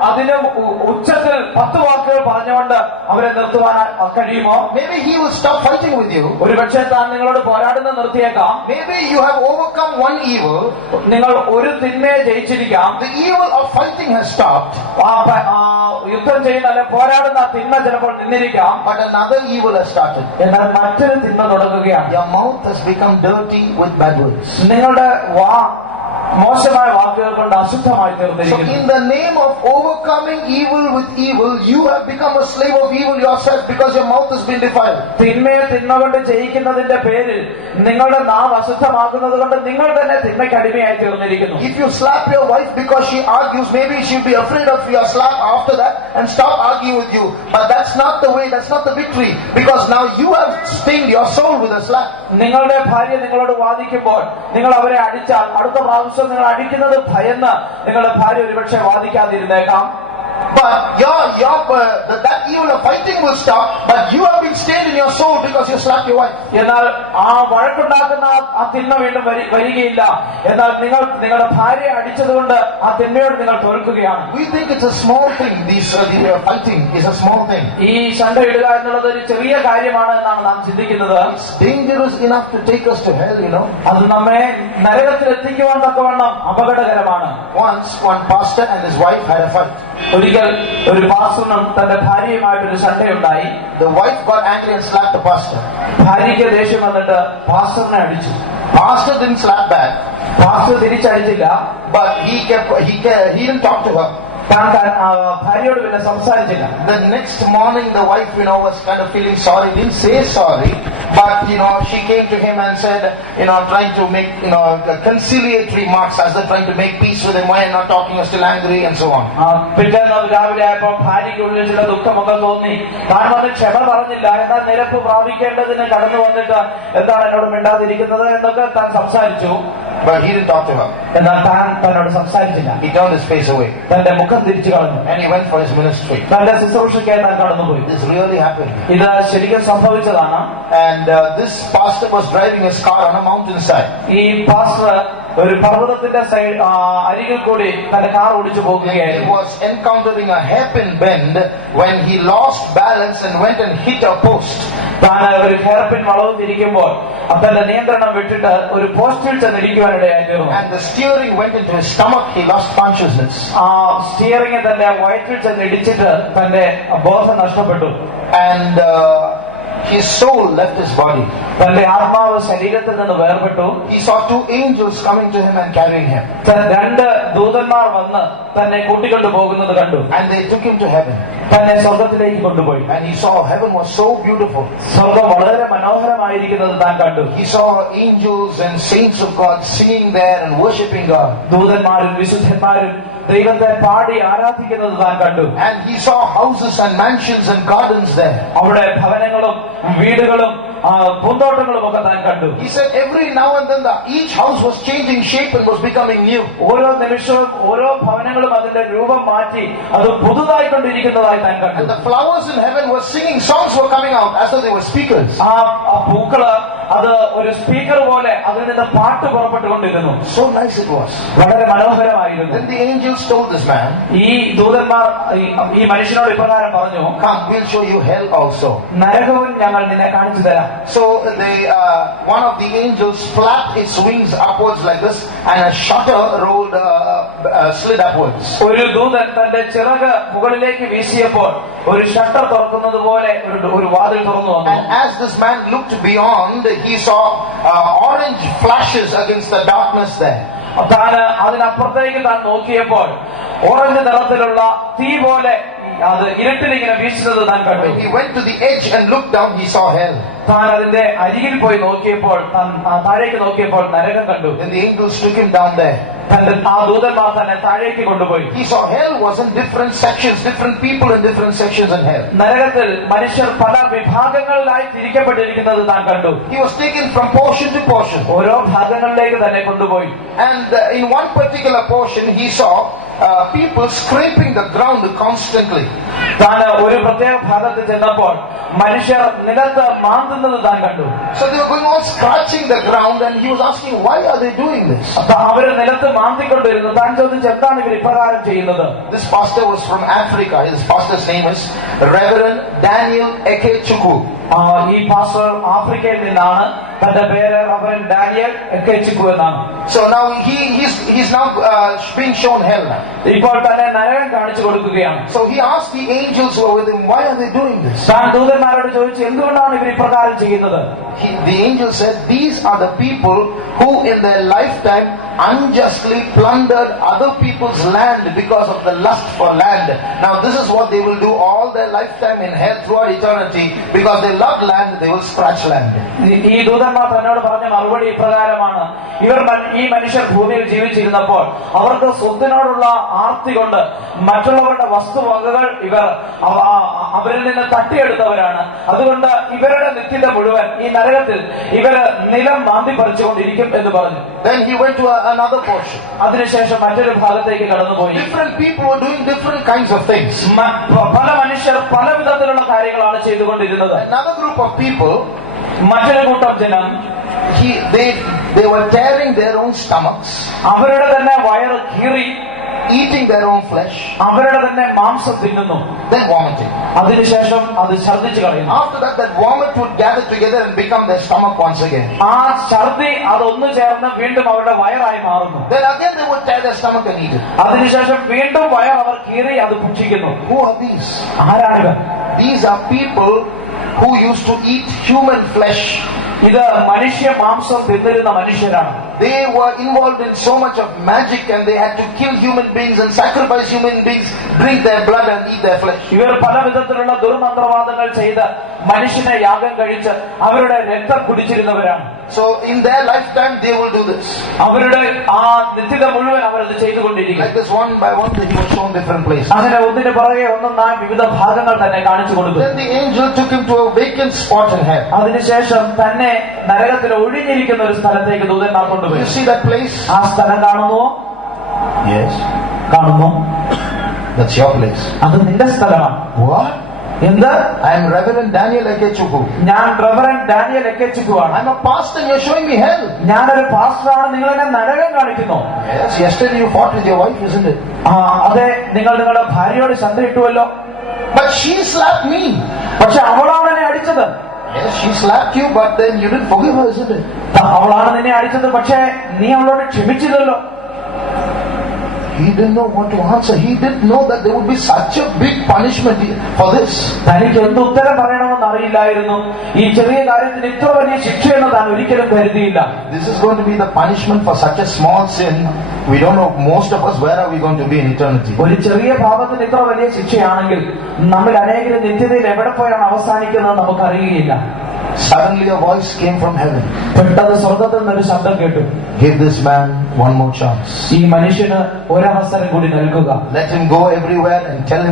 അതിനും ഉച്ചത്തിൽ 10 വാക്കുകൾ പറഞ്ഞുകൊണ്ട് അവരെ നിർത്തുവാൻ കഴിയുമോ? Maybe he will stop fighting with you. ഒരു പക്ഷേ താൻ നിങ്ങളോട് പോരാടുന്നത് നിർത്തിയേക്കാം. Maybe you have overcome one evil. നിങ്ങൾ ഒരു തിന്മയെ ജയിച്ചിരിക്കാം. The evil of fighting has stopped. യുദ്ധം ചെയ്യുന്ന അല്ലെ പോരാടുന്ന തിന്മ ചിലപ്പോൾ നിന്നിരിക്കാം. But another evil has started. എന്നാൽ മറ്റൊരു തിന്മ തുടങ്ങുകയാണ്. Your mouth has become dirty with bad words. നിങ്ങളുടെ മോശമായ വാക്കുകൾ കൊണ്ട് അശുദ്ധമായി So തീർന്നിരിക്കുന്നു. in the name of overcoming evil with evil, you have become a slave of evil yourself because your mouth has been defiled. തിന്മയെ തിന്മ കൊണ്ട് ജയിക്കുന്നതിന്റെ പേരിൽ നിങ്ങളുടെ നാവ് അശുദ്ധമാക്കുന്നത് കൊണ്ട് നിങ്ങൾ തന്നെ തിന്മയ്ക്ക് അടിമയായി തീർന്നിരിക്കുന്നു. If you slap your wife because she argues, maybe she'll be afraid of your slap after that and stop arguing with you. But that's not the way, that's not the victory. Because now you have stained your soul with a slap. നിങ്ങളുടെ ഭാര്യ നിങ്ങളോട് വാദിക്കുമ്പോൾ നിങ്ങൾ അവരെ അടിച്ചാൽ അടുത്ത പ്രാവശ്യം നിങ്ങൾ അടിക്കുന്നത് ഭയന്ന് നിങ്ങളുടെ ഭാര്യ ഒരുപക്ഷെ വാദിക്കാതിരുന്നേക്കാം. But that evil of fighting will stop. But you have been stained in your soul because you slapped your wife. എന്നാൽ ആ വഴക്കുണ്ടാക്കുന്ന ആ തിന്മ വീണ്ടും വരികയില്ല. എന്നാൽ നിങ്ങൾ നിങ്ങളുടെ ഭാര്യയെ അടിച്ചതുകൊണ്ട് ആ തിന്മയോട് നിങ്ങൾ തോൽക്കുകയാണ്. We think it's a small thing. Fighting is a small thing. ഈ ശണ്ട ഇടുക എന്നുള്ളത് ഒരു ചെറിയ കാര്യമാണ് എന്നാണ് നാം ചിന്തിക്കുന്നത്. It's dangerous enough to take us to hell, you know. അത് നമ്മെ നരകത്തിൽ എത്തിക്കുവാൻ തക്കവണ്ണം അപകടകരമാണ്. Once one pastor and his wife had a fight. ഒരിക്കൽ ഒരു പാസ്റ്ററിനും തന്റെ ഭാര്യയുമായിട്ടൊരു സണ്ടയുണ്ടായി. The wife got angry and slapped the pastor. ഭാര്യയ്ക്ക് ദേഷ്യം വന്നിട്ട് പാസ്റ്ററിനെ അടിച്ചു. Pastor didn't slap back, pastor തിരിച്ചടിച്ചില്ല. but he didn't talk to her. ഭാര്യയോട് പിന്നെ സംസാരിച്ചില്ല. The next morning the wife, was kind of feeling sorry, didn't say sorry, but she came to him and said, trying to make, conciliatory remarks as they're trying to make peace with him. Why are not talking, you're still angry, and so on. പിറ്റേന്ന് രാവിലെ ആയപ്പോൾ ഭാര്യയ്ക്കുള്ളിൽ ചില ദുഃഖമൊക്കെ തോന്നി. താൻ വന്ന് ക്ഷമ പറഞ്ഞില്ല, എന്നാൽ നിരപ്പ് പ്രാപിക്കേണ്ടതിന് കടന്നു വന്നിട്ട് എന്താണ് എന്നോട് മിണ്ടാതിരിക്കുന്നത് എന്നൊക്കെ താൻ സംസാരിച്ചു. But he didn't talk to her. എന്നാൽ താൻ തന്നോട് സംസാരിച്ചില്ല. He turned his face away തന്റെ മുഖം തിരിച്ചു കളഞ്ഞു. and he went for his ministry. തന്റെ ശുശ്രൂഷയ്ക്കായി താൻ കടന്നുപോയി. This really happened. ഇത് ശരിക്കും സംഭവിച്ചതാണ്. And this pastor was driving his car on a mountainside. ഈ പാസ്റ്റർ ഒരു പർവ്വതത്തിന്റെ അരികിൽ കൂടി തന്റെ കാർ ഓടിച്ചു He പോകുകയായിരുന്നു. was encountering a hairpin bend when he lost balance and went and hit a post. താൻ ഒരു ഹെയർപിൻ വളവ് തിരിക്കുമ്പോൾ തന്റെ നിയന്ത്രണം വിട്ടിട്ട് ഒരു പോസ്റ്റിൽ ചെന്നിരിക്കുവാനിടയായി തീർന്നു. And the steering went into his stomach. He lost consciousness. ആ സ്റ്റിയറിംഗ് തന്റെ വയറ്റിൽ ചെന്ന് ഇടിച്ചിട്ട് തന്റെ ബോധം നഷ്ടപ്പെട്ടു. And his soul left his body. തന്റെ ആത്മാവ് ശരീരത്തിൽ നിന്ന് വേർപെട്ടു. He saw two angels coming to him and carrying him. രണ്ട് ദൂതന്മാർ വന്ന് തന്നെ കൂട്ടിക്കൊണ്ടു പോകുന്നത് കണ്ടു. And they took him to heaven. തന്നെ സ്വർഗത്തിലേക്ക് കൊണ്ടുപോയി. And he saw heaven was so beautiful. സ്വർഗം വളരെ മനോഹരമായിരിക്കുന്നത് താൻ കണ്ടു. He saw angels and saints of God singing there and worshiping God. ദൂതന്മാരും വിശുദ്ധന്മാരും ദൈവത്തെ പാടി ആരാധിക്കുന്നത് താൻ കണ്ടു. And he saw houses and mansions and gardens there. അവിടെ ഭവനങ്ങളും വീടുകളും പൂന്തോട്ടങ്ങളും ഒക്കെ താൻ കണ്ടു. He said every now and then each house was changing shape and was becoming new. ഓരോ നിമിഷവും ഓരോ ഭവനങ്ങളും അതിന്റെ രൂപം മാറ്റി അത് പുതുതായിക്കൊണ്ടിരിക്കുന്നതായി താൻ കണ്ടു. And the flowers in heaven were singing, songs were coming out as though they were speakers. ആ പൂക്കള് അത് ഒരു സ്പീക്കർ പോലെ അതിൽ നിന്ന് പാട്ട് പുറപ്പെട്ടുകൊണ്ടിരുന്നു. So nice it was. വളരെ മനോഹരമായിരുന്നു. Then the angels told this man, ഈ ദൂതന്മാർ ഈ മനുഷ്യനോട് ഇപ്രകാരം പറഞ്ഞു, come, we'll show you hell also. നരകവും ഞങ്ങൾ നിന്നെ കാണിച്ചു തരാം. So one of the angels flapped its wings upwards like this, and a shutter slid upwards. ഒരു ദൂതൻ തന്റെ ചിറക് മുകളിലേക്ക് വീശിയപ്പോൾ ഒരു ഷട്ടർ തുറക്കുന്നത് പോലെ ഒരു വാതിൽ തുറന്നു വന്നു. And as this man looked beyond, he saw orange flashes against the darkness there. താൻ അതിനപ്പുറത്തേക്ക് താൻ നോക്കിയപ്പോൾ ഓറഞ്ച് നിറത്തിലുള്ള തീ പോലെ അത് ഇരുട്ടിലിങ്ങനെ വീശുന്നത് താൻ കണ്ടു. When he went to the edge and looked down, he saw hell. താൻ അതിന്റെ അരികിൽ പോയി നോക്കിയപ്പോൾ താഴേക്ക് നോക്കിയപ്പോൾ നരകം കണ്ടു. Then the angels took him down there. ആ ദൂതന്മാർ തന്നെ താഴേക്ക് കൊണ്ടുപോയി. He saw hell was in different sections, different people in different sections in hell. നരകത്തിൽ മനുഷ്യർ പല വിഭാഗങ്ങളിലായി തിരിക്കപ്പെട്ടിരിക്കുന്നത് താൻ കണ്ടു. He was taken from portion to portion. ഓരോ ഭാഗങ്ങളിലേക്ക് തന്നെ കൊണ്ടുപോയി. And in one particular portion, he saw people scraping the ground constantly. താൻ ഒരു പ്രത്യേക ഭാഗത്ത് ചെന്നപ്പോൾ മനുഷ്യർ നിലത്ത് മാന്തുന്നത് താൻ കണ്ടു. So they were going on scratching the ground, and he was asking, why are they doing this? അവര് നിലത്ത് മാന്തിക്കൊണ്ടിരുന്നു. താൻ ചോദിച്ചു, എന്താണ് ഇവർ ഇപ്രകാരം ചെയ്യുന്നത്? This pastor was from Africa. His pastor's name is Reverend Daniel Ekechukwu. ഈ പാസ്റ്റർ ആഫ്രിക്കയിൽ നിന്നാണ്. തന്റെ പേര് റവറൻഡ് ഡാനിയൽ എക്കെച്ചുക്കു എന്നാണ്. So now he's now being shown hell now. ഇപ്പോൾ തന്നെ നരകം കാണിച്ചു കൊടുക്കുകയാണ്. So he asked the angels who were with him, why are they doing this? താൻ ദൂതന്മാരോട് ചോദിച്ചു, എന്തുകൊണ്ടാണ് ഇവർ ഇപ്രകാരം ചെയ്യുന്നത്? The angel said, these are the people who in their lifetime unjustly plundered other people's land because of the lust for land. Now this is what they will do all their lifetime in hell throughout eternity. Because they love land, they will scratch land. ഈ ദൂതന്മാർ തന്നോട് പറഞ്ഞ മറുപടി ഇപ്രകാരമാണ്, ഈ മനുഷ്യർ ഭൂമിയിൽ ജീവിച്ചിരുന്നപ്പോൾ അവർക്ക് സ്വത്തിനോടുള്ള ആർത്തി കൊണ്ട് മറ്റുള്ളവരുടെ വസ്തുവകകൾ അവരിൽ നിന്ന് തട്ടിയെടുത്തവരാണ്. അതുകൊണ്ട് ഇവരുടെ നിത്യത മുഴുവൻ ഈ നരകത്തിൽ ഇവര് നിലം മാന്തി പറിച്ചുകൊണ്ടിരിക്കും എന്ന് പറഞ്ഞു. Then he went to another portion. അതിനുശേഷം മറ്റൊരു ഭാഗത്തേക്ക് കടന്നുപോയി. Different people were doing different kinds of things. പല മനുഷ്യർ പല വിധത്തിലുള്ള കാര്യങ്ങളാണ് ചെയ്തുകൊണ്ടിരുന്നത്. Another group of people, മറ്റൊരു കൂട്ടം ജനം, they were tearing their own stomachs. അവരുടെ തന്നെ വയറ് കീറി eating their own flesh, അവരുടെ തന്നെ മാംസം തിന്നുന്നു, then vomiting. അതിനുശേഷം അത് ഛർദ്ദിച്ചു കളയുന്നു. After that, that vomit would gather together and become their stomach once again. ആ ഛർദ്ദി അതൊന്നു ചേർന്ന് വീണ്ടും അവരുടെ വയറായി മാറുന്നു. Then again they would tear their stomach and eat it. അതിനുശേഷം വീണ്ടും വയർ അവർ കീറി അത് ഭക്ഷിക്കുന്നു. Who are these? ആരാണിവർ? These are people who used to eat human flesh. ഇത് മനുഷ്യ മാംസം തിന്നിരുന്ന മനുഷ്യരാണ്. They were involved in so much of magic and they had to kill human beings and sacrifice human beings, drink their blood and eat their flesh. ഇവർ പല വിധത്തിലുള്ള ദുർമന്ത്രവാദങ്ങൾ ചെയ്ത് മനുഷ്യനെ യാഗം കഴിച്ച് അവരുടെ രക്തം കുടിച്ചിരുന്നവരാണ്. So in their lifetime they will do this. അവരുടെ ആ നിത്യത മുഴുവൻ അവരത് ചെയ്തുകൊണ്ടിരിക്കും. Like this, one by one he was shown different places. അങ്ങനെ ഒന്നിന് പുറകെ ഒന്നൊന്നായി വിവിധ ഭാഗങ്ങൾ തന്നെ കാണിച്ചു കൊടുത്തു. Then the angel took him to a vacant spot in hell. അതിനുശേഷം തന്നെ നരകത്തിൽ ഒഴിഞ്ഞിരിക്കുന്ന ഒരു സ്ഥലത്തേക്ക് ദൂതന്മാർ കൊണ്ടുപോയി. You see that place? ആ സ്ഥലം കാണുന്നുവോ? Yes. കാണുന്നു. That's your place. അത് നിന്റെ സ്ഥലമാണ്. What? എന്ത്? I am Reverend Daniel Ekechukwu. ഞാൻ റെവറൻഡ് ഡാനിയൽ എക്കെച്ചുക്കു ആണ്. I'm a pastor and you're showing me hell. ഞാനൊരു പാസ്റ്ററാണ്, നിങ്ങൾ എന്നെ നരകം കാണിക്കുന്നു. Yes. Yesterday you fought with your wife, isn't it? അതെ, നിങ്ങൾ നിങ്ങളുടെ ഭാര്യയോട് ശണ്ടയിട്ടുവല്ലോ. But she slapped me. പക്ഷെ അവളാണ് എന്നെ അടിച്ചത്. Yes, she slapped you, but then you didn't forgive her, isn't it? അവളാണ് നിന്നെ അടിച്ചത്, പക്ഷെ നീ അവളോട് ക്ഷമിച്ചില്ലല്ലോ. He didn't know what to answer. He didn't know that there would be such a big punishment for this. തനിക്ക് എന്ത് ഉത്തരം പറയണമെന്ന് അറിയില്ലായിരുന്നു. ഈ ചെറിയ കാര്യത്തിന് ഇത്ര വലിയ ശിക്ഷയെന്ന് താൻ ഒരിക്കലും കരുതിയില്ല. This is going to be the punishment for such a small sin. We don't know, most of us, where are we going to be in eternity? ഒരു ചെറിയ പാപത്തിന് ഇത്ര വലിയ ശിക്ഷയാണെങ്കിൽ നമ്മൾ അനേകരും നിത്യതയിൽ എവിടെ പോയാണ് അവസാനിക്കുന്നത് നമുക്കറിയുകയില്ല. Suddenly a voice came from heaven. പെട്ടെന്ന് സ്വർഗത്തിൽ നിന്നൊരു ശബ്ദം കേട്ടു. Give this man one more chance. ഈ മനുഷ്യന് ഒരവസരം കൂടി നൽകുക. Let him go everywhere and tell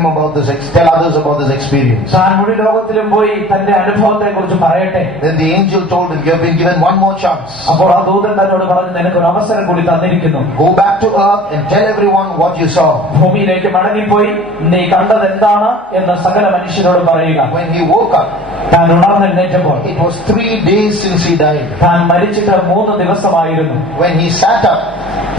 others about this experience. താൻ മുഴു ലോകത്തിലും പോയി തന്റെ അനുഭവത്തെ കുറിച്ച് പറയട്ടെ. Then the angel told him, you have been given one more chance. അപ്പോൾ ആ ദൂതൻ തന്നോട് പറഞ്ഞു, നിനക്ക് ഒരു അവസരം കൂടി തന്നിരിക്കുന്നു. Go back to earth and tell everyone what you saw. ഭൂമിയിലേക്ക് മടങ്ങിപ്പോയി നീ കണ്ടത് എന്താണ് എന്ന് സകല മനുഷ്യരോട് പറയുക. When he woke up, താൻ ഉണർന്നെഴുന്നേറ്റപ്പോൾ it was 3 days since he died. താൻ മരിച്ചിട്ട് 3 ദിവസമായിരുന്നു. When he sat up,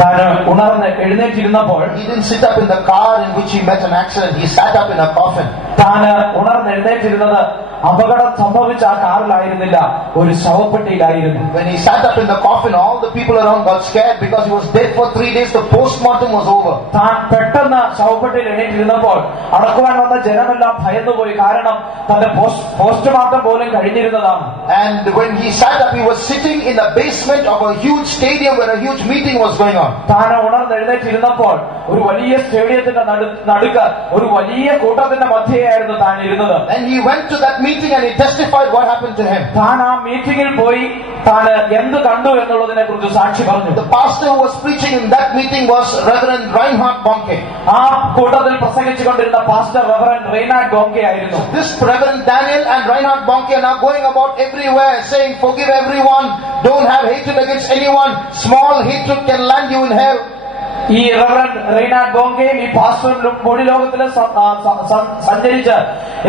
താൻ ഉണർന്ന് എഴുന്നേറ്റിരുന്നപ്പോൾ he didn't sit up in the car in which he met an accident. He sat up in a coffin. താൻ ഉണർന്നെഴുന്നേറ്റിരുന്നത് അപകടം സംഭവിച്ച ആ കാറിലായിരുന്നില്ല, ഒരു ശവപ്പെട്ടിയിലായിരുന്നു. When he sat up in the coffin, all the people around got scared because he was dead for 3 days. The postmortem was over. താൻ പെട്ടെന്ന് ശവപ്പെട്ടിയിൽ എണീറ്റിരുന്നപ്പോൾ അടക്കുവാൻ വന്ന ജനമെല്ലാം ഭയന്നുപോയി. കാരണം തന്റെ പോസ്റ്റ്മോർട്ടം പോലും കഴിഞ്ഞിരുന്നതാണ്. And when he sat up, he was sitting in the basement of a huge stadium where a huge meeting was going on. താൻ ഉണർന്നെഴുന്നേറ്റിരുന്നപ്പോൾ ഒരു വലിയ സ്റ്റേഡിയത്തിന്റെ നടുക്ക് ഒരു വലിയ കൂട്ടത്തിന്റെ മധ്യയായിരുന്നു താൻ ഇരുന്നത്. And he went to that meeting and he testified what happened to him. താൻ ആ മീറ്റിംഗിൽ പോയി താൻ എന്ത് കണ്ടു എന്നുള്ളതിനെ കുറിച്ച് സാക്ഷി പറഞ്ഞു. The pastor who was preaching in that meeting was Reverend Reinhard Bonke. ആ കൂട്ടത്തിൽ പ്രസംഗിച്ചുകൊണ്ടിരുന്ന പാസ്റ്റർ റെവറൻഡ് റെയ്നാർഡ് ബോങ്കെ ആയിരുന്നു. This Reverend Daniel and Reinhard Bonke are now going about everywhere saying, forgive everyone, don't have hatred against anyone, small hatred can land you in hell. ഈ Reverend റെയ്നാർഡ് ബോങ്കയും ഈ പാസ്റ്ററിലും മുഴു ലോകത്തിലും സഞ്ചരിച്ച്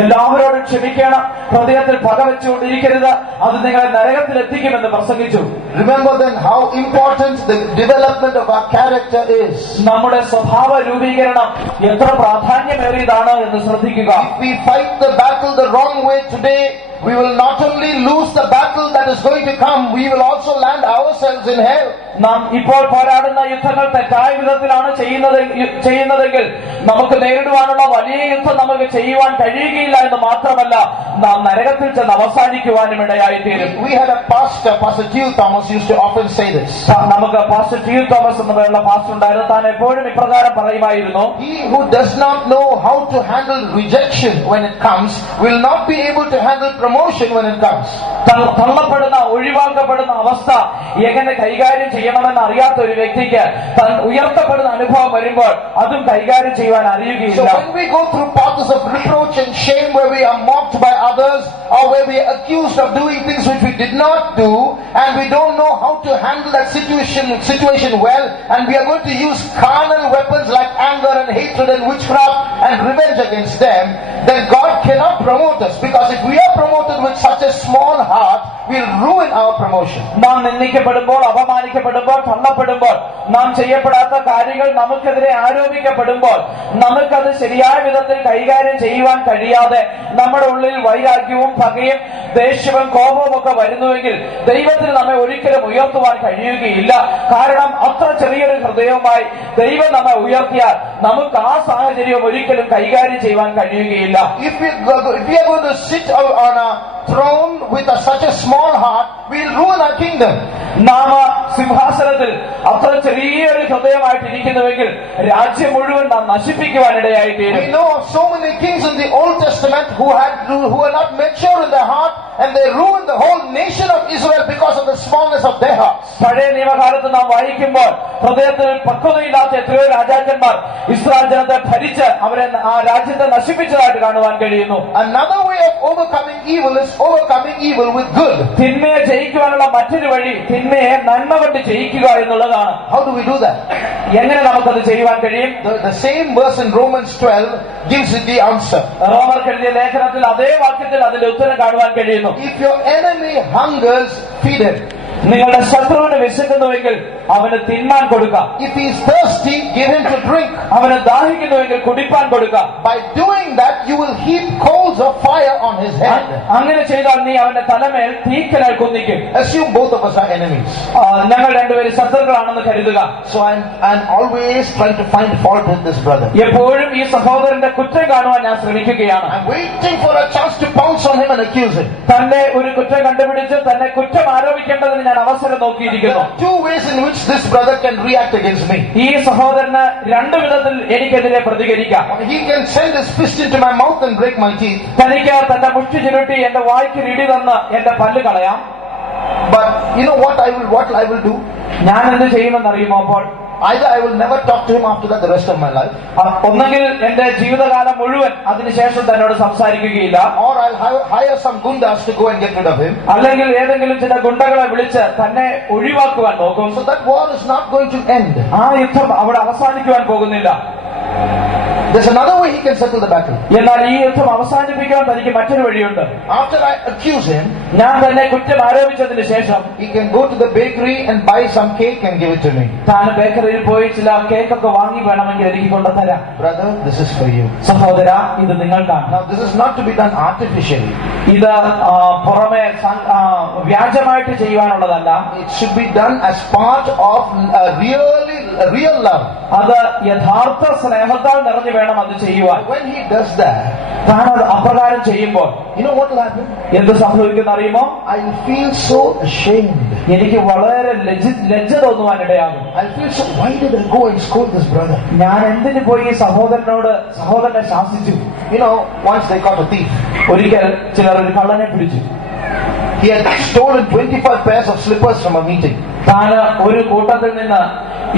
എല്ലാവരോടും ക്ഷമിക്കണം, ഹൃദയത്തിൽ പകവെച്ചുകൊണ്ടിരിക്കരുത്, അത് നിങ്ങളെ നരകത്തിൽ എത്തിക്കുമെന്ന് പ്രസംഗിച്ചു. Remember then how important the development of our character is. നമ്മുടെ സ്വഭാവ രൂപീകരണം എത്ര പ്രാധാന്യമേറിയതാണ് എന്ന് ശ്രദ്ധിക്കുക. If we fight the battle the wrong way today, we will not only lose the battle that is going to come, we will also land ourselves in hell. നാം ഇപ്പോൾ പോരാടുന്ന യുദ്ധങ്ങൾ തെറ്റായ വിധത്തിലാണ് ചെയ്യുന്നതെങ്കിൽ നമുക്ക് നേരിടുവാനുള്ള വലിയ യുദ്ധം നമുക്ക് ചെയ്യുവാൻ കഴിയുകയില്ല എന്ന് മാത്രമല്ല, നാം നരകത്തിൽ ചെന്ന് അവസാനിക്കുവാനും ഇടയായിത്തീരും. We had a pastor, Pastor T. Thomas, used to often say this. നമുക്ക് പാസ്റ്റർ ടി തോമസ് എന്ന് പറയുന്ന പാസ്റ്റർ ഉണ്ടായിരുന്നു. താൻ എപ്പോഴും ഇപ്രകാരം പറയുമായിരുന്നു, He who does not know how to handle rejection when it comes will not be able to handle promotion when it comes. തള്ളപ്പെടുന്ന ഒഴിവാക്കപ്പെടുന്ന അവസ്ഥ എങ്ങനെ കൈകാര്യം ചെയ്യണമെന്ന് അറിയാത്ത ഒരു വ്യക്തിക്ക് ഉയർത്തപ്പെടുന്ന അനുഭവം വരുമ്പോൾ അതും കൈകാര്യം ചെയ്യുവാൻ So അറിയുകയില്ല. when we go through paths of reproach and shame where we are mocked by others or where we are accused of doing things which we did not do and we don't know how to handle that situation well, and we are going to use carnal weapons like anger and hatred and witchcraft and revenge against them, then God cannot promote us, because if we are promoted with such a small heart, will ruin our promotion. നാം നിന്ദിക്കപ്പെടുമ്പോൾ, അപമാനിക്കപ്പെടുമ്പോൾ, തള്ളപ്പെടുമ്പോൾ, നാം ചെയ്യപ്പെടാത്ത കാര്യങ്ങൾ നമുക്കെതിരെ ആരോപിക്കപ്പെടുമ്പോൾ നമുക്കത് ശരിയായ വിധത്തിൽ കൈകാര്യം ചെയ്യുവാൻ കഴിയാതെ നമ്മുടെ ഉള്ളിൽ വൈരാഗ്യവും പകയും ദേഷ്യവും കോപവും ഒക്കെ വരുന്നുവെങ്കിൽ ദൈവത്തിന് നമ്മെ ഒരിക്കലും ഉയർത്തുവാൻ കഴിയുകയില്ല. കാരണം അത്ര ചെറിയൊരു ഹൃദയവുമായി ദൈവം നമ്മെ ഉയർത്തിയാൽ നമുക്ക് ആ സാഹചര്യം ഒരിക്കലും കൈകാര്യം ചെയ്യുവാൻ കഴിയുകയില്ല. If we are going to sit on a throne with such a small heart, we'll ruin our kingdom. നാം സിംഹാസനത്തിൽ അത്ര ചെറിയൊരു ഹൃദയമായിട്ടിരിക്കുന്നുവെങ്കിൽ രാജ്യം മുഴുവൻ നാം നശിപ്പിക്കുവാനിടയായി തീരും. We know of so many kings in the Old Testament who were not mature in their heart, and they ruined the whole nation of Israel because of the smallness of their hearts. പഴയ നിയമകാലത്ത് നാം വായിക്കുമ്പോൾ ഹൃദയത്തിൽ പക്വതയില്ലാത്ത എത്രയോ രാജാക്കന്മാർ Israel ജനത്തെ ഭരിച്ച് അവരെ ആ രാജ്യത്തെ നശിപ്പിച്ചതായിട്ട് കാണുവാൻ കഴിയുന്നു. Another way of overcoming evil is overcoming evil with good. തിന്മയെ ജയിക്കുവാനുള്ള മറ്റൊരു വഴി തിന്മയെ നന്മ കൊണ്ട് ജയിക്കുക എന്നുള്ളതാണ്. How do we do that? എങ്ങനെ നമുക്കത് ചെയ്യുവാൻ കഴിയും? The same verse in Romans 12 gives it the answer. റോമർക്ക് എഴുതിയ ലേഖനത്തിൽ അതേ വാക്യത്തിൽ അതിന്റെ ഉത്തരം കാണുവാൻ കഴിയുന്നു. If your enemy hungers, feed him. നിങ്ങളുടെ ശത്രുവിന് വിശക്കുന്നുവെങ്കിൽ അവന് തിന്മാൻ കൊടുക്കാം. If he is thirsty, give him to drink. അവന് ദാഹിക്കുന്നുവെങ്കിൽ കുടിപ്പാൻ കൊടുക്കാം. By doing that, you will heap coals of fire on his head. അങ്ങനെ ചെയ്താൽ നീ അവന്റെ തലമേൽ തീക്കനൽ കുന്നിക്കും. Assume both of us are enemies. ഞങ്ങൾ രണ്ടുപേരും ശത്രുക്കളാണെന്ന് കരുതുക. So I'm always trying to find fault with this brother. എപ്പോഴും ഈ സഹോദരന്റെ കുറ്റം കാണുവാൻ ഞാൻ ശ്രമിക്കുകയാണ്. I'm waiting for a chance to pounce on him and accuse him. തന്നെ ഒരു കുറ്റം കണ്ടുപിടിച്ച് തന്നെ കുറ്റം ആരോപിക്കേണ്ടതിന് ഞാൻ അവസരം There നോക്കിയിരിക്കുന്നു. are two ways in which this brother can react against me. ഈ സഹോദരന് രണ്ടു വിധത്തിൽ എനിക്കെതിരെ പ്രതികരിക്കാം. He can send his fist into my mouth and break my teeth. തനിക്ക് തന്റെ മുഷ്ടി ചുരുട്ടി എന്റെ വായ്ക്ക് ഇടി തന്ന് എന്റെ പല്ല് കളയാം. But you know what I will do? ഞാൻ എന്ത് ചെയ്യുമെന്നറിയുമോ? അപ്പോൾ Either I will never talk to him after that the rest of my life, ഒന്നെങ്കിൽ എന്റെ ജീവിതകാലം മുഴുവൻ അതിനുശേഷം തന്നോട് സംസാരിക്കുകയില്ല, or I'll hire some gundas to go and get rid of him. അല്ലെങ്കിൽ ഏതെങ്കിലും ചില ഗുണ്ടകളെ വിളിച്ച് തന്നെ ഒഴിവാക്കുവാൻ നോക്കും. So that war is not going to end. ആ യുദ്ധം അവിടെ അവസാനിക്കുവാൻ പോകുന്നില്ല. There's another way he can settle the battle. എന്നാൽ ഈ യുദ്ധം അവസാനിപ്പിക്കാൻ തനിക്ക് മറ്റൊരു വഴിയുണ്ട്. After I accuse him, ഞാൻ തന്നെ കുറ്റം ആരോപിച്ചതിന് ശേഷം he can go to the bakery and buy some cake and give it to me. താൻ ബേക്കറിയിൽ പോയി ചില കേക്കൊക്കെ വാങ്ങി വേണമെങ്കിൽ എനിക്ക് കൊണ്ടുതരാം. Brother, this is for you. സഹോദര, ഇത് നിങ്ങൾക്കാണ്. Now this is not to be done artificially. ഇത് പുറമെ വ്യാജമായിട്ട് ചെയ്യുവാനുള്ളതല്ല. It should be done as part of real love. അത് യഥാർത്ഥ സ്നേഹത്താൽ നിറഞ്ഞു വേണം അത് ചെയ്യുവാൻ. When he does that, താൻ അത് അപ്രകാരം ചെയ്യുമ്പോൾ you know what will happen? എന്ത് സംഭവിക്കുന്ന അറിയുമോ? I will feel so ashamed. എനിക്ക് വളരെ ലജ്ജ തോന്നുവാനിടയാകും. I feel so, why did I go and scold this brother? ഞാൻ എന്തിനു പോയി ഈ സഹോദരനെ ശാസിച്ചു? You know, once they caught a thief. ഒരിക്കൽ ചിലർ ഒരു കള്ളനെ പിടിച്ചു. He had stolen 25 pairs of slippers from a meeting. താൻ ഒരു കൂട്ടത്തിൽ നിന്ന്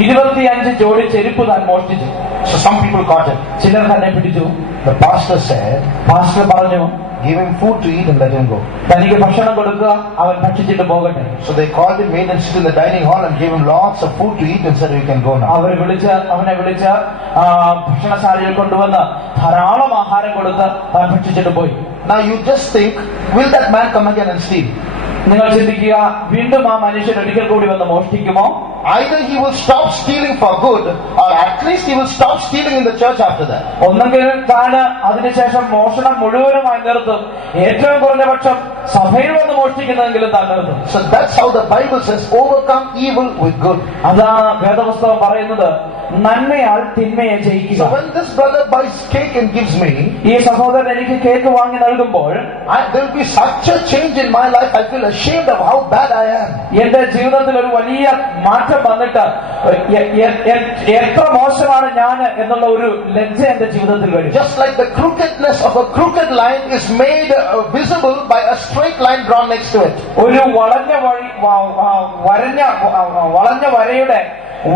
25 ജോഡി ചെരുപ്പ് താൻ മോഷ്ടിച്ചു. So some people caught him. ചിലർ തന്നെ പിടിച്ചു. The pastor said, പാസ്റ്റർ പറഞ്ഞു, give him food to eat and let him go. തനിക്ക് ഭക്ഷണം കൊടുക്കുക, അവൻ ഭക്ഷിച്ചിട്ട് പോകട്ടെ. So they called him, made him sit in the dining hall and gave him lots of food to eat and said, you can go now. അവനെ വിളിച്ച് ഭക്ഷണശാലയിൽ കൊണ്ടുവന്ന് ധാരാളം ആഹാരം കൊടുത്ത് താൻ ഭക്ഷിച്ചിട്ട് പോയി. Now you just think, will that man come again and steal? നിങ്ങൾ ചിന്തിക്കുക, വീണ്ടും ആ മനുഷ്യൻ ഒരിക്കൽ കൂടി വന്ന് മോഷ്ടിക്കുമോ? Either he will stop stealing for good, or at least he will stop stealing in the church after that. ഒന്നെങ്കിൽ താൻ അതിനുശേഷം മോഷണം മുഴുവനുമായി നിർത്തും, ഏറ്റവും കുറഞ്ഞ പക്ഷം സഭയിൽ വന്ന് മോഷ്ടിക്കുന്നതെങ്കിലും താൻ നിർത്തും. So that's how the Bible says, overcome evil with good. അതാണ് വേദപുസ്തകം പറയുന്നത്, നന്മയാൽ തിന്മയെ ജയിക്കുക. So when this brother buys cake and gives me, ഈ സഹോദരൻ എനിക്ക് കേക്ക് വാങ്ങി നൽകുമ്പോൾ there will be such a change in my life. I feel ashamed of how bad I am. എന്റെ ജീവിതത്തിൽ ഒരു വലിയ മാറ്റം വന്നിട്ട് എത്ര മോശമാണ് ഞാൻ എന്നുള്ള ഒരു ലജ്ജ എന്റെ ജീവിതത്തിൽ വരും. Just like the crookedness of a crooked line is made visible by a straight line drawn next to it. ഒരു വളഞ്ഞ വരയുടെ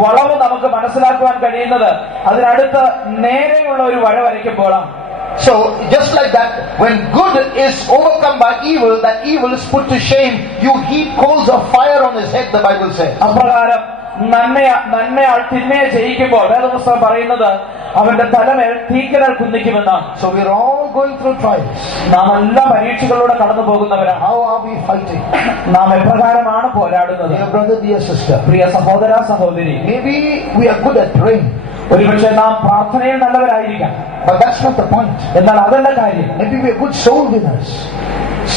വളവ് നമുക്ക് മനസ്സിലാക്കുവാൻ കഴിയുന്നത് അതിനടുത്ത് നേരെയുള്ള ഒരു വര വരയ്ക്കുമ്പോഴാണ്. So just like that, when good is overcome by evil, that evil is put to shame. You heap coals of fire on his head, the Bible says. അപ്രകാരം നന്മയാൽ തിന്മയെ ജയിക്കുമ്പോൾ വേദപുസ്തകം പറയുന്നത് അവന്റെ തലമേൽ തീക്കനൽ കുന്നിക്കുമെന്നാണ്. So we are all going through trials. നാം എല്ലാ പരീക്ഷകളിലൂടെ കടന്നു പോകുന്നവരാണ്. How are we fighting? നാം എപ്രകാരമാണ് പോരാടുന്നത്? Dear brother, dear sister, പ്രിയ സഹോദര സഹോദരി, maybe we are good at praying, ഒരുപക്ഷെ നാം പ്രാർത്ഥനയിൽ നല്ലവരായിരിക്കാം, but that's not the point. എന്നാൽ അതല്ല കാര്യം. Maybe we are good soul winners.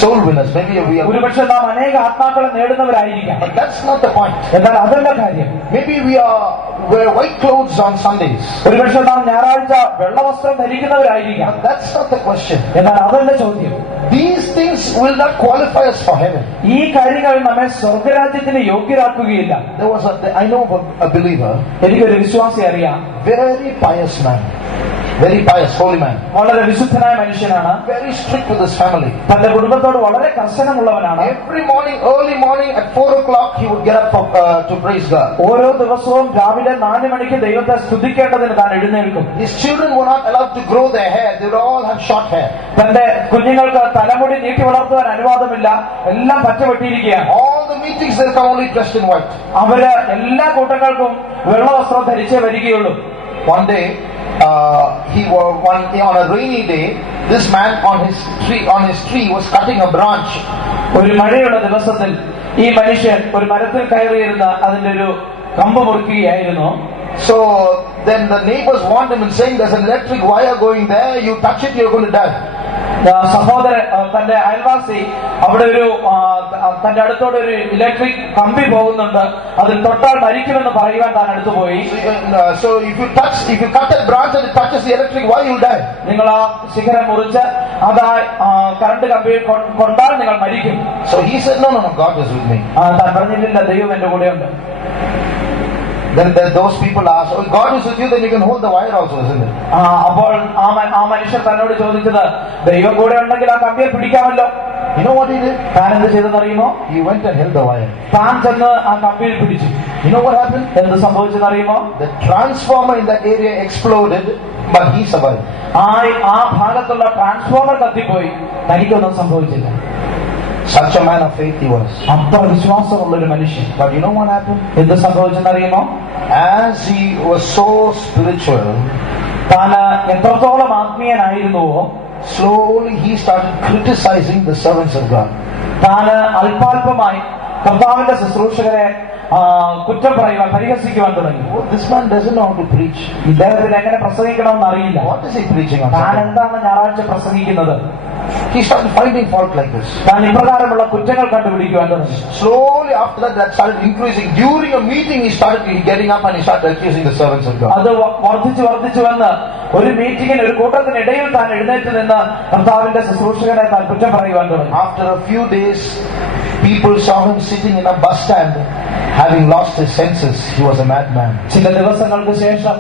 Soul winners. Maybe we are. ഒരുപക്ഷെ നാം അനേക ആത്മാക്കളെ നേടുന്നവരായിരിക്കാം, But that's not the point. എന്നാൽ അതല്ല കാര്യം. Maybe we wear white clothes on Sundays. ഒരുപക്ഷെ നാം ഞായറാഴ്ച വെള്ളവസ്ത്രം ധരിക്കുന്നവരായിരിക്കാം, But that's not the question. എന്നാൽ അതല്ല ചോദ്യം. These things will not qualify us for heaven. ഈ കാര്യങ്ങൾ നമ്മെ സ്വർഗരാജ്യത്തിന് യോഗ്യരാക്കുകയില്ല. I know a believer, എനിക്കൊരു വിശ്വാസി അറിയാം, very pious man, very pious, holy man, വളരെ വിശുദ്ധനായ മനുഷ്യനാണ്, very strict with his family. തന്റെ കുടുംബത്തോട് വളരെ കർശനമുള്ളവനാണ്. Every morning, early morning at 4 o'clock, he would get up to praise God. ഓരോ ദിവസവും രാവിലെ 4 മണിക്ക് ദൈവത്തെ സ്തുതിക്കേണ്ടതിന് താൻ എഴുന്നേൽക്കും. His children were not allowed to grow their hair; they would all have short hair. തന്റെ കുഞ്ഞുങ്ങൾക്ക് തലമുടി നീട്ടി വളർത്തുവാൻ അനുവാദമില്ല, എല്ലാം പച്ചവെട്ടിയിരിക്കുകയാണ്. All the meetings they'll come only dressed in white. അവര് എല്ലാ കൂട്ടങ്ങൾക്കും വെള്ളവസ്ത്രം ധരിച്ചേ വരികയുള്ളൂ. One day, on a rainy day, this man on his tree was cutting a branch. ഒരു മഴയുള്ള ദിവസത്തിൽ ഈ മനുഷ്യൻ ഒരു മരത്തിൽ കയറിയിരുന്ന അതിന്റെ ഒരു കമ്പ് മുറിക്കുകയായിരുന്നു. So then the neighbors warned him and saying, "There's an electric wire going there. You touch it, you're going to die." സഹോദരൻ, തന്റെ അയൽവാസി, അവിടെ ഒരു തന്റെ അടുത്തോടെ ഒരു ഇലക്ട്രിക് കമ്പി പോകുന്നുണ്ട്, അതിൽ തൊട്ടാൽ മരിക്കുമെന്ന് പറയുവാൻ താൻ അടുത്തു പോയി. So if you cut that branch and it touches the electric wire, you'll die. നിങ്ങൾ ആ ശിഖരം മുറിച്ച് അത് കറണ്ട് കമ്പിയിൽ കൊണ്ടാൽ നിങ്ങൾ മരിക്കും. So he said, "No, God is with me." താൻ പറഞ്ഞില്ല, ദൈവം എന്റെ കൂടെയുണ്ട്. Then those people asked, "Oh, God is with you, then you can hold the wire also, isn't it?" അപ്പോൾ ആ മനുഷ്യർ തന്നോട് ചോദിച്ചത്, ദൈവം കൂടെ ഉണ്ടെങ്കിൽ ആ കമ്പിയെ പിടിക്കാമല്ലോ. You know what he did? താൻ എന്ത് ചെയ്തെന്നറിയുമോ? He went and held the wire. താൻ ചെന്ന് ആ കമ്പിയിൽ പിടിച്ചു. You know what happened? എന്ത് സംഭവിച്ചെന്നറിയുമോ? The transformer in that area exploded, but he survived. ആ ഭാഗത്തുള്ള ട്രാൻസ്ഫോമർ കത്തിപ്പോയി, തനിക്കൊന്നും സംഭവിച്ചില്ല. Such a man of faith he was. അത്ര വിശ്വാസമുള്ള ഒരു മനുഷ്യൻ. But you know what happened? എന്ത് സംഭവിച്ചെന്നറിയുമോ? As he was so spiritual, താൻ എത്രത്തോളം ആത്മീയനായിരുന്നുവോ, slowly he started criticizing the servants of God. താൻ അല്പാൽപമായി കർത്താവിന്റെ ശുശ്രൂഷകരെ കുറ്റം പറയുവാൻ, പരിഹസിക്കുവാൻ തുടങ്ങി. Oh, this man doesn't know how to preach. ഇദ്ദേഹത്തിന് എങ്ങനെ പ്രസംഗിക്കണമെന്ന് അറിയില്ല. What is he preaching on? താൻ എന്താണ് ഞായറാഴ്ച പ്രസംഗിക്കുന്നത്? He started finding fault like this. താൻ ഇപ്രകാരമുള്ള കുറ്റങ്ങൾ കണ്ടുപിടിക്കുവാൻ തുടങ്ങി. Slowly after that started increasing. During a meeting he started getting up and he started accusing the servants of God. അത് വർദ്ധിച്ചു വന്ന് ഒരു മീറ്റിംഗിന്, ഒരു കൂട്ടത്തിനിടയിൽ താൻ എഴുന്നേറ്റ് നിന്ന് കർത്താവിന്റെ ശുശ്രൂഷകരെ താൻ കുറ്റം പറയുവാൻ തുടങ്ങി. After a few days, people saw him sitting in a bus stand, having lost his senses. He was a madman. ചില ദിവസങ്ങൾക്ക് ശേഷം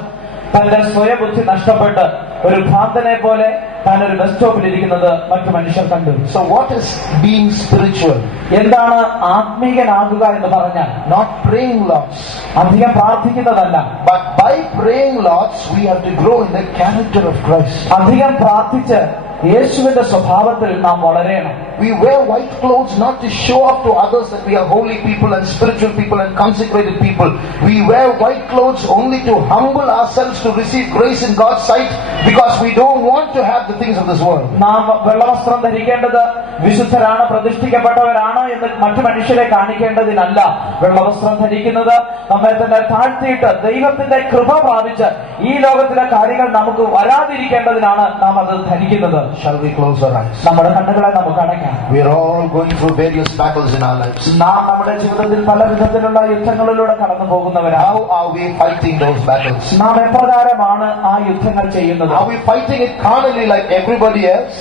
തന്റെ സ്വയബുദ്ധി നഷ്ടപ്പെട്ട് ഒരു ഭ്രാന്തനെ പോലെ താൻ ഒരു ബസ് സ്റ്റോപ്പിൽ ഇരിക്കുന്നത് മറ്റു മനുഷ്യർ കണ്ടു. So what is being spiritual? എന്താണ് ആത്മീകനാകുക എന്ന് പറഞ്ഞാൽ? Not praying lots, അധികം പ്രാർത്ഥിക്കുന്നതല്ല, but by praying lots we have to grow in the character of Christ. അധികം പ്രാർത്ഥിച്ച് യേശുവിന്റെ സ്വഭാവത്തിൽ നാം വളരണം. We wear white clothes not to show off to others that we are holy people and spiritual people and consecrated people. We wear white clothes only to humble ourselves to receive grace in God's sight, because we don't want to have the things of this world. നാം വെള്ളവസ്ത്രം ധരിക്കേണ്ടത് വിശുദ്ധരാണ്, പ്രതിഷ്ഠിക്കപ്പെട്ടവരാണ് എന്ന് മറ്റു മനുഷ്യരെ കാണിക്കേണ്ടതിനല്ല. വെള്ളവസ്ത്രം ധരിക്കുന്നത് നമ്മെ തന്നെ താഴ്ത്തിയിട്ട് ദൈവത്തിന്റെ കൃപ പ്രാപിച്ച് ഈ ലോകത്തിലെ കാര്യങ്ങൾ നമുക്ക് വരാതിരിക്കേണ്ടതിനാണ് നാം അത് ധരിക്കുന്നത്. Shall we close our eyes? നമ്മുടെ കണ്ണുകളെ നമുക്ക് അടയ്ക്കാം. We are all going through various battles in our lives. നാം നമ്മുടെ ജീവിതത്തിൽ പല വിധത്തിലുള്ള യുദ്ധങ്ങളിലൂടെ കടന്നു പോകുന്നവരാണ്. How are we fighting those battles? നാം എപ്രകാരമാണ് ആ യുദ്ധങ്ങൾ ചെയ്യുന്നത്? Are we fighting it carnally like everybody else?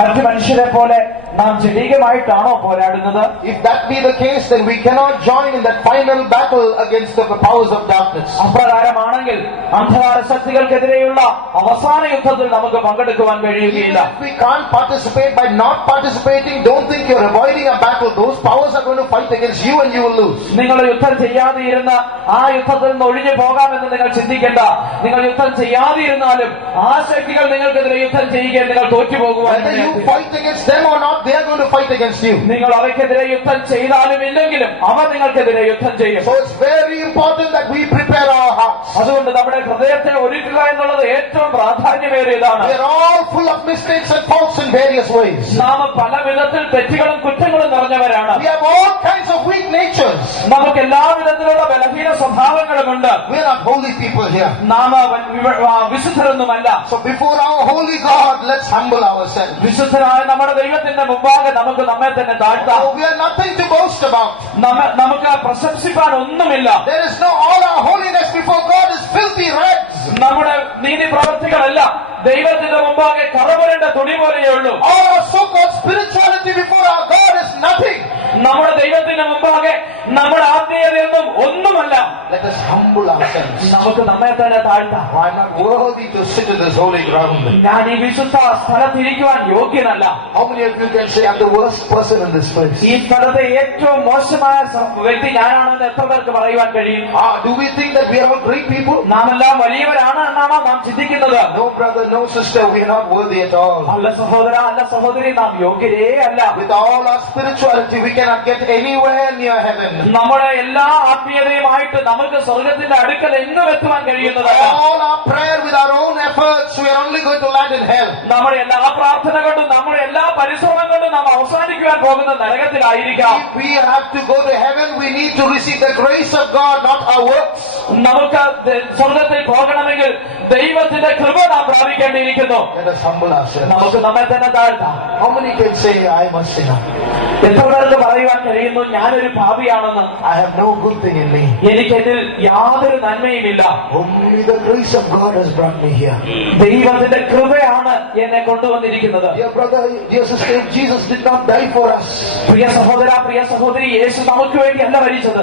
മറ്റു മനുഷ്യരെ പോലെ നാം ജഡികമായിട്ടാണോ പോരാടുന്നത്? If that be the case, then we cannot join in that final battle against the powers of darkness. അപ്രകാരമാണെങ്കിൽ അന്ധകാര ശക്തികൾക്കെതിരെയുള്ള അവസാന യുദ്ധത്തിൽ നമുക്ക് പങ്കെടുക്കുവാൻ കഴിയുകയില്ല. If we can't participate, by not participating, don't think you're avoiding a battle. Those powers are going to fight against you and you will lose. നിങ്ങൾ യുദ്ധം ചെയ്യാതെ ഇരുന്ന ആ യുദ്ധത്തിൽ നിന്ന് ഒഴിഞ്ഞു പോകാമെന്ന് നിങ്ങൾ ചിന്തിക്കേണ്ട. നിങ്ങൾ യുദ്ധം ചെയ്യാതെ ഇരുന്നാലും ആ ശക്തികൾ നിങ്ങൾക്കെതിരെ യുദ്ധം ചെയ്യുകയും നിങ്ങൾ തോറ്റുപോകുവാൻ. Whether you fight against them or not, they are going to fight against you. നിങ്ങൾ അവയ്ക്കെതിരെ യുദ്ധം ചെയ്താലും ഇല്ലെങ്കിലും അവർ നിങ്ങൾക്കെതിരെ യുദ്ധം ചെയ്യും. So it's very important that we prepare our hearts. അതുകൊണ്ട് നമ്മുടെ ഹൃദയത്തെ ഒരുക്കുക എന്നുള്ളത് ഏറ്റവും പ്രാധാന്യമേറിയതാണ്. We are all full of mistakes and faults in various ways. നാം പല വിധത്തിൽ തെറ്റുകളും കുറ്റങ്ങളും നിറഞ്ഞവരാണ്. We have all kinds of weak natures. നമുക്ക് എല്ലാ വിധത്തിലുള്ള ബലഹീന സ്വഭാവങ്ങളുമുണ്ട്. We are not holy people here. നാം വിശുദ്ധരൊന്നുമല്ല. So before our holy God, let's humble ourselves. വിശുദ്ധരായ നമ്മുടെ ദൈവത്തിന്റെ മുമ്പാകെ നമുക്ക് നമ്മെ തന്നെ താഴ്ത്താം. Oh, we are nothing to boast about. നമുക്ക് പ്രശംസിക്കാൻ ഒന്നുമില്ല. There is no, all our holiness before God is filthy rags. നമ്മുടെ നീതി പ്രവർത്തികളല്ല ദൈവത്തിന്റെ മുമ്പാകെ കറപുരണ്ട തുണി പോലെയേ ഉള്ളൂ. All our so-called spirituality before our God is nothing. നമ്മുടെ ദൈവത്തിന്റെ മുമ്പാകെ നമ്മുടെ ആത്മീയതയൊന്നും ഒന്നുമല്ല. Let us humble ourselves. നമുക്ക് നമ്മെ തന്നെ താഴ്ത്താം. I am not worthy to sit in this holy ground. ഞാൻ ഈ വിശുദ്ധ സ്ഥലത്തിരിക്കുവാൻ യോഗ്യനല്ല. How many of you can say I'm the worst person in this place? ഈ സ്ഥലത്തെ ഏറ്റവും മോശമായ വ്യക്തി ഞാനാണെന്ന് എത്ര പേർക്ക് പറയുവാൻ കഴിയും? Do we think that we are all great people? നാം എല്ലാം വലിയവരാണ് എന്നാണോ നാം ചിന്തിക്കുന്നത്? No brother, no sister, we are not worthy at all. അല്ല സഹോദര, അല്ല സഹോദരി, നാം യോഗ്യരേ അല്ല. With all our spirituality, we cannot get anywhere near heaven. നമ്മുടെ എല്ലാ ആത്മീയതയുമായിട്ട് നമുക്ക് സ്വർഗത്തിന്റെ അടുക്കൽ എങ്ങും എത്തുവാൻ കഴിയുന്നതല്ല. All our prayer with our own efforts, we are only going to land in hell. നമ്മുടെ എല്ലാ പ്രാർത്ഥന കൊണ്ടും നമ്മുടെ എല്ലാ പരിശ്രമം കൊണ്ടും നാം അവസാനിക്കുവാൻ പോകുന്ന നരകത്തിലായിരിക്കാം. If we have to go to heaven, we need to receive the grace of God, not our works. നമുക്ക് സ്വർഗത്തിൽ പോകണമെങ്കിൽ ദൈവത്തിന്റെ കൃപ നാം പ്രാപിക്കേണ്ടിയിരിക്കുന്നു. Let us humble ourselves. നമുക്ക് നമ്മെ തന്നെ താഴ്ത്താം. How many can say I am a sinner? എത്ര പേർക്ക് പറയുവാൻ കഴിയുന്നു ഞാനൊരു പാപിയാണെന്ന്? I have no good thing in me. എനിക്കെതിൽ യാതൊരു നന്മയുമില്ല. Only the grace of God has brought me here. ദൈവത്തിന്റെ കൃപയാണ് എന്നെ കൊണ്ടുവന്നിരിക്കുന്നത്. Dear brother, dear sister, if Jesus did not die for us, പ്രിയ സഹോദര, പ്രിയ സഹോദരി, യേശു നമുക്ക് വേണ്ടിയല്ല മരിച്ചത്.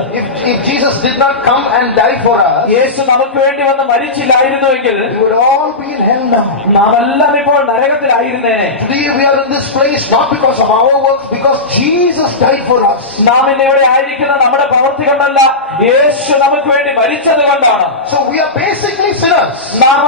if Jesus did not come and die for us, യേശു നമുക്ക് വേണ്ടി വന്ന് മരിച്ചില്ലായിരുന്നുവെങ്കിൽ we would all be in hell now. നാം എല്ലാം ഇപ്പോൾ നരകത്തിലായിരുന്നേനെ. Today we are in this place not because of our works, because Jesus died for us. നാം ഇന്നിവിടെ ആയിരിക്കുന്ന നമ്മുടെ പ്രവൃത്തി കൊണ്ടല്ല, യേശു നമുക്ക് വേണ്ടി മരിച്ചത് കൊണ്ടാണ്. So we are basically sinners. നാം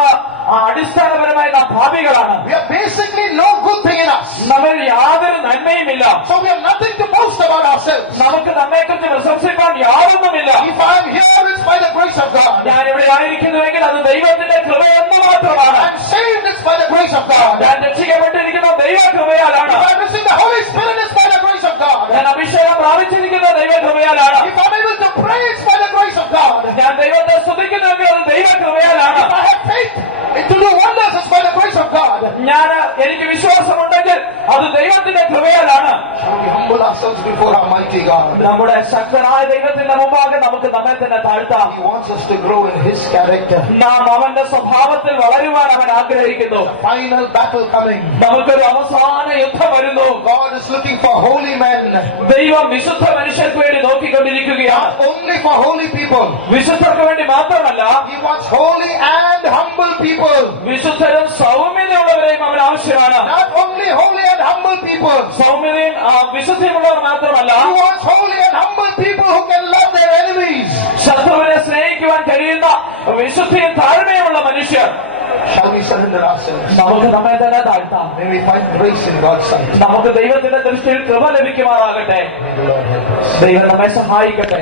അടിസ്ഥാനപരമായി നാം പാപികളാണ്. We are basically no good thing in us. നമ്മിൽ യാതൊരു നന്മയുമില്ല. So we have nothing to boast about ourselves. നമുക്ക് നമ്മെക്കുറിച്ച് പ്രശംസിക്കാൻ യാതൊന്നുമില്ല. If I am here, it's by the grace of God. ഞാൻ ഇവിടെ ആയിരിക്കുന്നുവെങ്കിൽ അത് ദൈവത്തിന്റെ കൃപയെന്ന് മാത്രമാണ്. I'm saved, it's by the grace of God. ഞാൻ രക്ഷിക്കപ്പെട്ടിരിക്കുന്ന ദൈവ കൃപയാലാണ്. If I receive the Holy Spirit, it's by the grace of God. ഞാൻ അഭിഷേകം പ്രാപിച്ചിരിക്കുന്ന ദൈവ കൃപയാലാണ്. If I'm able to pray, it's by the grace of God. ഞാൻ ദൈവത്തെ സ്തുതിക്കുന്നുവെങ്കിൽ അത് ദൈവ കൃപയാലാണ്. If I have faith to do wonders, it's by the grace of God. എനിക്ക് വിശ്വാസമുണ്ടെങ്കിൽ അത് ദൈവത്തിന്റെ കൃപയാലാണ്. Shall we humble ourselves before our mighty God? നമ്മുടെ ശക്തനായ ദൈവത്തിന്റെ മുമ്പാകെ നമുക്ക് നമ്മെ തന്നെ താഴ്ത്താം. He wants us to grow in His character. നാം അവന്റെ സ്വഭാവത്തിൽ വളരുവാൻ അവൻ ആഗ്രഹിക്കുന്നു. Final battle coming. നമുക്കൊരു അവസാന യുദ്ധം വരുന്നു. God is looking for holy men. ദൈവം വിശുദ്ധ മനുഷ്യർക്ക് വേണ്ടി നോക്കിക്കൊണ്ടിരിക്കുകയാണ്. Not only for holy people. വിശുദ്ധർക്ക് വേണ്ടി മാത്രമല്ല, He wants holy and humble people. വിശുദ്ധരും സൗമ്യതയുള്ളവരെയും അവൻ ആവശ്യമാണ്. Not only holy and humble people. സൗമ്യതയും വിശുദ്ധിയുള്ളവർ മാത്രമല്ല, He wants holy and humble people who can love their enemies. ശത്രുവിനെ സ്നേഹിക്കുവാൻ കഴിയുന്ന വിശുദ്ധിയും താഴ്മയുമുള്ള മനുഷ്യർ. Shall we surrender ourselves? നമുക്ക് നമ്മെ തന്നെ താഴ്ത്താം. May we find grace in God's sight. നമുക്ക് ദൈവത്തിന്റെ ദൃഷ്ടിയിൽ കൃപ ലഭിക്കുമാറാകട്ടെ. May the Lord help us. ദൈവം നമ്മെ സഹായിക്കട്ടെ.